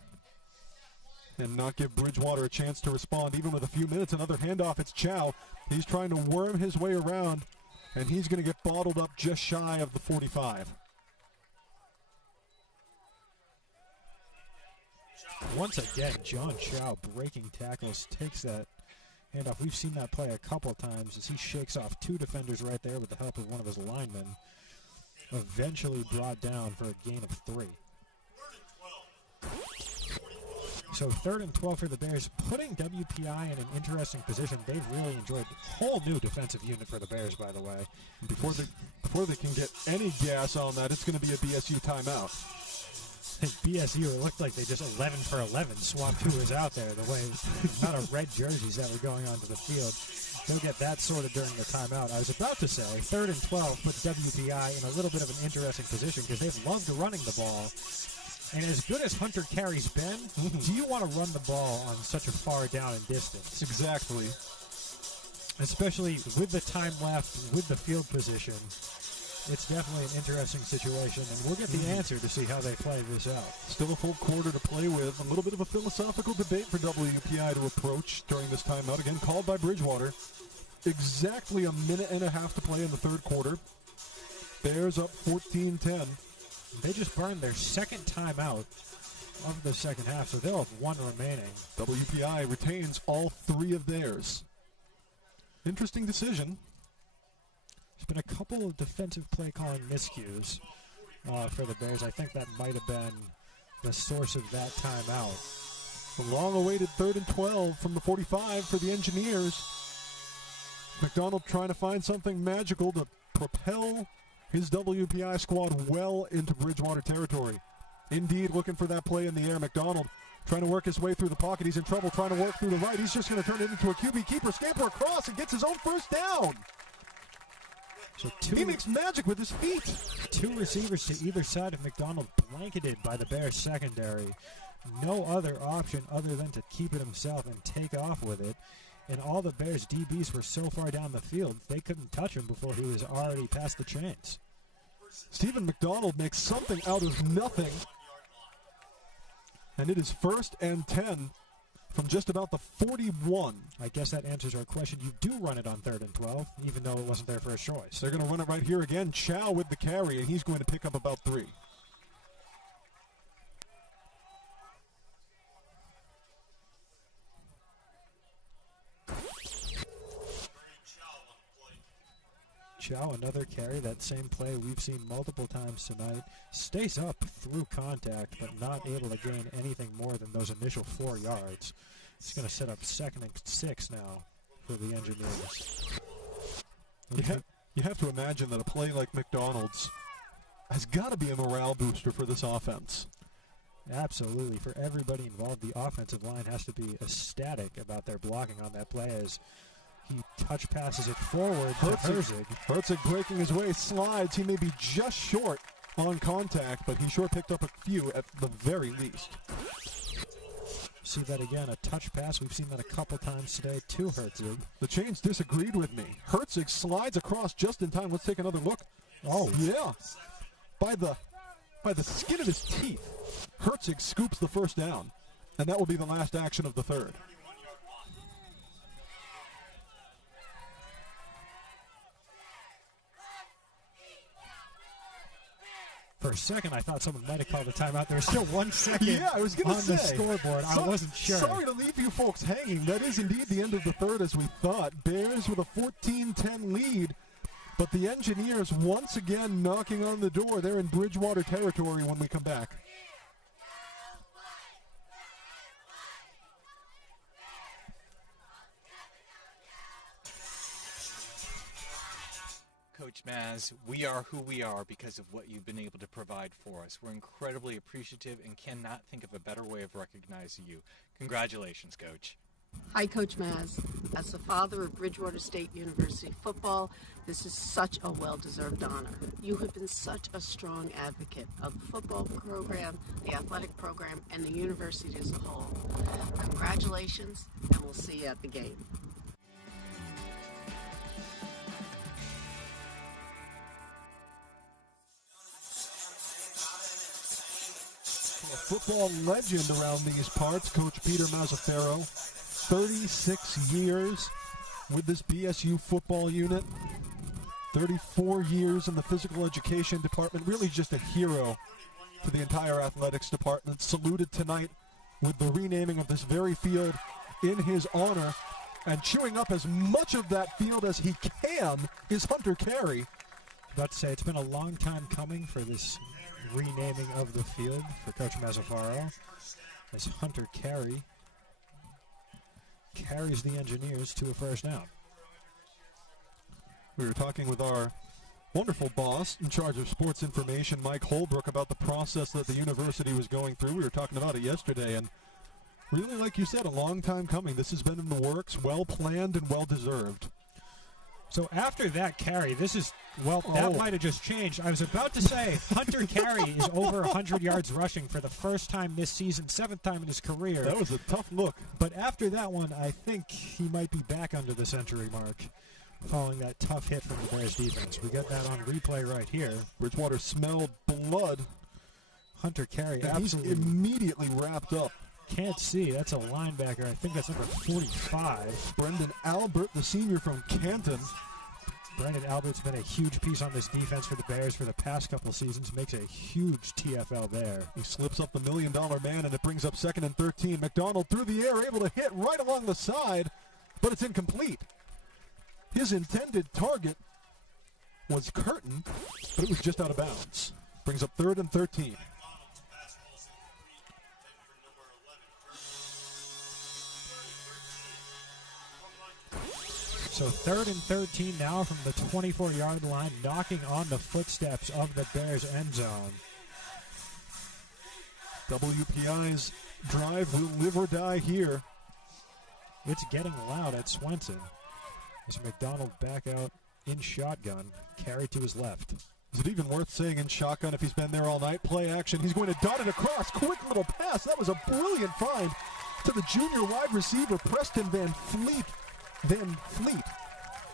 and not give Bridgewater a chance to respond, even with a few minutes. Another handoff, it's Chow. He's trying to worm his way around, and he's going to get bottled up just shy of the 45. Once again, John Chow breaking tackles, takes that handoff. We've seen that play a couple times as he shakes off 2 defenders right there with the help of one of his linemen. Eventually brought down for a gain of 3. So 3rd and 12 for the Bears, putting WPI in an interesting position. They've really enjoyed a whole new defensive unit for the Bears, by the way. Before they can get any gas on that, it's going to be a BSU timeout. BSU, it looked like they just 11 for 11 swapped who was out there. The way the amount of red jerseys that were going onto the field. They'll get that sorted during the timeout. I was about to say 3rd and 12 puts WPI in a little bit of an interesting position because they've loved running the ball. And as good as Hunter Carey's been, do you want to run the ball on such a far down and distance? Exactly. Especially with the time left, with the field position. It's definitely an interesting situation, and we'll get the answer to see how they play this out. Still a full quarter to play with. A little bit of a philosophical debate for WPI to approach during this timeout. Again, called by Bridgewater. Exactly a minute and a half to play in the third quarter. Bears up 14-10. They just burned their 2nd timeout of the second half, so they'll have 1 remaining. WPI retains all 3 of theirs. Interesting decision. There's been a couple of defensive play calling miscues for the Bears. I think that might have been the source of that timeout. A long-awaited 3rd and 12 from the 45 for the Engineers. McDonald trying to find something magical to propel his WPI squad well into Bridgewater territory. Indeed, looking for that play in the air. McDonald trying to work his way through the pocket. He's in trouble trying to work through the right. He's just going to turn it into a QB keeper, scamper across, and gets his own first down. So he makes magic with his feet. 2 receivers to either side of McDonald, blanketed by the Bears secondary. No other option other than to keep it himself and take off with it. And all the Bears DBs were so far down the field, they couldn't touch him before he was already past the chains. Stephen McDonald makes something out of nothing. And it is 1st and 10 from just about the 41. I guess that answers our question. You do run it on 3rd and 12, even though it wasn't their first choice. They're going to run it right here again. Chow with the carry, and he's going to pick up about 3. Chow, another carry, that same play we've seen multiple times tonight. Stays up through contact, but not able to gain anything more than those initial 4 yards. It's going to set up 2nd and 6 now for the Engineers. You have to imagine that a play like McDonald's has got to be a morale booster for this offense. Absolutely. For everybody involved, the offensive line has to be ecstatic about their blocking on that play as he touch passes it forward to Herzig. Herzig breaking his way, slides. He may be just short on contact, but he sure picked up a few at the very least. See that again, a touch pass. We've seen that a couple times today to Herzig. The chains disagreed with me. Herzig slides across just in time. Let's take another look. Oh, yeah. By the skin of his teeth, Herzig scoops the first down, and that will be the last action of the 3rd. For a second, I thought someone might have called a timeout. There was still 1 second yeah, I was gonna on say, the scoreboard. I wasn't sure. Sorry to leave you folks hanging. That is indeed the end of the 3rd as we thought. Bears with a 14-10 lead, but the Engineers once again knocking on the door. They're in Bridgewater territory when we come back. Coach Maz, we are who we are because of what you've been able to provide for us. We're incredibly appreciative and cannot think of a better way of recognizing you. Congratulations, Coach. Hi, Coach Maz. As the father of Bridgewater State University football, this is such a well-deserved honor. You have been such a strong advocate of the football program, the athletic program, and the university as a whole. Congratulations, and we'll see you at the game. A football legend around these parts, Coach Peter Mazzaferro. 36 years with this BSU football unit. 34 years in the physical education department. Really just a hero to the entire athletics department. Saluted tonight with the renaming of this very field in his honor. And chewing up as much of that field as he can is Hunter Carey. About to say, it's been a long time coming for this renaming of the field for Coach Mazzaferro, as Hunter Carey carries the Engineers to a first down. We were talking with our wonderful boss in charge of sports information, Mike Holbrook, about the process that the university was going through. We were talking about it yesterday, and really, like you said, a long time coming. This has been in the works, well planned and well deserved. So after that carry, this is, well, that might have just changed. I was about to say Hunter Carey is over 100 yards rushing for the first time this season, 7th time in his career. That was a tough look. But after that one, I think he might be back under the century mark following that tough hit from the Bears defense. We got that on replay right here. Bridgewater smelled blood. Hunter Carey and absolutely he's immediately wrapped up. Can't see. That's a linebacker. I think that's number 45. Brendan Albert, the senior from Canton. Brendan Albert's been a huge piece on this defense for the Bears for the past couple seasons. Makes a huge TFL there. He slips up the $1 million man, and it brings up 2nd and 13. McDonald through the air, able to hit right along the side, but it's incomplete. His intended target was Curtin, but it was just out of bounds. Brings up 3rd and 13. So 3rd and 13 now from the 24-yard line, knocking on the footsteps of the Bears end zone. WPI's drive will live or die here. It's getting loud at Swenson. As McDonald back out in shotgun, carry to his left. Is it even worth saying in shotgun if he's been there all night? Play action. He's going to dot it across. Quick little pass. That was a brilliant find to the junior wide receiver, Preston Van Fleet. I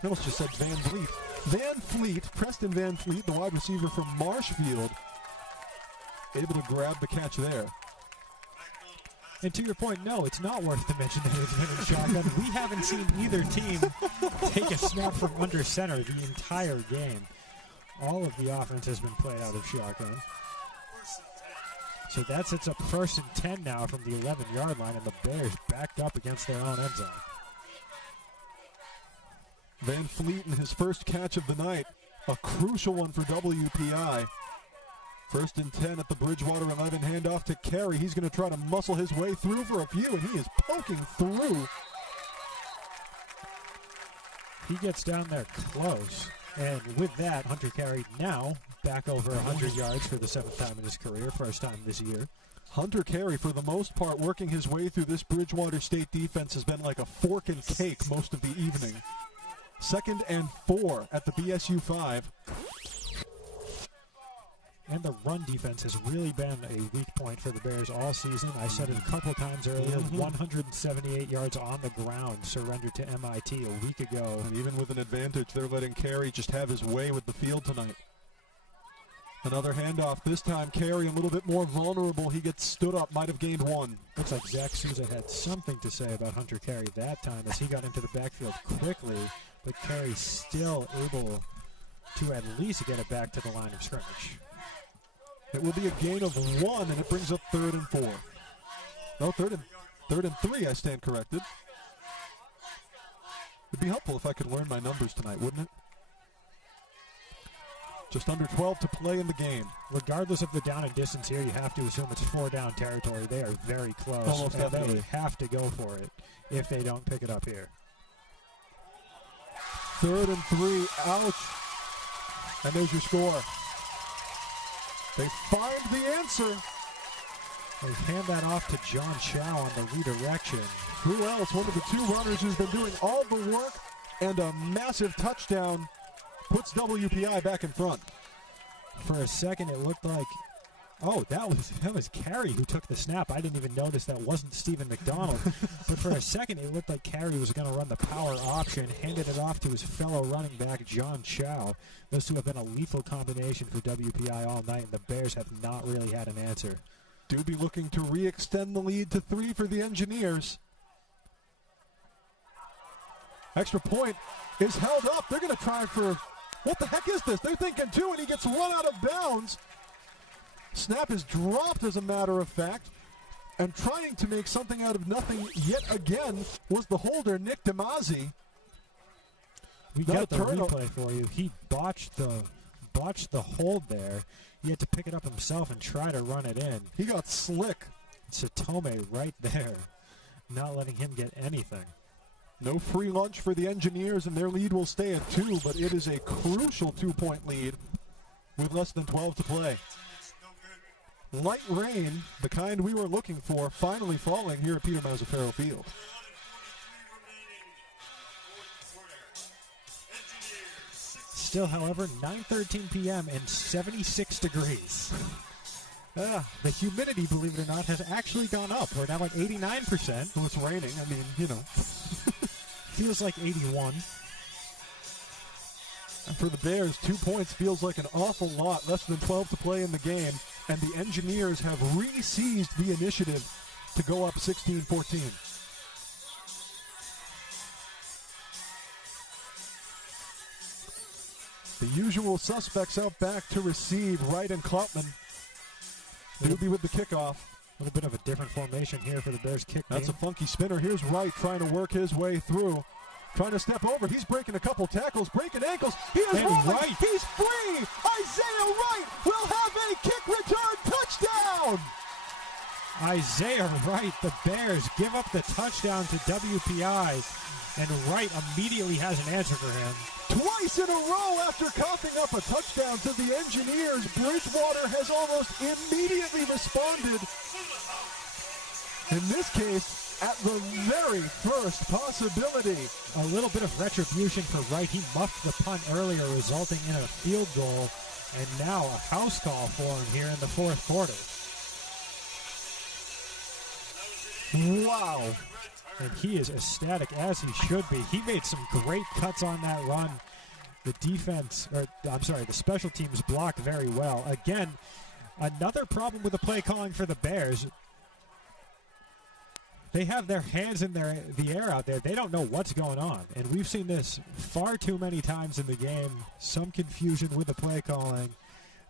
almost just said Van Vliet. Van Fleet, Preston Van Fleet, the wide receiver from Marshfield, able to grab the catch there. And to your point, no, it's not worth to mention that it's been in shotgun. We haven't seen either team take a snap from under center the entire game. All of the offense has been played out of shotgun. So that sets up 1st and 10 now from the 11-yard line, and the Bears backed up against their own end zone. Van Fleet in his first catch of the night, a crucial one for WPI. 1st and 10 at the Bridgewater 11, handoff to Carey. He's going to try to muscle his way through for a few, and he is poking through. He gets down there close. And with that, Hunter Carey now back over 100 yards for the 7th time in his career, first time this year. Hunter Carey, for the most part, working his way through this Bridgewater State defense has been like a fork and cake most of the evening. 2nd and 4 at the BSU 5. And the run defense has really been a weak point for the Bears all season. I said it a couple times earlier, 178 yards on the ground surrendered to MIT a week ago. And even with an advantage, they're letting Carey just have his way with the field tonight. Another handoff. This time, Carey a little bit more vulnerable. He gets stood up, might have gained 1. Looks like Zach Souza had something to say about Hunter Carey that time as he got into the backfield quickly, but Carey still able to at least get it back to the line of scrimmage. It will be a gain of 1, and it brings up 3rd and 4. No, 3rd and 3, I stand corrected. It'd be helpful if I could learn my numbers tonight, wouldn't it? Just under 12 to play in the game. Regardless of the down and distance here, you have to assume it's 4-down territory. They are very close. Almost and definitely. They have to go for it if they don't pick it up here. 3rd and 3, ouch. And there's your score. They find the answer. They hand that off to John Chow on the redirection. Who else? One of the 2 runners who's been doing all the work, and a massive touchdown puts WPI back in front. For a second, it looked like, oh, that was Carey who took the snap. I didn't even notice that wasn't Stephen McDonald. But for a second, it looked like Carey was going to run the power option, handed it off to his fellow running back, John Chow. Those two have been a lethal combination for WPI all night, and the Bears have not really had an answer. Doobie looking to re-extend the lead to 3 for the Engineers. Extra point is held up. They're going to try for, what the heck is this? They're thinking 2, and he gets run out of bounds. Snap is dropped, as a matter of fact. And trying to make something out of nothing yet again was the holder, Nick DeMazzi. We got the replay for you. He botched the hold there. He had to pick it up himself and try to run it in. He got slick. Satome right there, not letting him get anything. No free lunch for the Engineers, and their lead will stay at 2, but it is a crucial 2-point lead with less than 12 to play. Light rain, the kind we were looking for, finally falling here at Peter Mazzaferro Field. Still, however, 9:13 p.m. and 76 degrees. The humidity, believe it or not, has actually gone up. We're now at 89%. Well, it's raining. I mean, you know. Feels like 81. And for the Bears, 2 points feels like an awful lot. Less than 12 to play in the game. And the Engineers have re-seized the initiative to go up 16-14. The usual suspects out back to receive, Wright and Kloutman. Doobie with the kickoff. A little bit of a different formation here for the Bears kick That's team. a funky spinner. Here's Wright trying to work his way through. Trying to step over. He's breaking a couple tackles, breaking ankles. He is rolling. Wright. He's free. Isaiah Wright will have a kick return touchdown. Isaiah Wright, the Bears give up the touchdown to WPI. and Wright immediately has an answer for him. Twice in a row after coughing up a touchdown to the Engineers, Bridgewater has almost immediately responded. In this case, at the very first possibility. A little bit of retribution for Wright. He muffed the punt earlier, resulting in a field goal, and now a house call for him here in the fourth quarter. Wow. And he is ecstatic, as he should be. He made some great cuts on that run. The special teams blocked very well. Again, another problem with the play calling for the Bears. They have their hands in the air out there. They don't know what's going on. And we've seen this far too many times in the game. Some confusion with the play calling.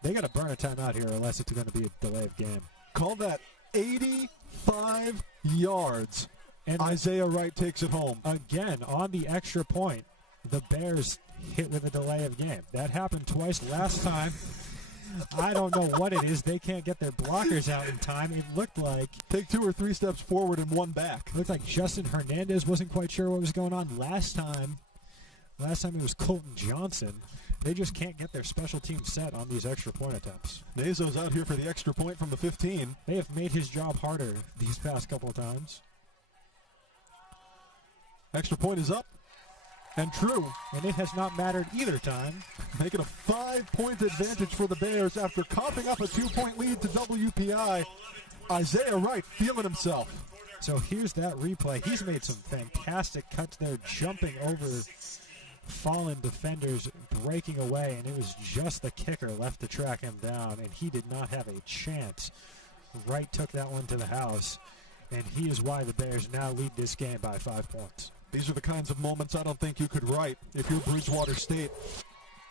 They got to burn a timeout here, unless it's going to be a delay of game. Call that 85 yards. And Isaiah Wright takes it home. Again, on the extra point, the Bears hit with a delay of game. That happened twice last time. I don't know what it is. They can't get their blockers out in time. It looked like... Take 2 or 3 steps forward and 1 back. It looked like Justin Hernandez wasn't quite sure what was going on last time. Last time it was Colton Johnson. They just can't get their special team set on these extra point attempts. Nazo's out here for the extra point from the 15. They have made his job harder these past couple of times. Extra point is up. And true. And it has not mattered either time. Making a 5-point advantage for the Bears after coughing up a 2-point lead to WPI. Isaiah Wright feeling himself. So here's that replay. He's made some fantastic cuts there, jumping over fallen defenders, breaking away, and it was just the kicker left to track him down, and he did not have a chance. Wright took that one to the house, and he is why the Bears now lead this game by 5 points. These are the kinds of moments I don't think you could write if you're Bridgewater State.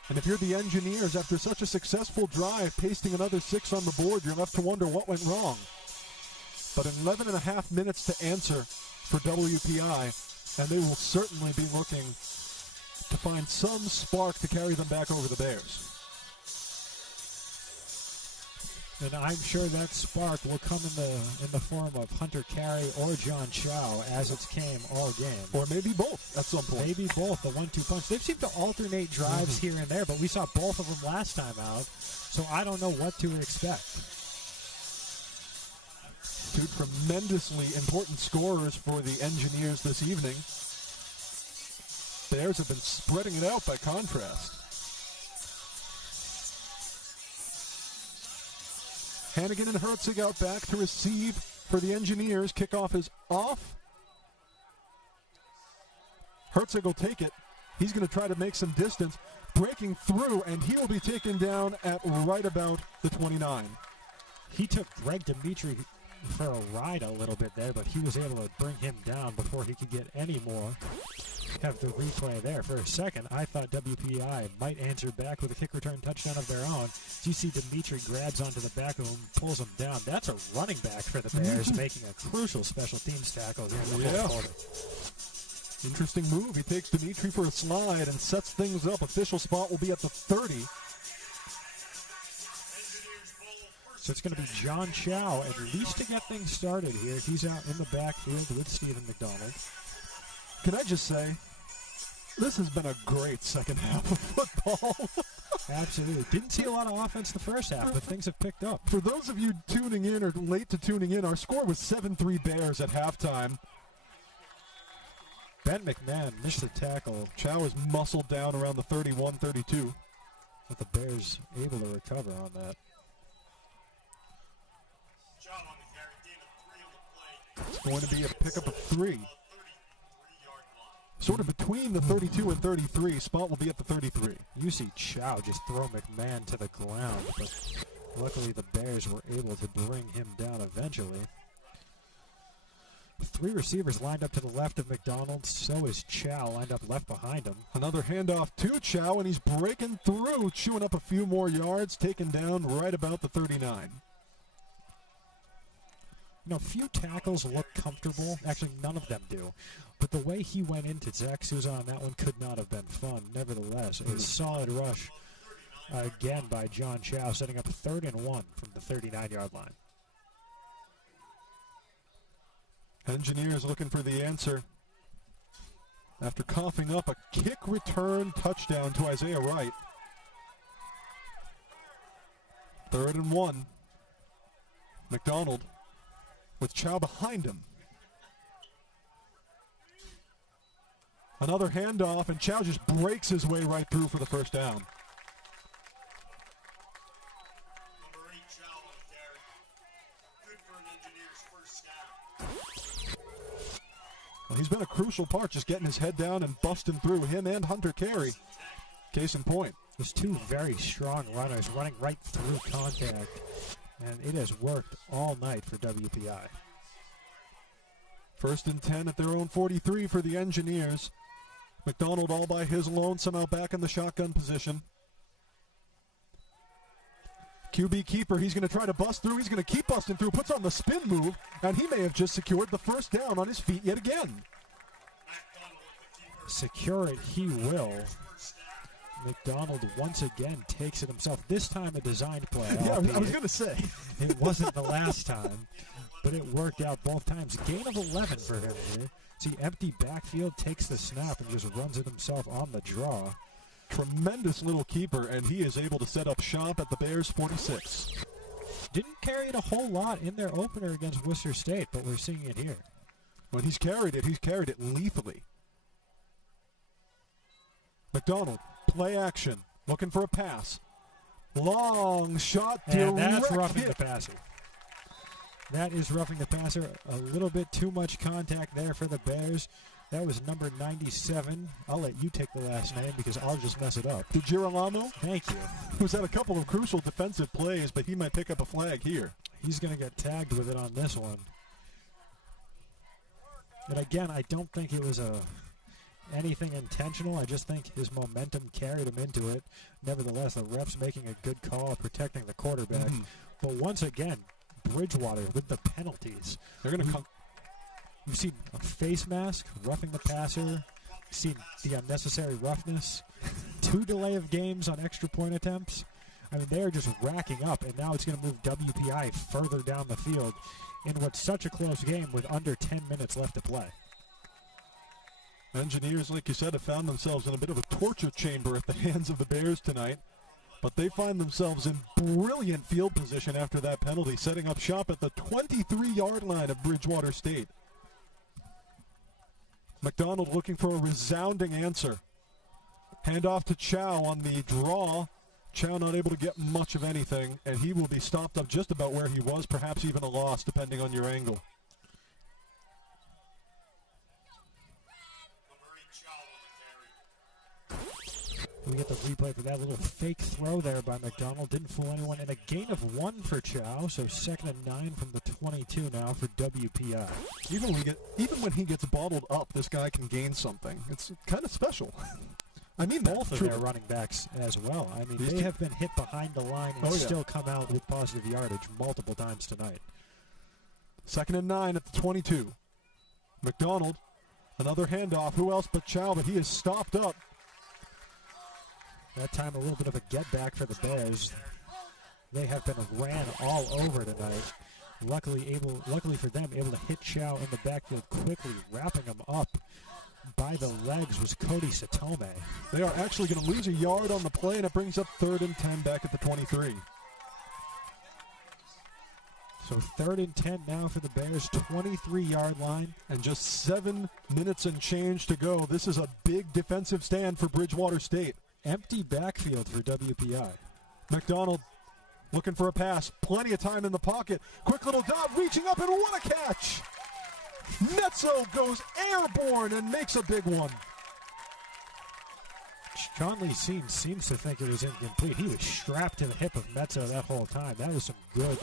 And if you're the Engineers, after such a successful drive, pasting another 6 on the board, you're left to wonder what went wrong. But 11 and a half minutes to answer for WPI, and they will certainly be looking to find some spark to carry them back over the Bears. And I'm sure that spark will come in the form of Hunter Carey or John Chow, as it's came all game. Or maybe both at some point. Maybe both, the 1-2 punch. They've seemed to alternate drives here and there, but we saw both of them last time out, so I don't know what to expect. 2 tremendously important scorers for the Engineers this evening. Bears have been spreading it out by contrast. Hannigan and Herzig out back to receive for the Engineers. Kickoff is off. Herzig will take it. He's going to try to make some distance. Breaking through, and he will be taken down at right about the 29. He took Greg Dimitri for a ride a little bit there, but he was able to bring him down before he could get any more. Have the replay there. For a second, I thought WPI might answer back with a kick return touchdown of their own. You see Dimitri grabs onto the back of him, pulls him down. That's a running back for the Bears, making a crucial special teams tackle here in the fourth quarter. Interesting move. He takes Dimitri for a slide and sets things up. Official spot will be at the 30. So it's going to be John Chow, at least to get things started here. He's out in the backfield with Stephen McDonald. Can I just say, this has been a great second half of football. Absolutely. Didn't see a lot of offense the first half, but things have picked up. For those of you tuning in or late to tuning in, our score was 7-3 Bears at halftime. Ben McMahon missed the tackle. Chow is muscled down around the 31-32. But the Bears able to recover on that. It's going to be a pickup of 3. Sort of between the 32 and 33. Spot will be at the 33. You see Chow just throw McMahon to the ground, but luckily the Bears were able to bring him down eventually. 3 receivers lined up to the left of McDonald. So is Chow lined up left behind him. Another handoff to Chow, and he's breaking through, chewing up a few more yards, taken down right about the 39. You know, few tackles look comfortable. Actually, none of them do. But the way he went into Zach Souza on that one could not have been fun. Nevertheless, a solid rush again by John Chow, setting up 3rd and 1 from the 39-yard line. Engineers looking for the answer. after coughing up a kick return touchdown to Isaiah Wright. 3rd and 1. McDonald with Chow behind him. Another handoff, and Chow just breaks his way right through for the first down. Well, he's been a crucial part, just getting his head down and busting through, him and Hunter Carey. Case in point. There's two very strong runners running right through contact, and it has worked all night for WPI. 1st and 10 at their own 43 for the Engineers. McDonald all by his lonesome out back in the shotgun position. QB keeper, he's going to try to bust through. He's going to keep busting through, puts on the spin move, and he may have just secured the first down on his feet yet again. Secure it, he will. McDonald once again takes it himself. This time a designed play. Yeah, I was going to say. It wasn't the last time, but it worked out both times. Gain of 11 for him here. See, empty backfield, takes the snap and just runs it himself on the draw. Tremendous little keeper, and he is able to set up shop at the Bears 46. Didn't carry it a whole lot in their opener against Worcester State, but we're seeing it here. When he's carried it lethally. McDonald, play action, looking for a pass. Long shot, and that's roughing hit. the passer. That is roughing the passer. A little bit too much contact there for the Bears. That was number 97. I'll let you take the last name because I'll just mess it up. DiGirolamo? Thank you. Who's had a couple of crucial defensive plays, but he might pick up a flag here. He's going to get tagged with it on this one. And again, I don't think it was anything intentional. I just think his momentum carried him into it. Nevertheless, the ref's making a good call, protecting the quarterback. But once again, Bridgewater with the penalties. They're going to come. You've seen a face mask, roughing the passer. You've seen the unnecessary roughness. 2 delay of games on extra point attempts. I mean, they are just racking up, and now it's going to move WPI further down the field in what's such a close game with under 10 minutes left to play. Engineers, like you said, have found themselves in a bit of a torture chamber at the hands of the Bears tonight. But they find themselves in brilliant field position after that penalty, setting up shop at the 23-yard line of Bridgewater State. McDonald looking for a resounding answer. Handoff to Chow on the draw. Chow not able to get much of anything, and he will be stopped up just about where he was, perhaps even a loss, depending on your angle. We get the replay for that little fake throw there by McDonald. Didn't fool anyone. And a gain of 1 for Chow, so 2nd and 9 from the 22 now for WPI. Even when he gets bottled up, this guy can gain something. It's kind of special. I mean, both of their running backs as well. I mean, they have been hit behind the line and still come out with positive yardage multiple times tonight. 2nd and 9 at the 22. McDonald, another handoff. Who else but Chow? But he is stopped up. That time a little bit of a get back for the Bears. They have been ran all over tonight. Luckily for them, able to hit Chow in the backfield quickly, wrapping him up by the legs was Cody Satome. They are actually going to lose a yard on the play, and it brings up 3rd and 10 back at the 23. So 3rd and 10 now for the Bears, 23-yard line. And just 7 minutes and change to go. This is a big defensive stand for Bridgewater State. Empty backfield for WPI. McDonald looking for a pass. Plenty of time in the pocket. Quick little dot, reaching up, and what a catch! Netzo goes airborne and makes a big one. Conley seems to think it was incomplete. He was strapped to the hip of Metzo that whole time. That was some good,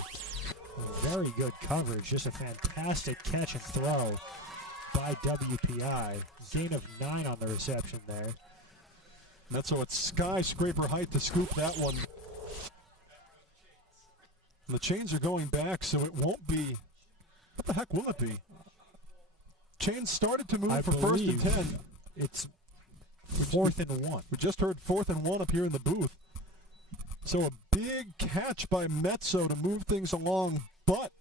very good coverage. Just a fantastic catch and throw by WPI. Gain of 9 on the reception there. Metzo at skyscraper height to scoop that one. And the chains are going back, so it won't be. What the heck will it be? Chains started to move for 1st and 10. It's 4th and 1. We just heard 4th and 1 up here in the booth. So a big catch by Metzo to move things along, but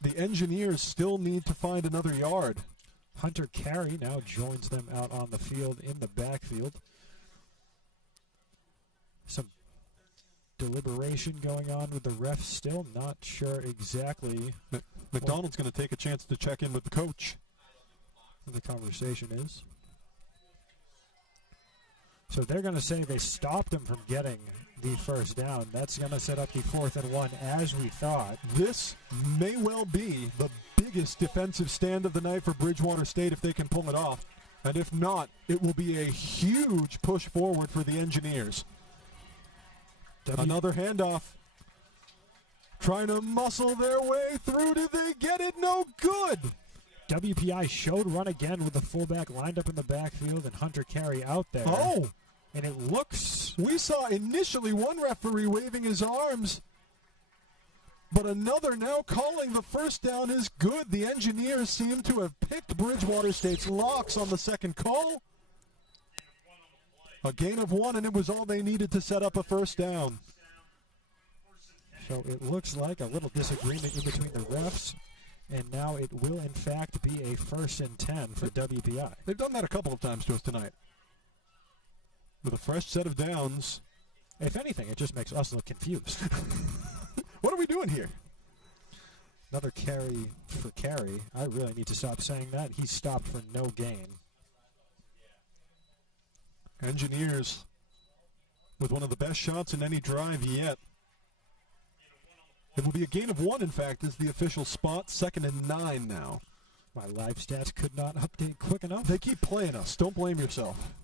the Engineers still need to find another yard. Hunter Carey now joins them out on the field in the backfield. Some deliberation going on with the refs still. Not sure exactly. McDonald's going to take a chance to check in with the coach. What the conversation is. So they're going to say they stopped him from getting the first down. That's going to set up the 4th and 1 as we thought. This may well be the biggest defensive stand of the night for Bridgewater State if they can pull it off. And if not, it will be a huge push forward for the Engineers. Another handoff. Trying to muscle their way through. Did they get it? No good. WPI showed run again with the fullback lined up in the backfield and Hunter Carey out there. Oh! And it looks... We saw initially one referee waving his arms, but another now calling the first down is good. The Engineers seem to have picked Bridgewater State's locks on the second call. A gain of 1, and it was all they needed to set up a first down. So it looks like a little disagreement in between the refs, and now it will in fact be a 1st and 10 for WPI. They've done that a couple of times to us tonight. With a fresh set of downs. If anything, it just makes us look confused. What are we doing here? Another carry for Carey. I really need to stop saying that. He's stopped for no gain. Engineers with one of the best shots in any drive yet. It will be a gain of 1, in fact, is the official spot. 2nd and 9 now. My live stats could not update quick enough. They keep playing us. Don't blame yourself.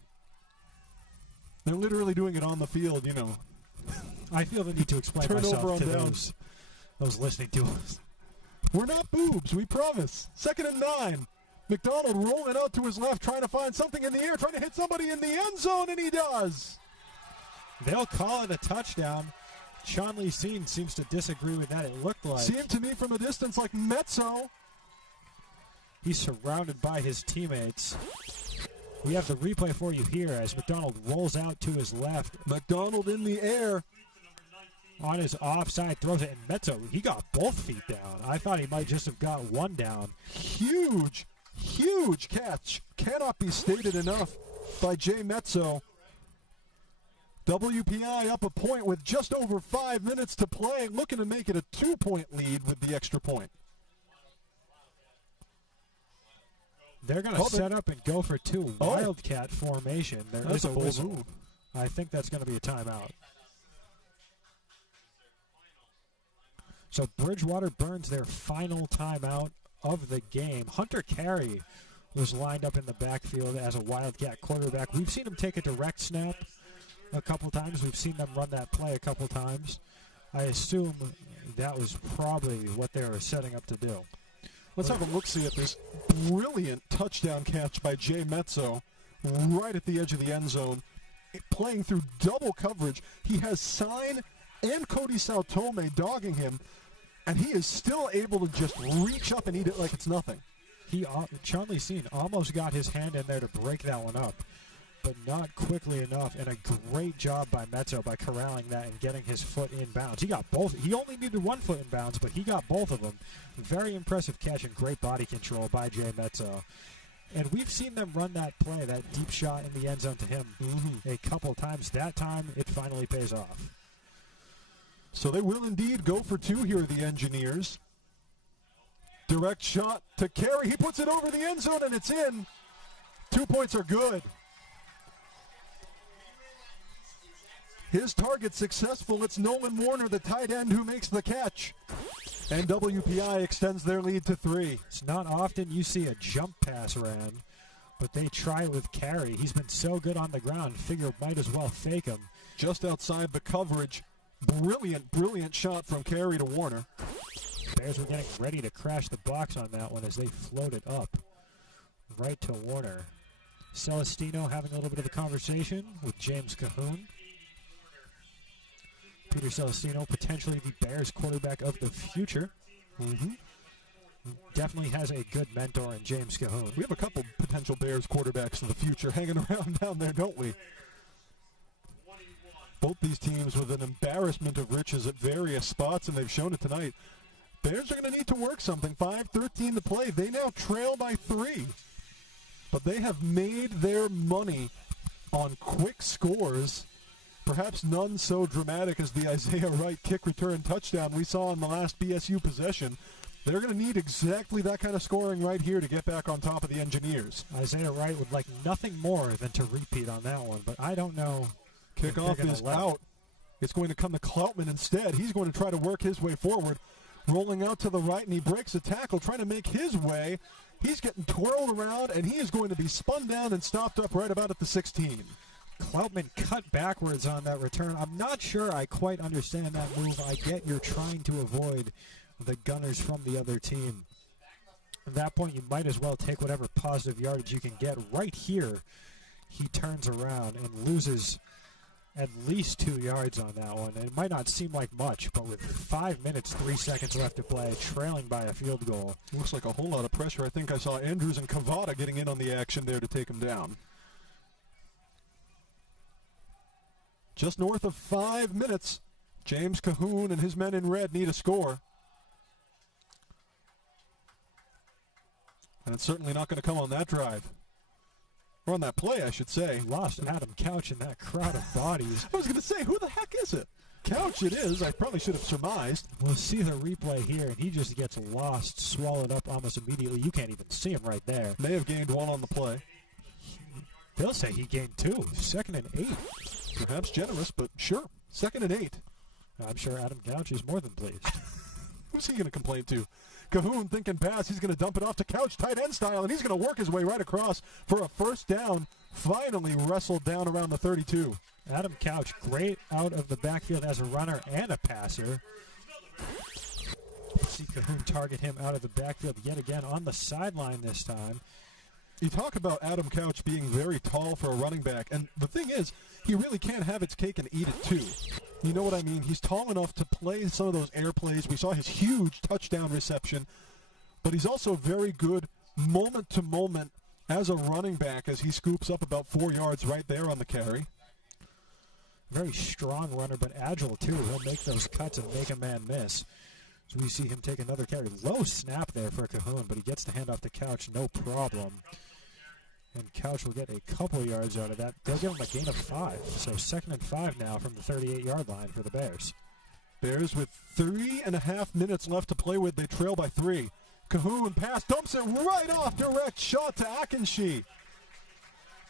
They're literally doing it on the field, you know. I feel the need to explain myself to those listening to us. We're not boobs, we promise. 2nd and 9. McDonald rolling out to his left, trying to find something in the air, trying to hit somebody in the end zone, and he does. They'll call it a touchdown. Chonley Seen seems to disagree with that. It looked like. Seemed to me from a distance like Mezzo. He's surrounded by his teammates. We have the replay for you here as McDonald rolls out to his left. McDonald in the air. On his offside, throws it, and Mezzo, he got both feet down. I thought he might just have got one down. Huge, huge catch. Cannot be stated enough by Jay Mezzo. WPI up a point with just over 5 minutes to play, looking to make it a 2-point lead with the extra point. They're going to set up and go for 2. Wildcat formation. That's a whistle. I think that's going to be a timeout. So Bridgewater burns their final timeout of the game. Hunter Carey was lined up in the backfield as a Wildcat quarterback. We've seen him take a direct snap a couple times. We've seen them run that play a couple times. I assume that was probably what they were setting up to do. Let's have a look-see at this brilliant touchdown catch by Jay Mezzo right at the edge of the end zone, playing through double coverage. He has Sign and Cody Sautome dogging him, and he is still able to just reach up and eat it like it's nothing. Chonley Seen almost got his hand in there to break that one up, but not quickly enough, and a great job by Mezzo by corralling that and getting his foot in bounds. He got both. He only needed 1 foot in bounds, but he got both of them. Very impressive catch and great body control by Jay Mezzo. And we've seen them run that play, that deep shot in the end zone to him a couple times. That time, it finally pays off. So they will indeed go for 2 here, the Engineers. Direct shot to Carey. He puts it over the end zone, and it's in. 2 points are good. His target successful. It's Nolan Warner, the tight end, who makes the catch. And WPI extends their lead to 3. It's not often you see a jump pass ran, but they try with Carey. He's been so good on the ground, figure might as well fake him. Just outside the coverage. Brilliant, brilliant shot from Carey to Warner. Bears were getting ready to crash the box on that one as they floated up right to Warner. Celestino having a little bit of a conversation with James Cahoon. Peter Celestino, potentially the Bears quarterback of the future. Definitely has a good mentor in James Cahoon. We have a couple potential Bears quarterbacks of the future hanging around down there, don't we? Both these teams with an embarrassment of riches at various spots, and they've shown it tonight. Bears are going to need to work something. 5:13 to play. They now trail by 3. but they have made their money on quick scores, perhaps none so dramatic as the Isaiah Wright kick return touchdown we saw in the last BSU possession. They're going to need exactly that kind of scoring right here to get back on top of the Engineers. Isaiah Wright would like nothing more than to repeat on that one, but I don't know. Kickoff is out. It's going to come to Kloutman instead. He's going to try to work his way forward, rolling out to the right, and he breaks a tackle, trying to make his way. He's getting twirled around, and he is going to be spun down and stopped up right about at the 16. Kloutman cut backwards on that return. I'm not sure I quite understand that move. I get you're trying to avoid the gunners from the other team. At that point, you might as well take whatever positive yardage you can get. Right here, he turns around and loses at least 2 yards on that one. And it might not seem like much, but with 5 minutes, 3 seconds left to play, trailing by a field goal. Looks like a whole lot of pressure. I think I saw Andrews and Cavada getting in on the action there to take him down. Just north of 5 minutes, James Cahoon and his men in red need a score. And it's certainly not going to come on that drive. Or on that play, I should say. Lost Adam Couch in that crowd of bodies. I was going to say, who the heck is it? Couch it is. I probably should have surmised. We'll see the replay here, and he just gets lost, swallowed up almost immediately. You can't even see him right there. May have gained 1 on the play. They'll say he gained 2. 2nd and 8. Perhaps generous, but sure. 2nd and 8. I'm sure Adam Couch is more than pleased. Who's he going to complain to? Cahoon thinking pass. He's going to dump it off to Couch, tight end style, and he's going to work his way right across for a first down. Finally wrestled down around the 32. Adam Couch, great out of the backfield as a runner and a passer. See Cahoon target him out of the backfield yet again on the sideline this time. You talk about Adam Couch being very tall for a running back, and the thing is, he really can't have its cake and eat it too. You know what I mean? He's tall enough to play some of those air plays. We saw his huge touchdown reception, but he's also very good moment to moment as a running back as he scoops up about 4 yards right there on the carry. Very strong runner, but agile too. He'll make those cuts and make a man miss. So we see him take another carry. Low snap there for Cahoon, but he gets the handoff to Couch, no problem. And Couch will get a couple yards out of that. They'll give him a gain of 5. So 2nd and 5 now from the 38-yard line for the Bears. Bears with 3.5 minutes left to play with. They trail by 3. Cahoon pass, dumps it right off, direct shot to Akinshi.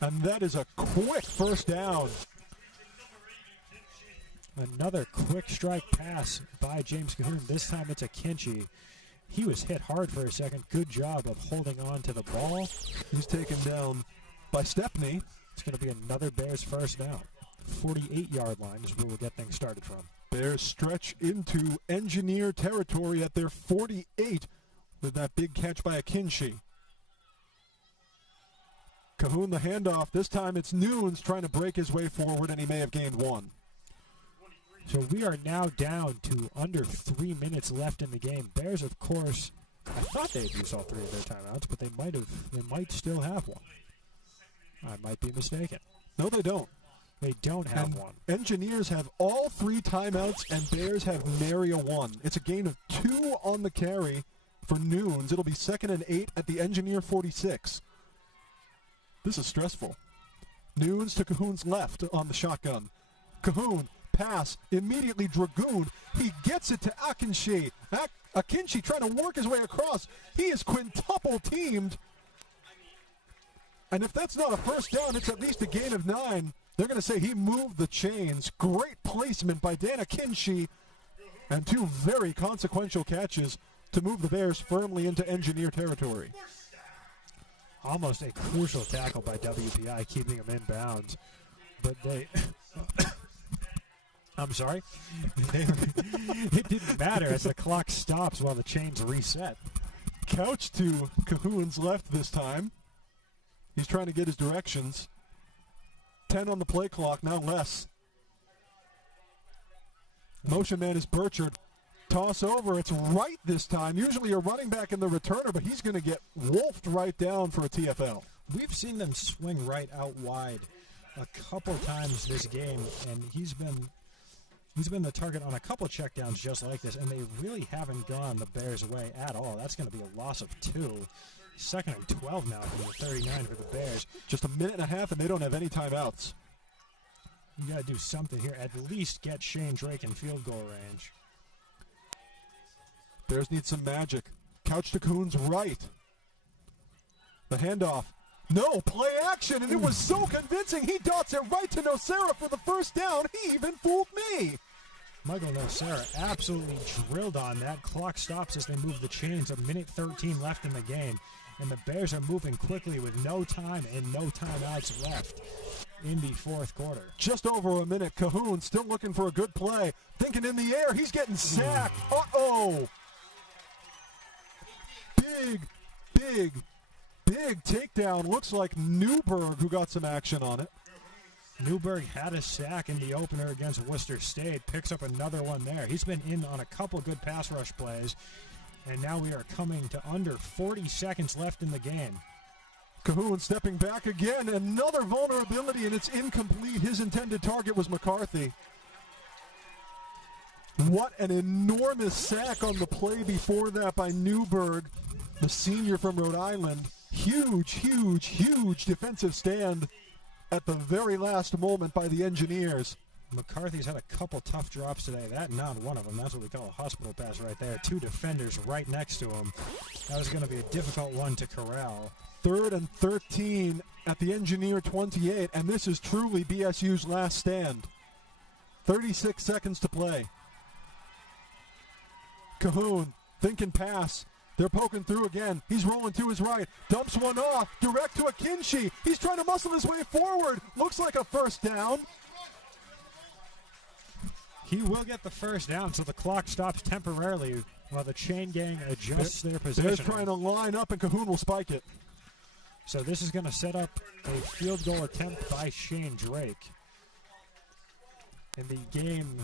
And that is a quick first down. Another quick strike pass by James Cahoon. This time it's Akinshi. He was hit hard for a second. Good job of holding on to the ball. He's taken down by Stepney. It's going to be another Bears first down. 48-yard line is where we'll get things started from. Bears stretch into Engineer territory at their 48 with that big catch by Akinshi. Cahoon the handoff. This time it's Nunes trying to break his way forward, and he may have gained 1. So we are now down to under 3 minutes left in the game. Bears, of course, I thought they had used all 3 of their timeouts, but they might still have one. I might be mistaken. No, they don't. They don't have one. Engineers have all 3 timeouts, and Bears have nary a 1. It's a gain of 2 on the carry for Nunes. It'll be 2nd and 8 at the Engineer 46. This is stressful. Nunes to Cahoon's left on the shotgun. Cahoon. Pass, immediately Dragoon. He gets it to Akinshi. Akinshi trying to work his way across. He is quintuple teamed. And if that's not a first down, it's at least a gain of 9. They're going to say he moved the chains. Great placement by Dan Akinshi. And 2 very consequential catches to move the Bears firmly into Engineer territory. Almost a crucial tackle by WPI, keeping him in bounds. But they... I'm sorry? It didn't matter as the clock stops while the chains reset. Couch to Cahoon's left this time. He's trying to get his directions. 10 on the play clock, now less. Motion man is Burchard. Toss over, it's Wright this time. Usually a running back in the returner, but he's going to get wolfed right down for a TFL. We've seen them swing Wright out wide a couple times this game, and he's been the target on a couple checkdowns just like this, and they really haven't gone the Bears' way at all. That's going to be a loss of 2. Second and 12 now from the 39 for the Bears. Just a minute and a half, and they don't have any timeouts. You got to do something here. At least get Shane Drake in field goal range. Bears need some magic. Couch to Coons right. The handoff. No, play action, and it was so convincing. He dots it right to Nocera for the first down. He even fooled me. Michael Nocera absolutely drilled on that. Clock stops as they move the chains. A minute 13 left in the game. And the Bears are moving quickly with no time and no timeouts left in the fourth quarter. Just over a minute. Cahoon still looking for a good play. Thinking in the air. He's getting sacked. Uh-oh. Big takedown. Looks like Newberg who got some action on it. Newberg had a sack in the opener against Worcester State. Picks up another one there. He's been in on a couple good pass rush plays. And now we are coming to under 40 seconds left in the game. Cahoon stepping back again. Another vulnerability, and it's incomplete. His intended target was McCarthy. What an enormous sack on the play before that by Newberg, the senior from Rhode Island. Huge defensive stand at the very last moment by the Engineers. McCarthy's had a couple tough drops today. That not one of them. That's what we call a hospital pass right there. Two defenders right next to him. That was going to be a difficult one to corral. 3rd and 13 at the Engineer 28, and this is truly BSU's last stand. 36 seconds to play. Cahoon thinking pass. They're poking through again. He's rolling to his right. Dumps one off. Direct to Akinci. He's trying to muscle his way forward. Looks like a first down. He will get the first down, so the clock stops temporarily while the chain gang adjusts their position. They're trying to line up, and Cahoon will spike it. So this is going to set up a field goal attempt by Shane Drake. And the game,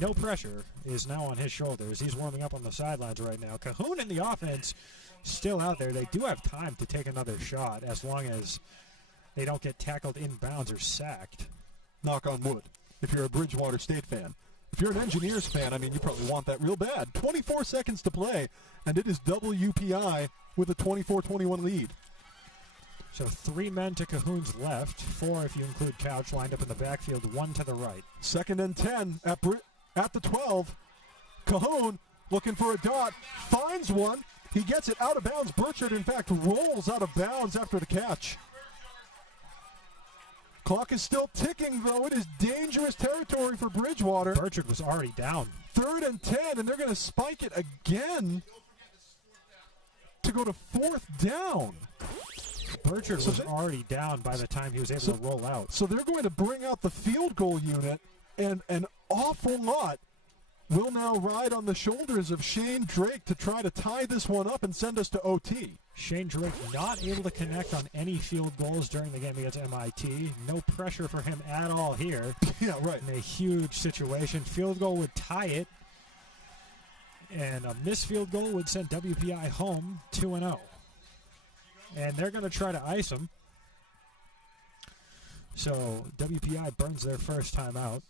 no pressure, is now on his shoulders. He's warming up on the sidelines right now. Cahoon in the offense still out there. They do have time to take another shot as long as they don't get tackled inbounds or sacked. Knock on wood. If you're a Bridgewater State fan. If you're an Engineers fan, I mean, you probably want that real bad. 24 seconds to play, and it is WPI with a 24-21 lead. So 3 men to Cahoon's left, 4 if you include Couch, lined up in the backfield, 1 to the right. 2nd and 10 at the 12. Cahoon looking for a dot, finds one. He gets it out of bounds. Burchard, in fact, rolls out of bounds after the catch. Clock is still ticking, though. It is dangerous territory for Bridgewater. Burchard was already down. 3rd and 10, and they're going to spike it again to go to 4th down. Burchard was already down by the time he was able to roll out. So they're going to bring out the field goal unit, and an awful lot will now ride on the shoulders of Shane Drake to try to tie this one up and send us to OT. Shane Drake not able to connect on any field goals during the game against MIT. No pressure for him at all here. Yeah, right. In a huge situation. Field goal would tie it. And a missed field goal would send WPI home 2-0. And they're going to try to ice him. So WPI burns their first time out.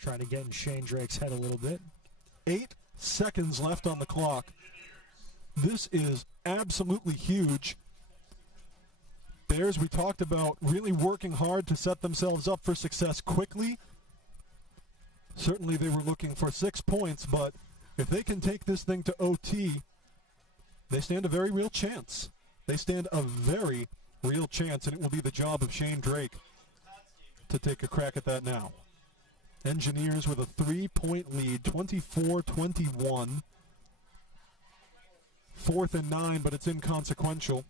Trying to get in Shane Drake's head a little bit. 8 seconds left on the clock. This is absolutely huge. Bears, we talked about really working hard to set themselves up for success quickly. Certainly they were looking for 6 points, but if they can take this thing to OT, they stand a very real chance. They stand a very real chance, and it will be the job of Shane Drake to take a crack at that now. Engineers with a 3-point lead, 24-21. 4th and 9, but it's inconsequential.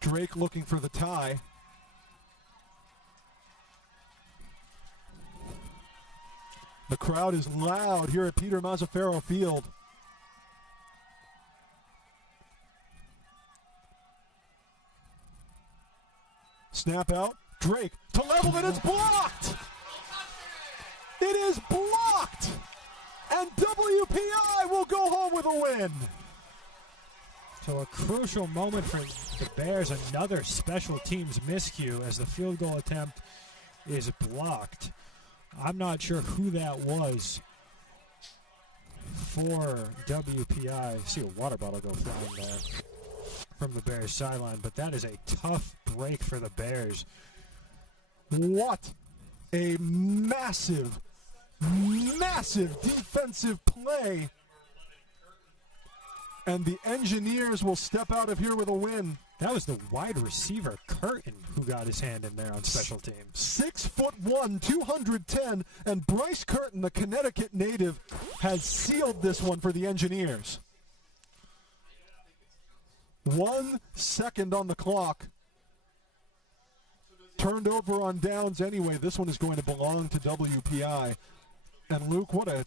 Drake looking for the tie. The crowd is loud here at Peter Mazzaferro Field. Snap out. Drake to level, and it's blocked! It is blocked! And WPI will go home with a win. So a crucial moment for the Bears. Another special teams miscue as the field goal attempt is blocked. I'm not sure who that was for WPI. See a water bottle go flying there from the Bears sideline, but that is a tough break for the Bears. What a massive defensive play. And the Engineers will step out of here with a win. That was the wide receiver, Curtin, who got his hand in there on special teams. 6'1", 210, and Bryce Curtin, the Connecticut native, has sealed this one for the Engineers. 1 second on the clock. Turned over on downs anyway. This one is going to belong to WPI. And Luke, what a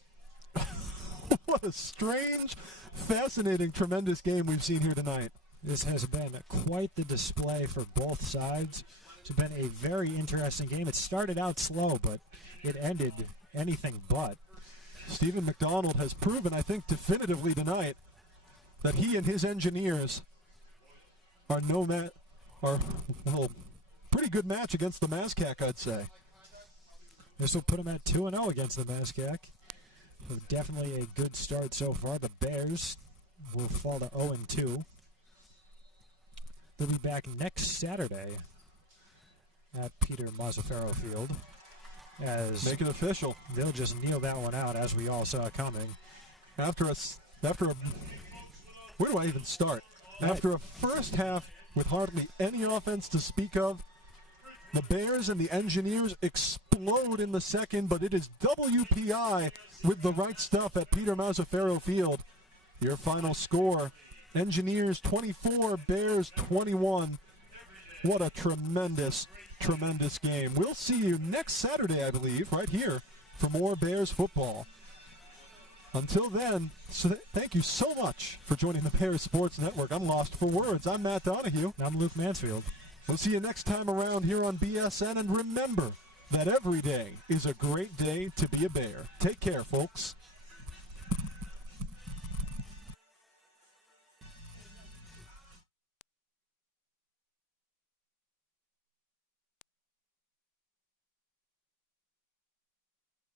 what a strange, fascinating, tremendous game we've seen here tonight. This has been quite the display for both sides. It's been a very interesting game. It started out slow, but it ended anything but. Stephen McDonald has proven, I think, definitively tonight that he and his Engineers are pretty good match against the Mazcac, I'd say. This will put him at 2-0 against the Mazcac. So definitely a good start so far. The Bears will fall to 0-2. They'll be back next Saturday at Peter Mazzaferro Field. Make it official. They'll just kneel that one out, as we all saw coming. After a where do I even start? After a first half with hardly any offense to speak of, the Bears and the Engineers explode in the second, but it is WPI with the right stuff at Peter Mazzaferro Field. Your final score, Engineers 24, Bears 21. What a tremendous, tremendous game. We'll see you next Saturday, I believe, right here for more Bears football. Until then, thank you so much for joining the Bears Sports Network. I'm lost for words. I'm Matt Donahue. I'm Luke Mansfield. We'll see you next time around here on BSN, and remember that every day is a great day to be a Bear. Take care, folks.